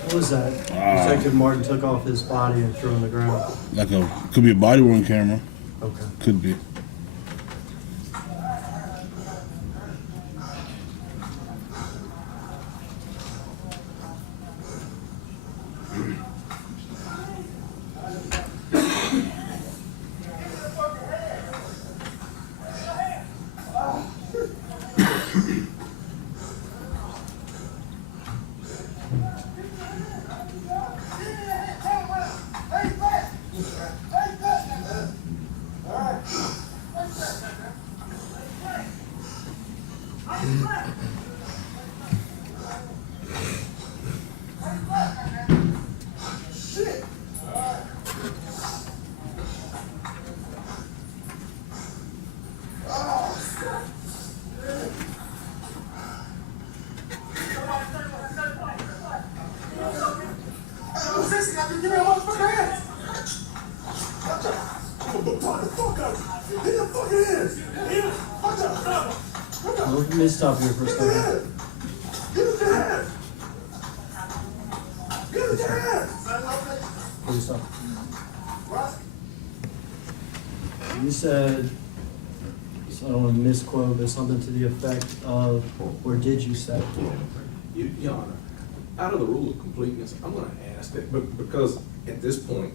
What was that? Detective Martin took off his body and threw on the ground. Like could be a body worn camera. Okay. Could be. Let me stop here for a second. Please stop. You said, so I don't want to misquote, but something to the effect of, or did you say? Your Honor, out of the rule of completeness, I'm gonna ask that, but because at this point,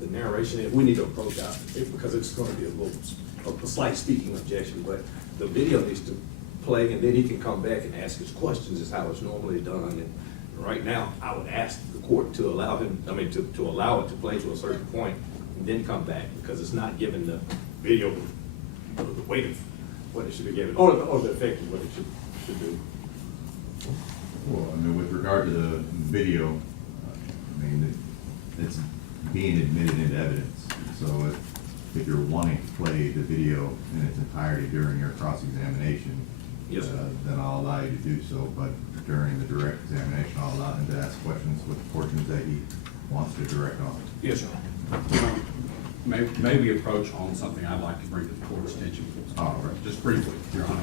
the narration, we need to approach out, because it's gonna be a slight speaking objection, but the video needs to play, and then he can come back and ask his questions, is how it's normally done. And right now, I would ask the court to allow him, to allow it to play to a certain point, and then come back, because it's not giving the video the weight of what it should be given, or the effect of what it should do. Well, I mean, with regard to the video, I mean, it's being admitted into evidence. So if you're wanting to play the video in its entirety during your cross-examination, Yes, sir. then I'll allow you to do so. But during the direct examination, I'll allow him to ask questions with portions that he wants to direct on. Yes, sir. Maybe approach on something I'd like to bring to the court's attention. All right. Just briefly, Your Honor.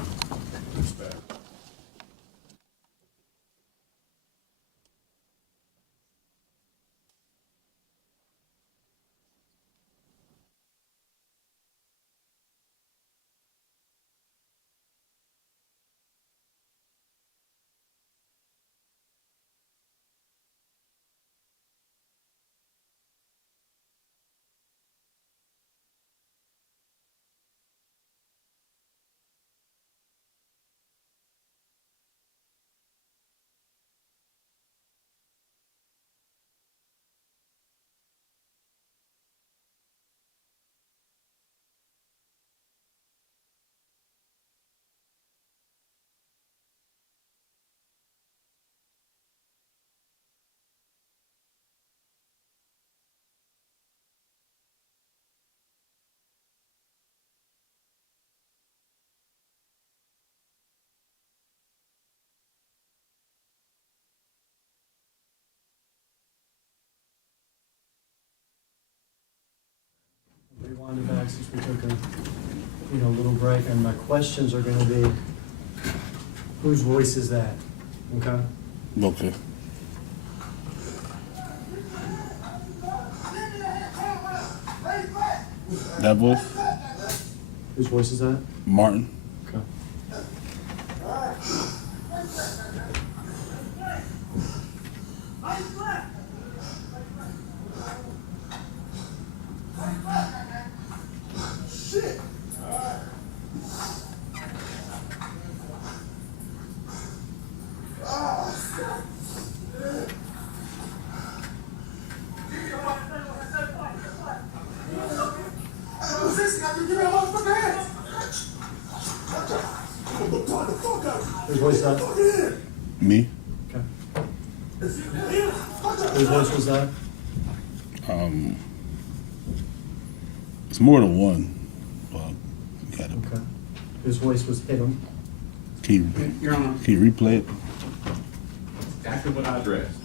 Rewind it back since we took a little break, and my questions are gonna be, whose voice is that? Okay? Okay. That voice? Whose voice is that? Martin. Okay. Whose voice is that? Me. Okay. Whose voice was that? It's more than one. But you gotta, Okay. Whose voice was him? can Your Honor. you replay it? Exactly what I addressed.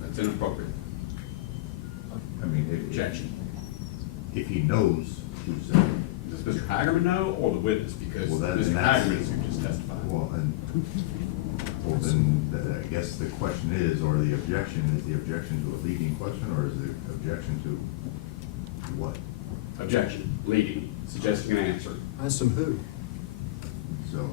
That's inappropriate. I mean, Objection. if he knows who's saying Does Mr. Hagerman know or the witness? Because Well, Mr. that's- Hagerman is who just testified. well, then, I guess the question is, or the objection, is the objection to a leading question, or is the objection to what? Objection, leading, suggesting an answer. I asked him who. So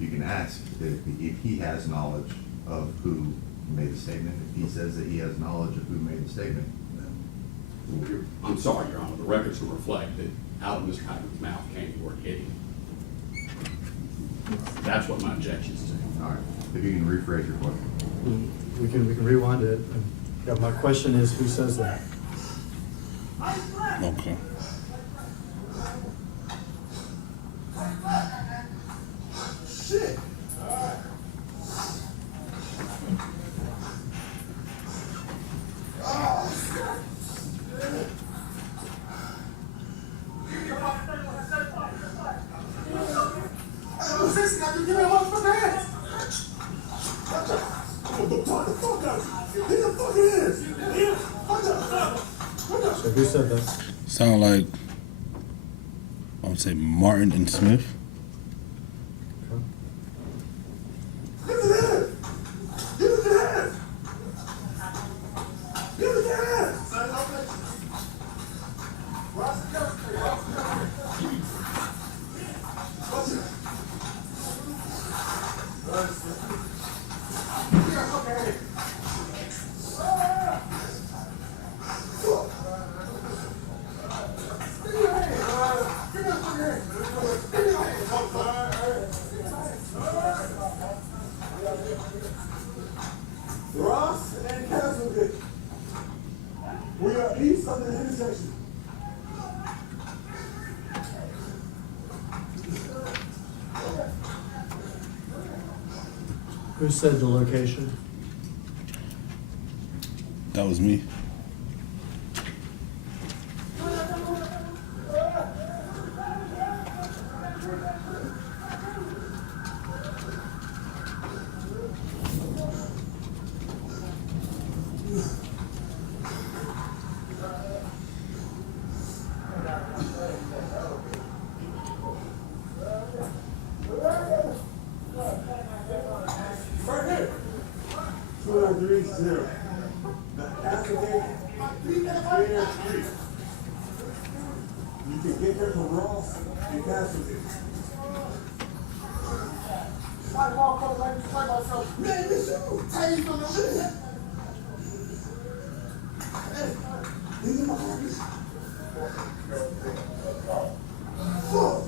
you can ask if he has knowledge of who made the statement. If he says that he has knowledge of who made the statement, then I'm sorry, Your Honor, the records will reflect that out of Mr. Hagerman's mouth came the word hitting. That's what my objection is to. all right. If you can rephrase your question. We can rewind it. Yeah, my question is, who says that? Okay. So who said that? Sound like, I would say Martin and Smith. Who said the location? That was me. Right here. 230. The applicant, Tyre Street. You can get there from Ross and Castleton. Man, this you. How you gonna do that? Hey, these are my habits. Fuck.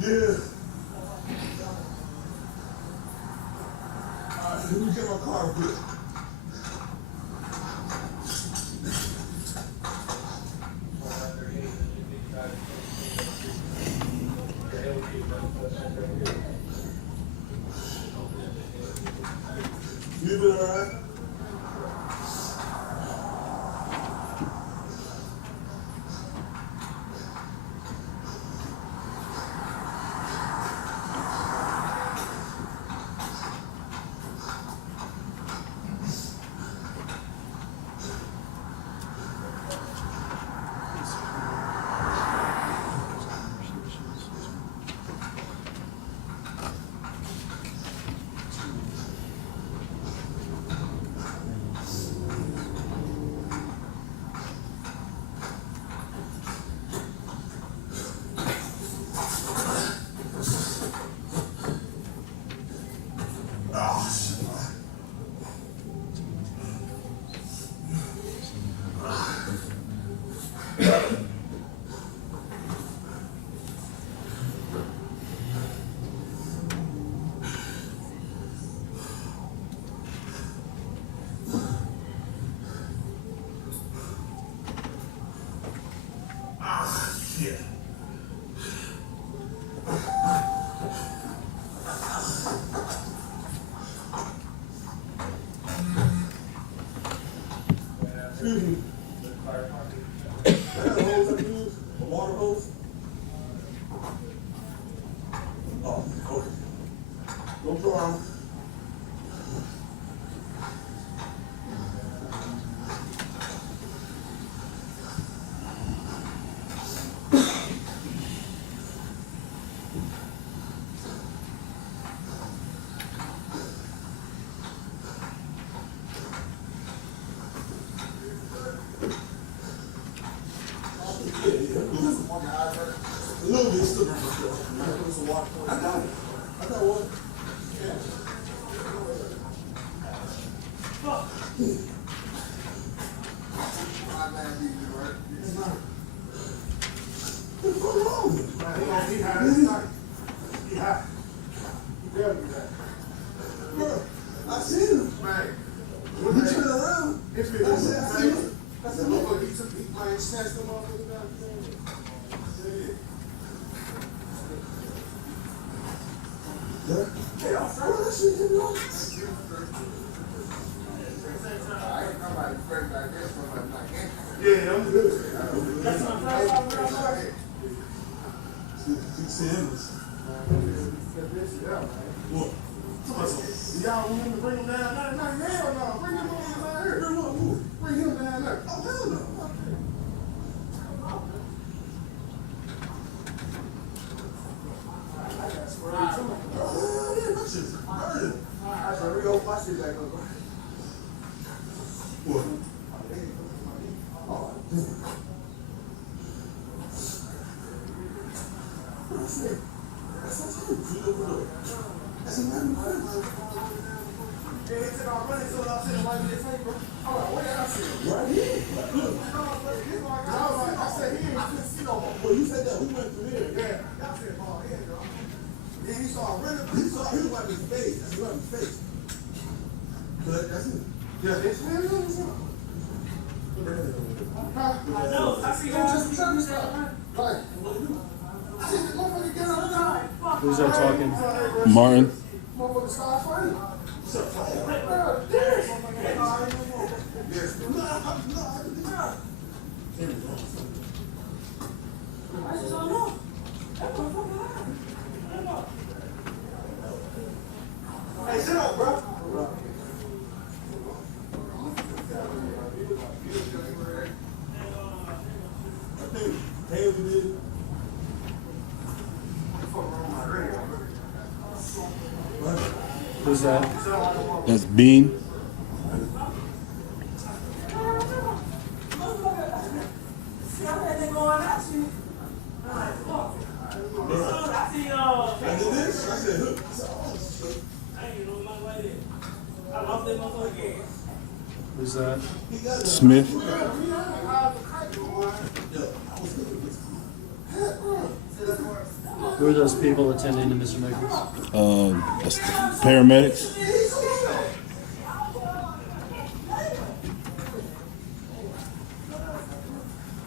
Yeah. Alright, let me get my car good. You been alright? Shit. Excuse me. That hose I use, a water hose? Oh, okay. No problem. A little bit slippery for sure. I got it. I got one. Yeah. Fuck. What's wrong with you? Man, he had it tonight. He had it. He better be that. Bro, I seen him. Man. When he turned around, I said, I seen him. I said, look, he took, he playing, snatched him off with the down. Hey, I'll throw that shit in your face. Yeah, I'm good. That's my friend. What? Y'all want him to bring him down? No, hell no. Bring him down here. Bring him down there. Oh, hell no. What? Oh, damn. That's a man. Right here. Look. I said here. saw he was wiping his face. That's wiping his face. But that's it. Yeah, it's I know. I see Who's that talking? Martin. Hey, sit up, bro. Who's that? That's Bean. Who's that? Smith. Who are those people attending to Mr. Nichols? That's the paramedics.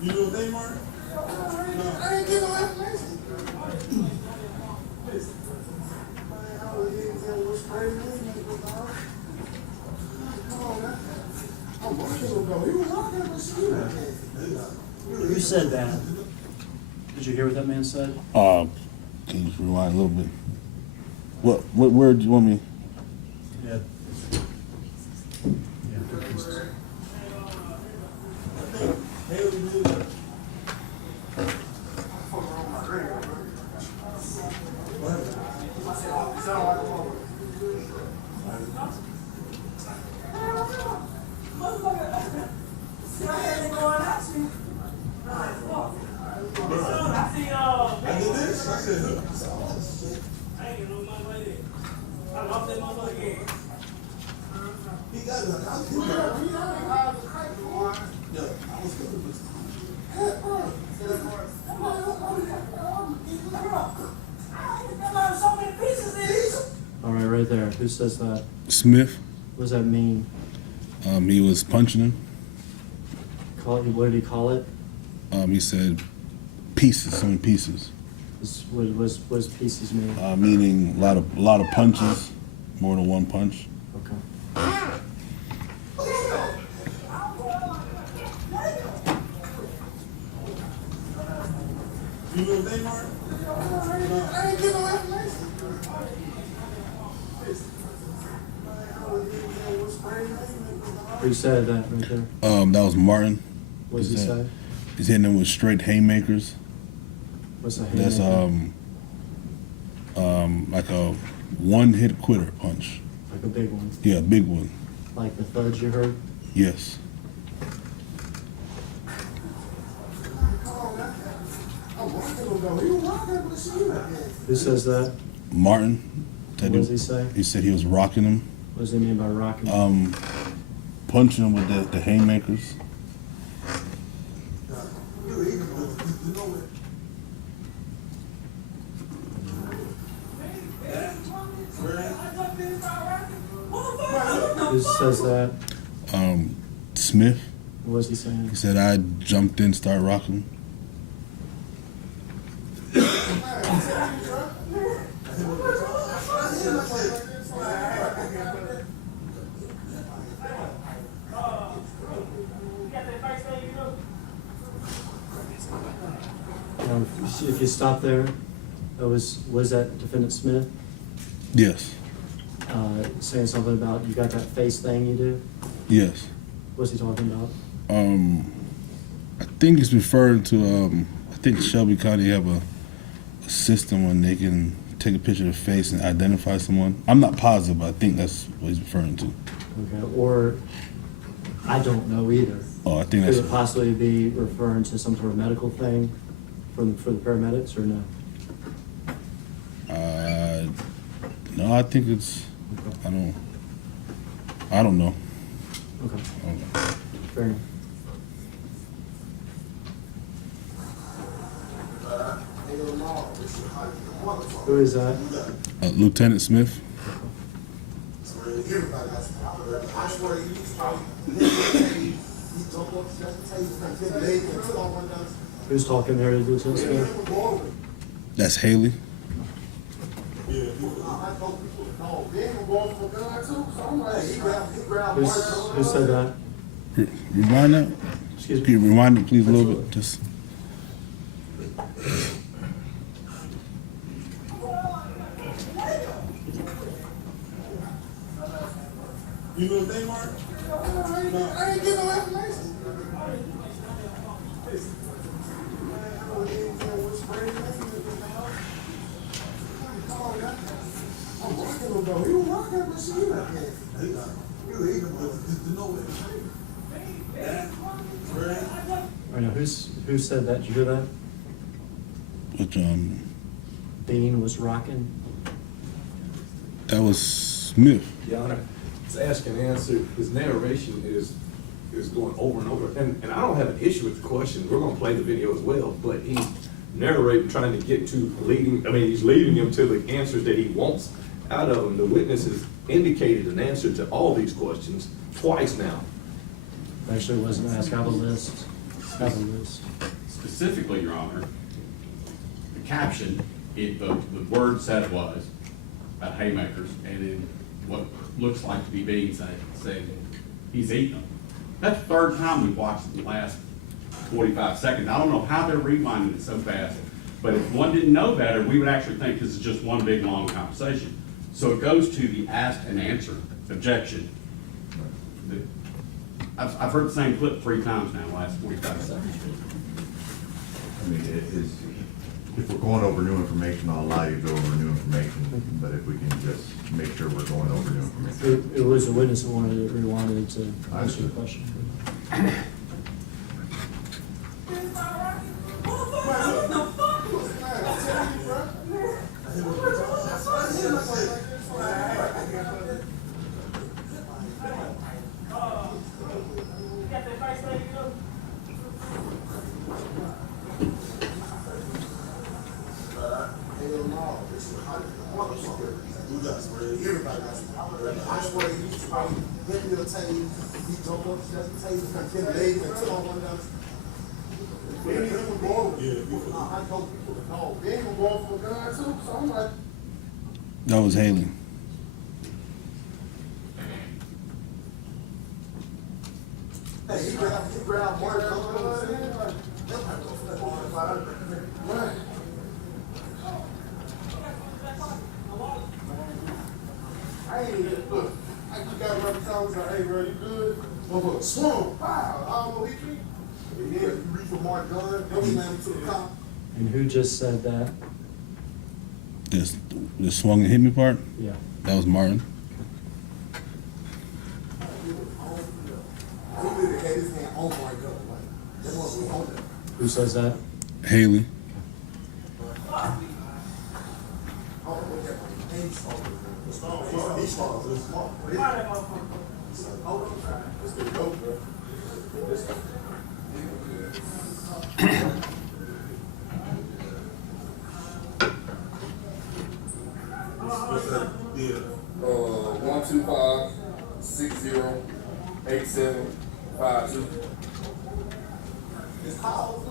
You know what they are? No. I ain't getting no information. Who said that? Did you hear what that man said? Can you just rewind a little bit? What word do you want me? Yeah. All right, right there. Who says that? Smith. What does that mean? He was punching him. What did he call it? He said pieces, so many pieces. What does pieces mean? Meaning a lot of punches, more than one punch. Okay. You know what they are? I ain't getting no information. Who said that right there? That was Martin. What did he say? He's hitting him with straight haymakers. What's a That's haymaker? like a one-hit quitter punch. Like a big one? Yeah, a big one. Like the thuds you heard? Yes. Who says that? Martin. What does he say? He said he was rocking him. What does he mean by rocking? Punching him with the haymakers. Who says that? Smith. What was he saying? He said I jumped in, started rocking. If you stop there, was that Defendant Smith? Yes. Saying something about you got that face thing you do? Yes. What's he talking about? I think he's referring to, I think Shelby County have a system when they can take a picture of the face and identify someone. I'm not positive, but I think that's what he's referring to. Okay, or I don't know either. Oh, I think that's... Could it possibly be referring to some sort of medical thing for the paramedics, or no? No, I think it's... Okay. I don't know. Okay. I don't know. Fair enough. Who is that? Lieutenant Smith. Who's talking there? Lieutenant Smith? That's Haley. Who said that? Rewind that. Excuse me? Can you rewind it, please, a little bit? Just. You know what they mark? I ain't getting no information. I'm rocking him though. You rocking him, but she not. You even to know it. I know, who said that? Did you hear that? Which Bean was rocking. that was Smith. Your Honor, it's ask and answer. His narration is going over and over. And I don't have an issue with the question. We're gonna play the video as well, but he's narrating, trying to get to he's leading him to the answers that he wants out of him. The witness has indicated an answer to all these questions twice now. Actually, it wasn't asked. I have a list. I have a list. Specifically, Your Honor, the caption, the word said it was about haymakers, and then what looks like to be being saying he's eating them. That's the third time we've watched it in the last 45 seconds. I don't know how they're rewinding it so fast, but if one didn't know better, we would actually think this is just one big long conversation. So it goes to the ask and answer objection. I've heard the same clip 3 times now in the last 45 seconds. I mean, if we're going over new information, I'll allow you to go over new information, but if we can just make sure we're going over new information. It was a witness who wanted to answer the question. That was Haley. Hey, he grabbed Mark. I ain't even look. I just got around the car. Like, hey, bro, you good? Motherfucker, swung. Wow. I don't know what he treat. Yeah, you reach for Mark gun. Then we land him to the car. And who just said that? The swung and hit me part? Yeah. That was Martin. He really had his hand on Mark gun. Like, that motherfucker on there. Who says that? Haley. Yeah. 125-60-8752. It's called.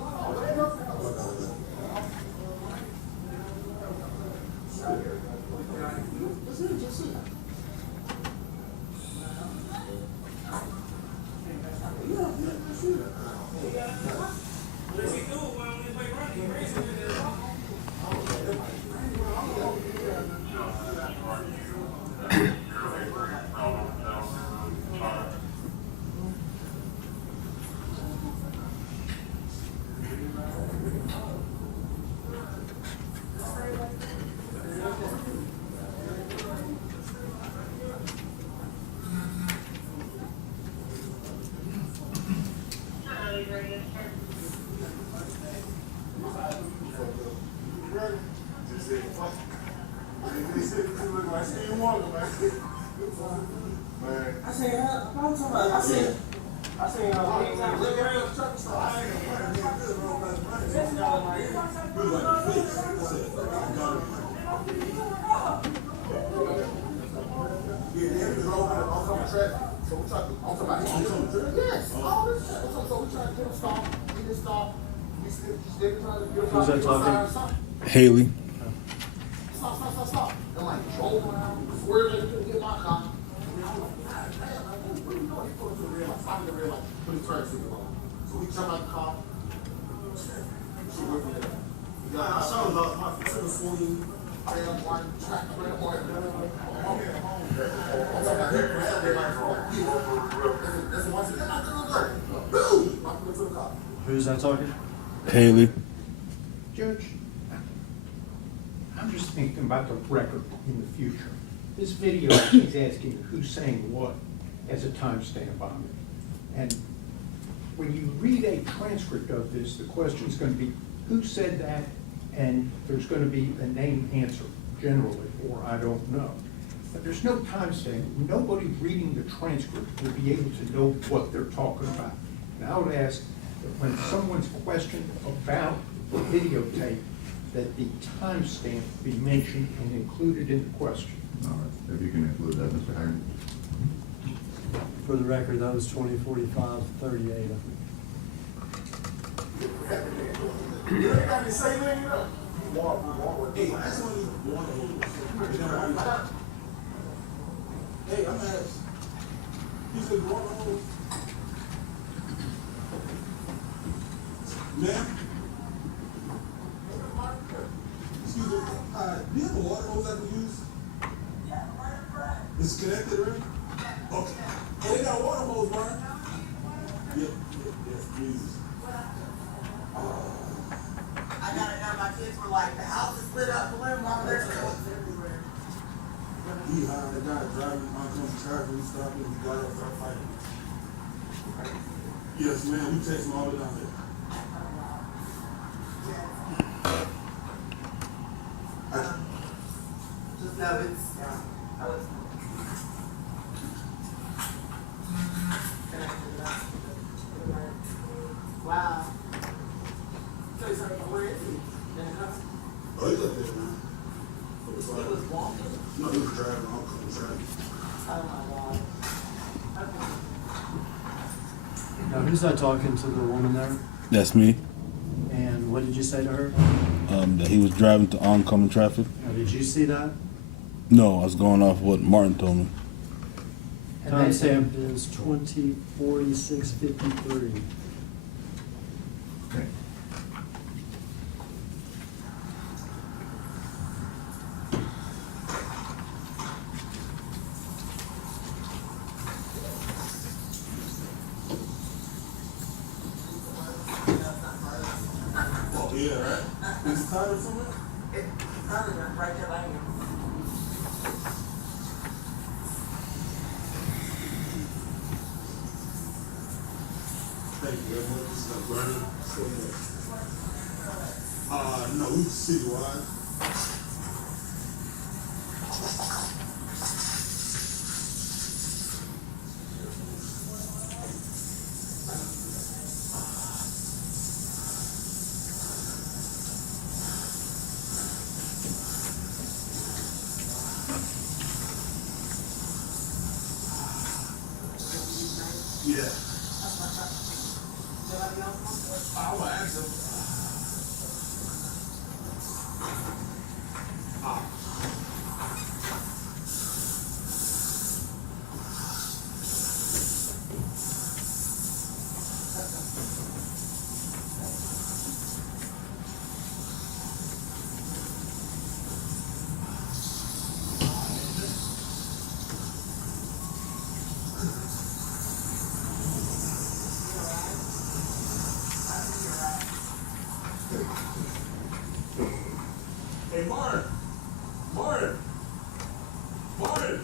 I said, I seen anytime look around the truck stop. I ain't gonna run, man. Good road, running. He was like, please. I said, I got it. Yeah, he was over on some traffic. So we tried to, on some traffic. Yes, all this shit. So we tried to get him stopped. He didn't stop. He still trying to get him. Who's that talking? Haley. Stop. And like drove around, swerved like he couldn't get my car. I mean, I was like, God damn, like, what are you doing? He pulled to the red light, stopped at the red light, put his turn signal on. So we jumped out the car. She went from there. I saw my foot was swinging. Ram one, track, ram one. I'm here at home. I'm talking about here, ram, red light, that's the one thing. Then I go, boom! I put it to the car. Who's that talking? Haley. Judge, I'm just thinking about the record in the future. This video is asking who's saying what as a timestamp on it. And when you read a transcript of this, the question's going to be, who said that? And there's going to be a name answer, generally, or I don't know. But there's no timestamp. Nobody reading the transcript will be able to know what they're talking about. And I would ask that when someone's questioned about the videotape, that the timestamp be mentioned and included in the question. All right, if you can include that, Mr. Haggard. For the record, that was 2045-38, I think. You ain't got to say nothing, you know. Hey, I just want to Hey, I'm asked. He said, water hose. Ma'am? Excuse me, do you have a water hose I can use? It's connected, right? Okay. Hey, they got a water hose, right? Yes, please. I got it now. My kids were like, the house is split up, balloon, mom, there's everywhere. He hired a guy driving oncoming traffic, we stopped him, he got up, started fighting. Yes, ma'am, we text him all the way down there. Just know it's, I was. Wow. So he's like, where is he? Oh, he's up there, man. He was walking. No, he was driving oncoming traffic. Oh my God. Okay. Now, who's that talking to the woman there? That's me. And what did you say to her? That he was driving to oncoming traffic. Now, did you see that? No, I was going off what Martin told me. Timestamp is 2046-53. Okay. Oh, yeah, right? Is it tired somewhere? Probably right there by you. Thank you very much. This is a burner. No, we citywide. Yeah. I will ask him. Hey, Martin. Martin. Martin.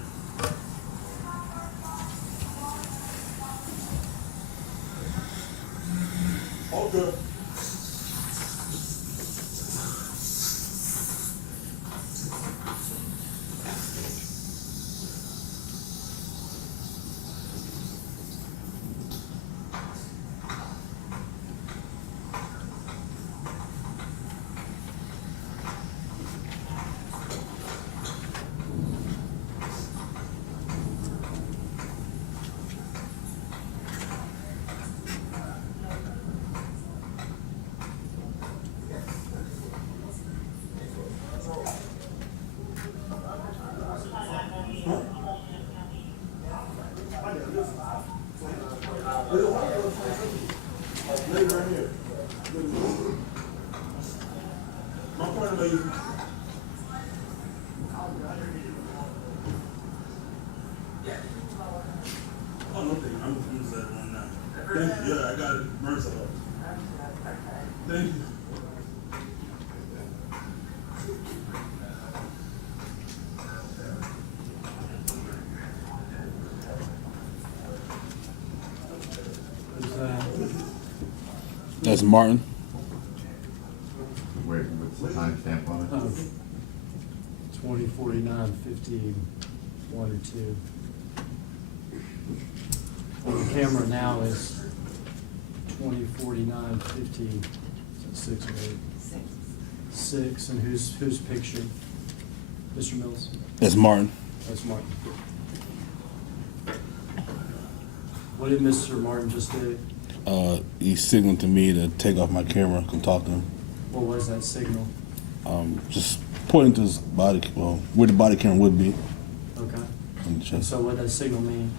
Okay. Lady right here. My point of view. Oh, no, thank you. I'm just that one now. Thank you. Yeah, I got it. Mercy. Thank you. That's Martin. Wait, what's the timestamp on it? 2049, 51 or 2. On the camera now is 2049, 50, 6 or 8? 6, and whose picture? Mr. Mills? That's Martin. That's Martin. What did Mr. Martin just do? He signaled to me to take off my camera, come talk to him. What was that signal? Just pointing to his body, well, where the body camera would be. Okay. On the chest. So what does that signal mean?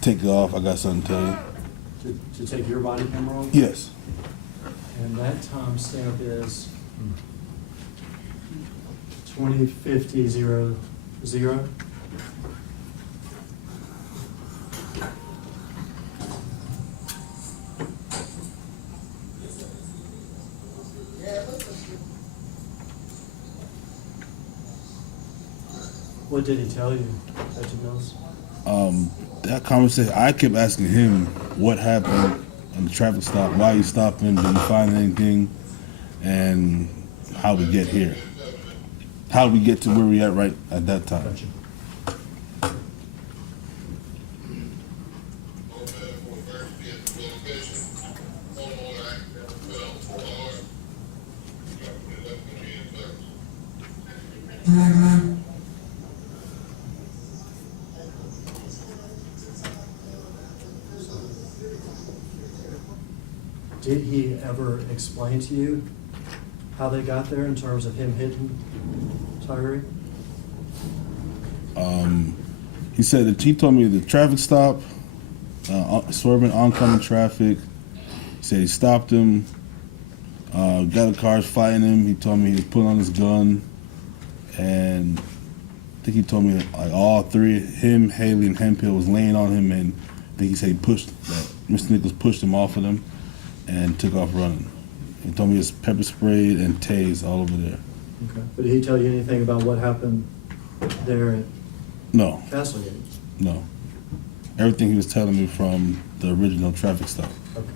Take it off, I got something to tell you. To take your body camera off? Yes. And that timestamp is 2050:00. What did he tell you, Mr. Mills? That conversation, I kept asking him what happened on the traffic stop, why you stopping, did you find anything, and how we get here. How we get to where we at right at that time. Gotcha. Did he ever explain to you how they got there in terms of him hitting Tyre? He said that he told me the traffic stop, swerving oncoming traffic. He said he stopped him, got the cars fighting him. He told me he was pulling on his gun, and I think he told me that, like, all three, him, Haley, and Hemphill was laying on him, and I think he said Mr. Nichols pushed him off of them and took off running. He told me he was pepper sprayed and tased all over there. Okay. But did he tell you anything about what happened there at No, Castlegate? no. Everything he was telling me from the original traffic stop. Okay.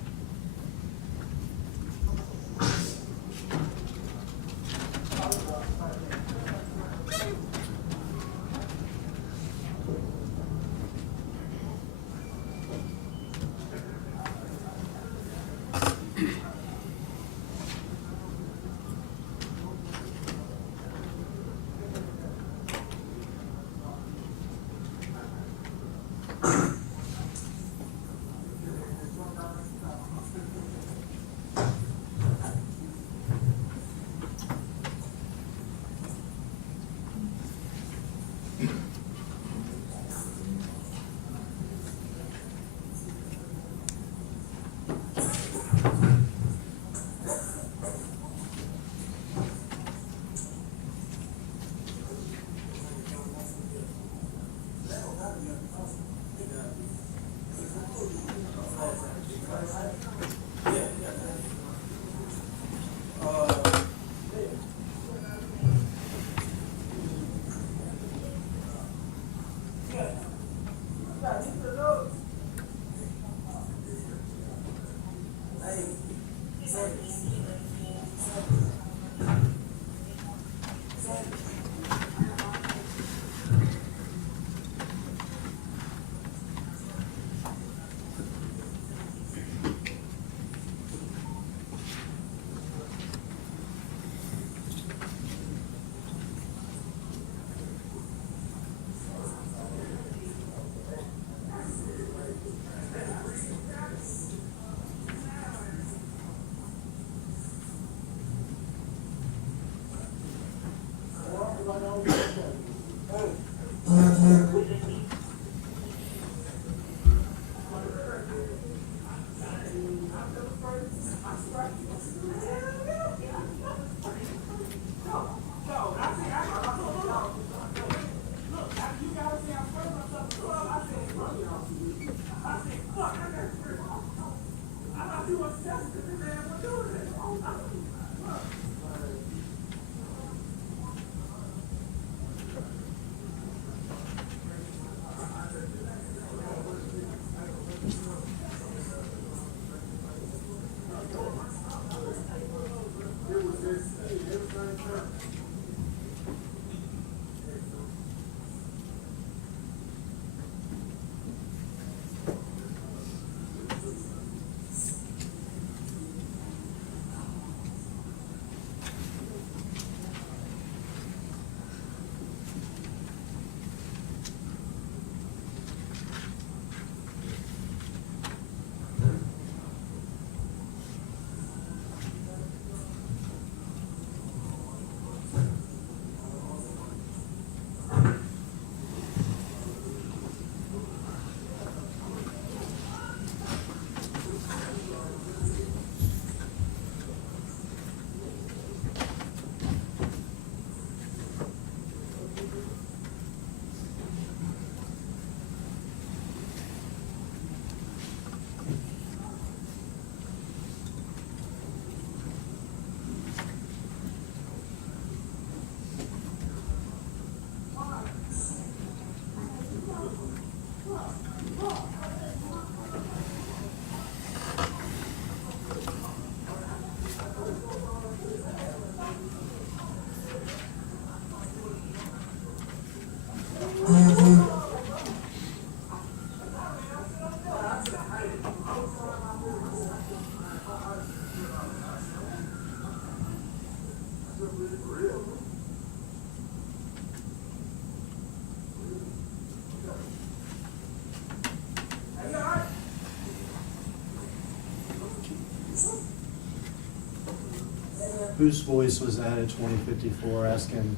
Whose voice was that at 2054 asking,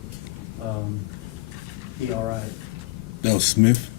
he all right? That was Smith.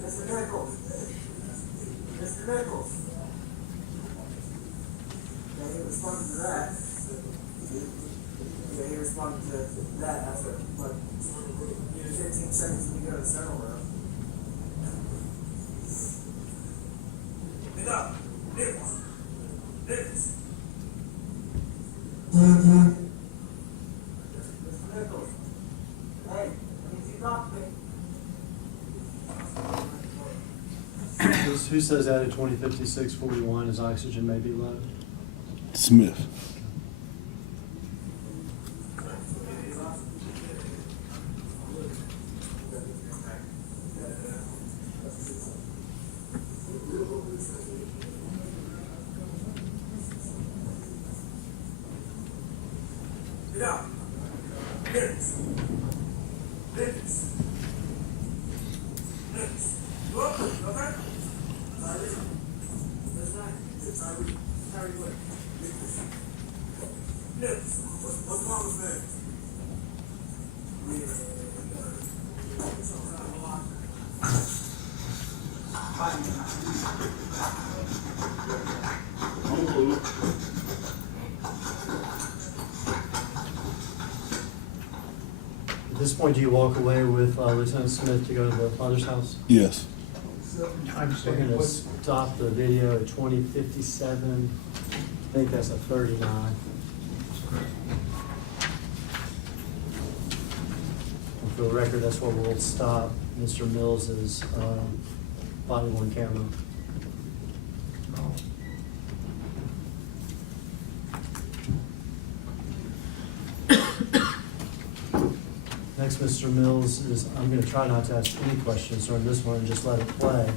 Mr. Nichols. Mr. Nichols. Yeah, he responded to that. Yeah, he responded to that after, but, 15 seconds to go to center row. Get up. Nichols. Nichols. Mr. Nichols. Hey, I need you to talk to me. Who says that at 2056-41 his oxygen may be low? Smith. Get up. Nichols. Nichols. Nichols. Go up, okay? What's wrong with that? this point, do you walk away with Lieutenant Smith to go to the mother's house? Yes. We're gonna stop the video at 20:57. I think that's a 39. And for the record, that's where we'll stop Mr. Mills's body-worn camera. Next, Mr. Mills is, I'm gonna try not to ask any questions during this one and just let it play.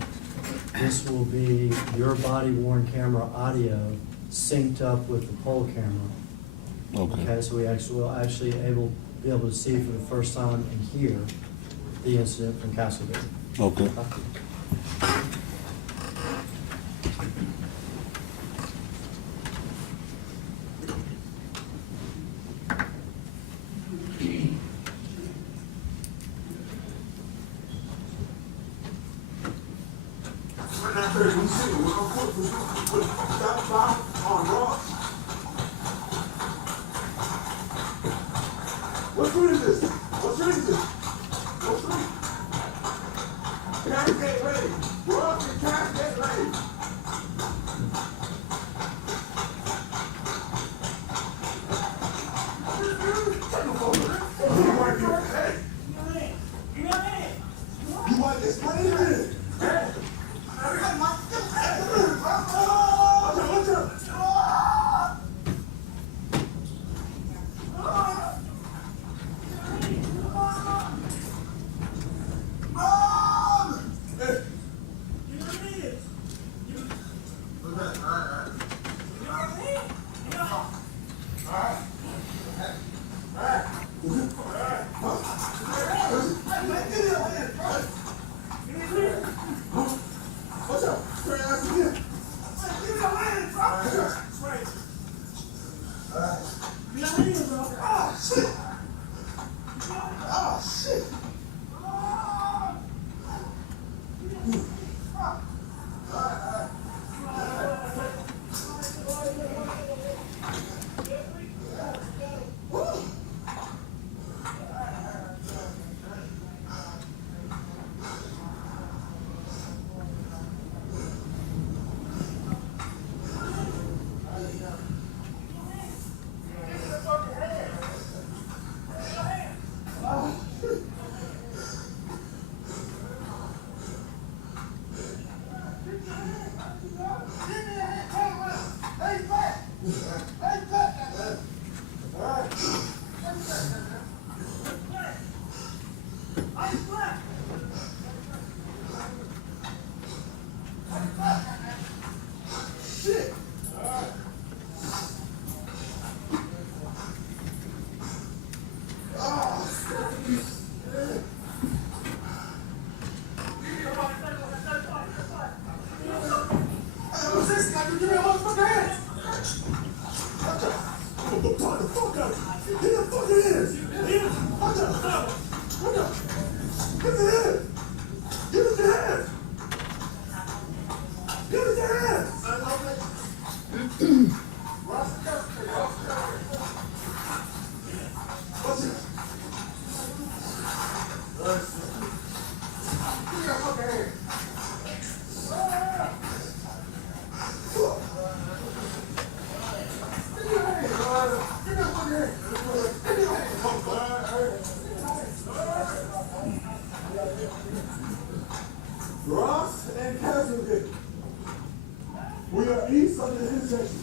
This will be your body-worn camera audio synced up with the poll camera. Okay, so we will actually be able to see for the first time and hear the incident from Castlegate. Okay. What fruit is this? What fruit is this? What fruit? Cash get ready. We're up to cash get ready. You want this money? Hey! Watch out! Ross and Castlegate. We are east of the intersection.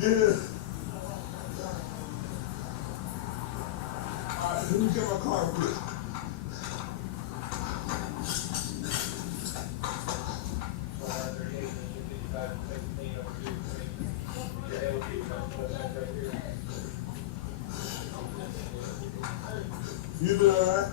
Yeah. Alright, let me get my car real quick. You been alright?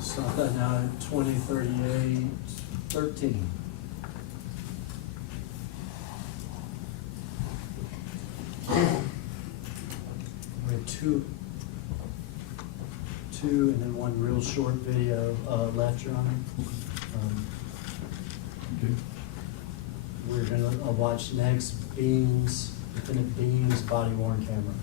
Stop that now at 2038-13. We have two and then one real short video left, Your Honor. We're gonna watch next Lieutenant Beam's body worn camera.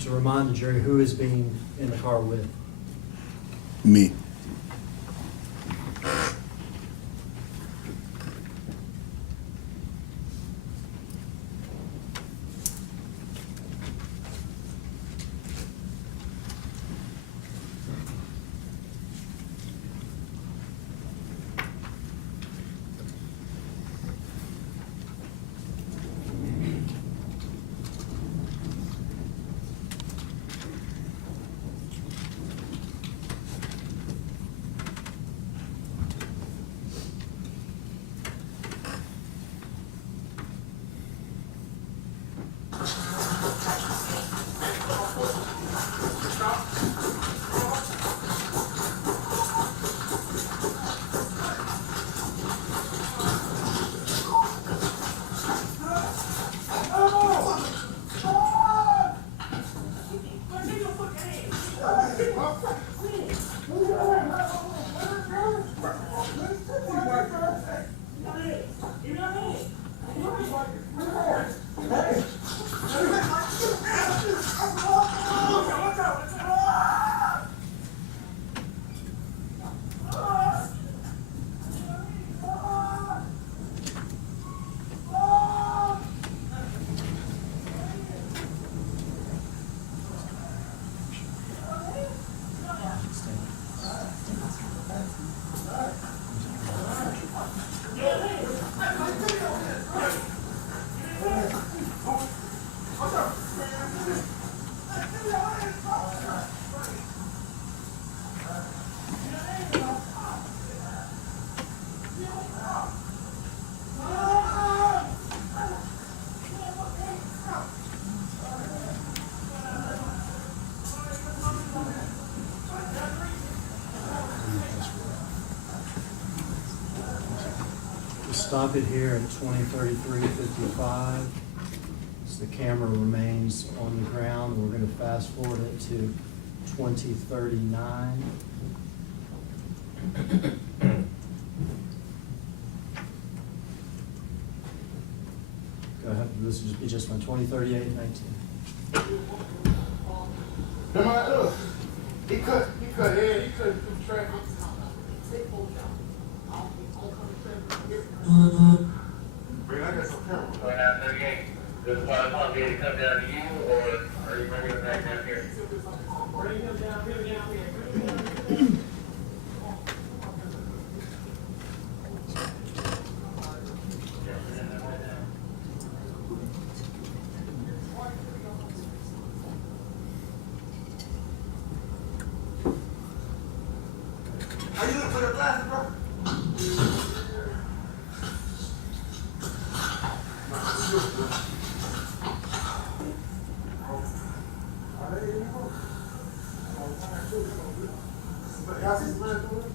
To remind the jury, who is being in the car with? Me. Stop it here at 2033-55. As the camera remains on the ground, we're going to fast forward it to 2039. Go ahead. This will be just on 2038 and 19. Come on, look. He cut head, he cut through traffic. Bring, I got some camera. 3938. Does the fire department need to come down to you, or are you bringing it back down here? Bring him down here, down here. Y'all see some man through there?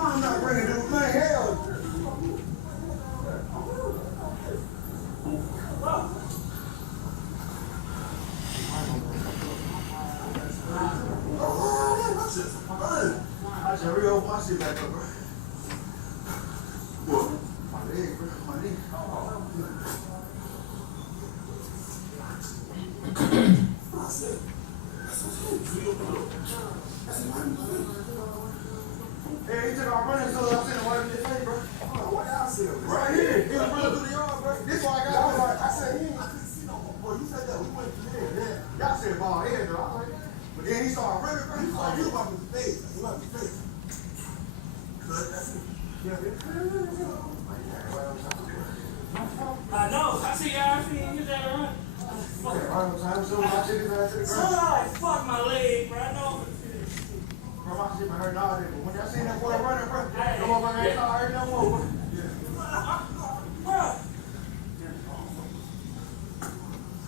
I'm not bringing dude, man, hell. I said, real, my shit back up, bro. What? My leg, bro, my knee. Hey, he took our running, so I'm saying, why did you say, bro? What y'all see? Right here. He was running through the yard, bro. This why I got like, I said, he ain't see no more. Boy, you said that. We went through there. Yeah. Y'all said ball head, though. I was like, but then he started running, bro. He started, you about his face. You about his face. Good, that's it. Yeah, I know. I see y'all. I see you that run. Somebody fuck my leg, bro. I know. Bro, my shit been hurting all day, but when y'all seen that boy running, bro, no motherfucker ain't start hurting no more, bro. Bro.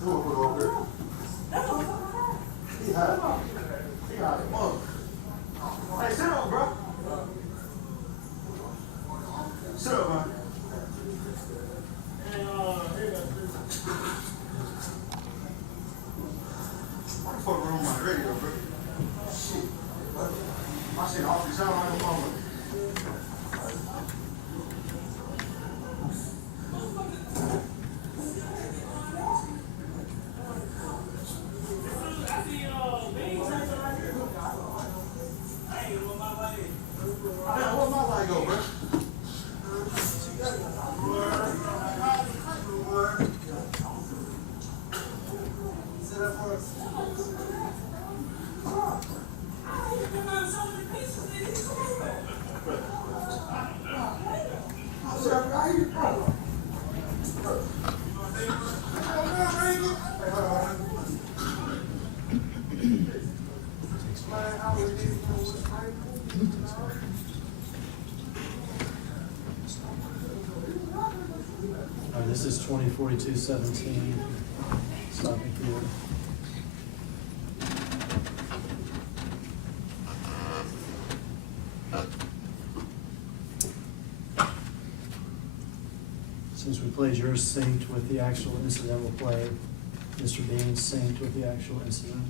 Who will put over there? He hot. He hot as mother. Hey, sit up, bro. Sit up, man. Why the fuck wrong my radio, bro? Shit. My shit off the sound like a mother. Man, where my light go, bro? Sit up for us. This is 2042-17. Stopping here. Since we played yours synced with the actual incident, we'll play Mr. Bean's synced with the actual incident.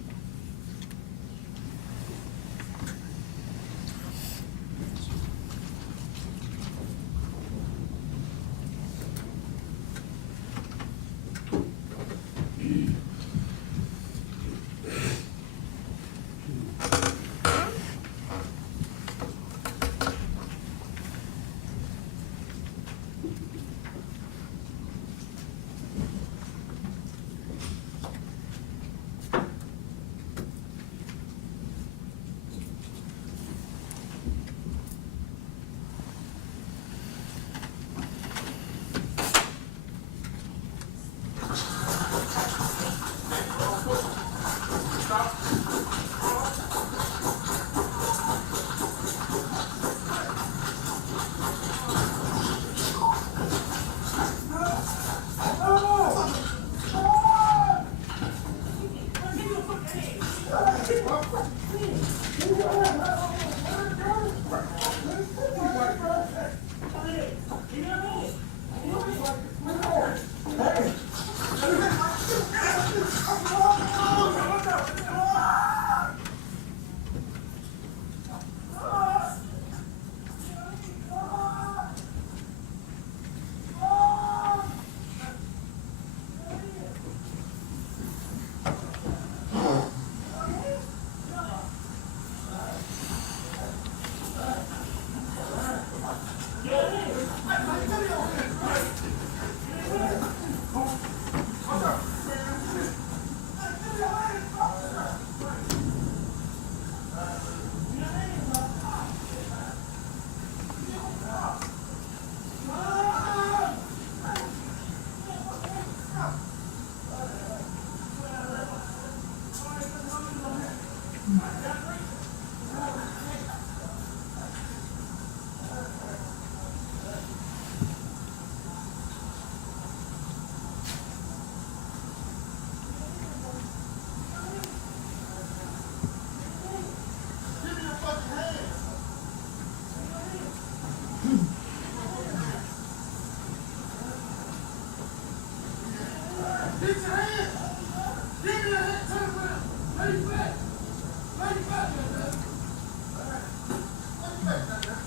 Get your hand. Give me your hand. Turn around. Lay your back. Lay your back, man. All right. Lay your back, man.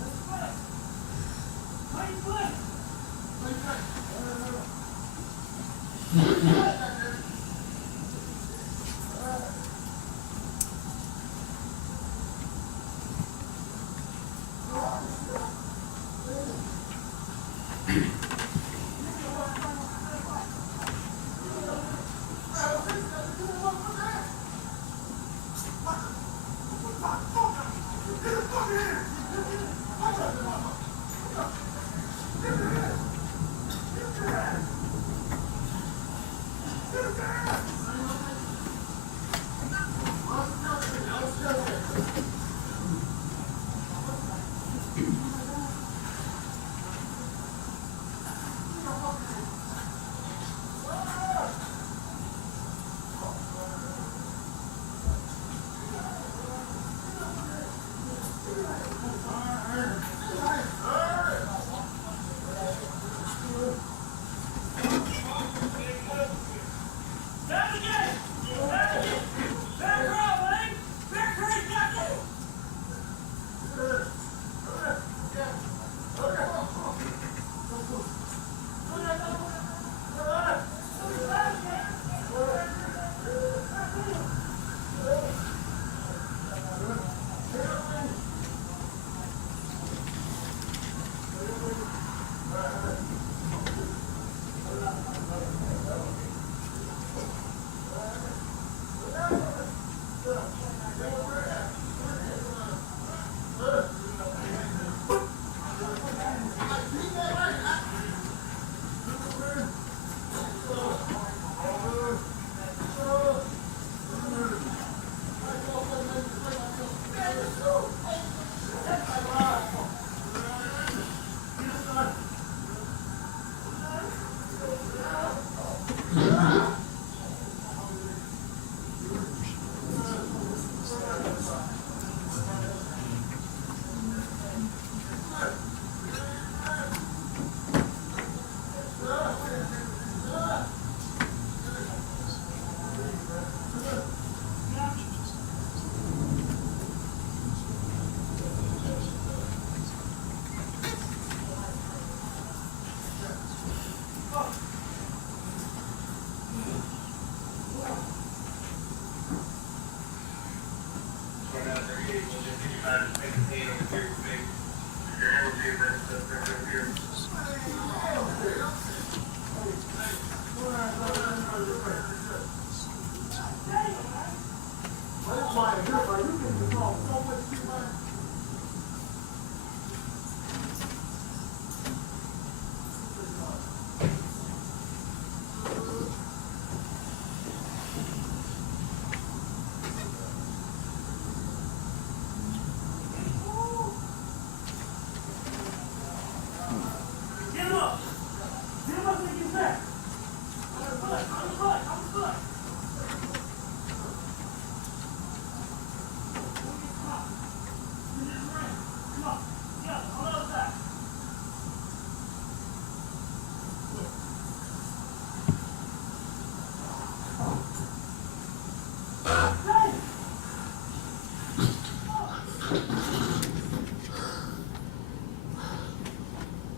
Lay your back. Lay your back. Lay your back. Lay your back, man.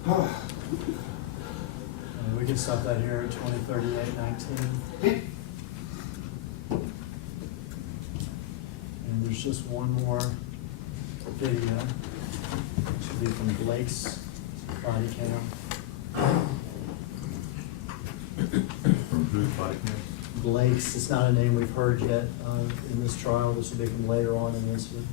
All right. We can stop that here at 2038-19. And there's just one more video. It should be from Blake's body cam. From whose body cam? Blake's, it's not a name we've heard yet in this trial. This will be from later on in this one.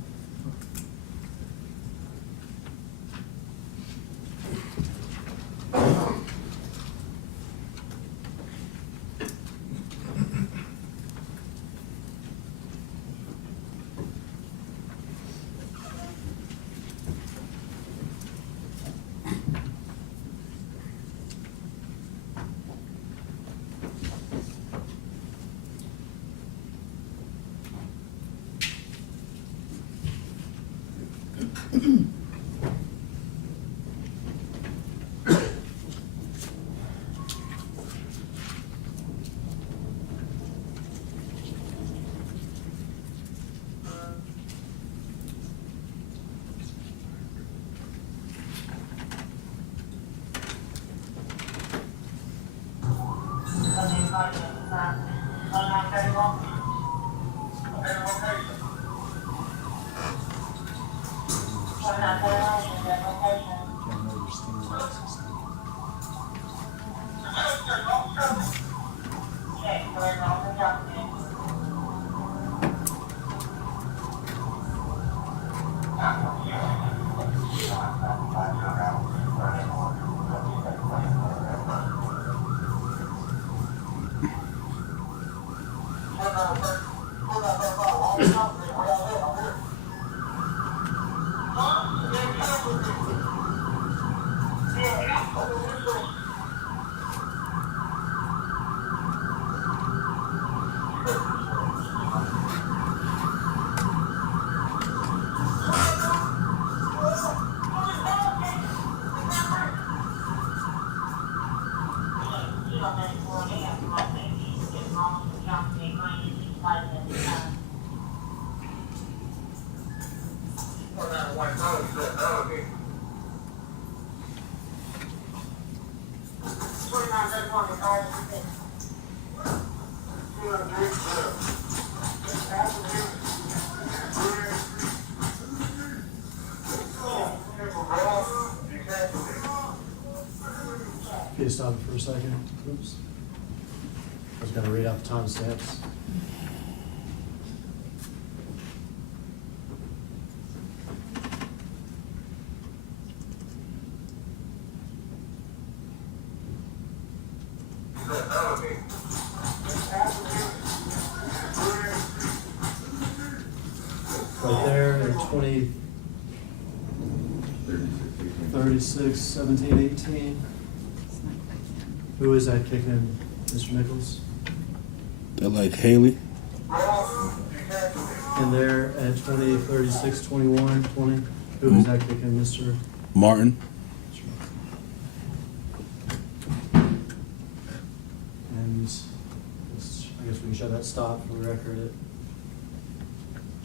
Can you stop it for a second? Oops. I was gonna read out the timestamps. Right there at 20, 36, 17, 18. It's not quite ten. Who is that kicking, Mr. Nichols? They're like Haley. And there at 20, 36, 21, 20. Who is that kicking, Mr.? Martin. And I guess we can show that stop for the record at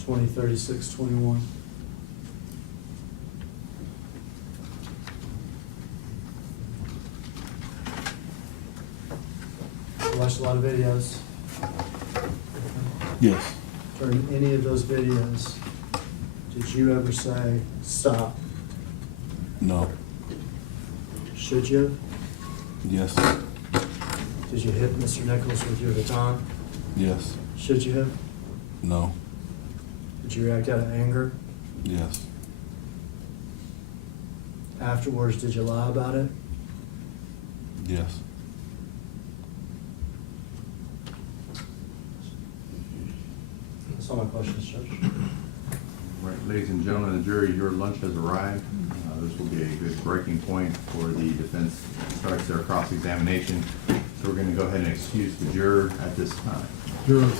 20, 36, 21. You watched a lot of videos. Yes. During any of those videos, did you ever say, stop? No. Should you? Yes. Did you hit Mr. Nichols with your baton? Yes. Should you have? No. Did you react out of anger? Yes. Afterwards, did you lie about it? Yes. That's all my questions, Judge. Right, ladies and gentlemen of the jury, your lunch has arrived. This will be a good breaking point for the defense starts their cross-examination. So we're going to go ahead and excuse the juror at this time. Juror.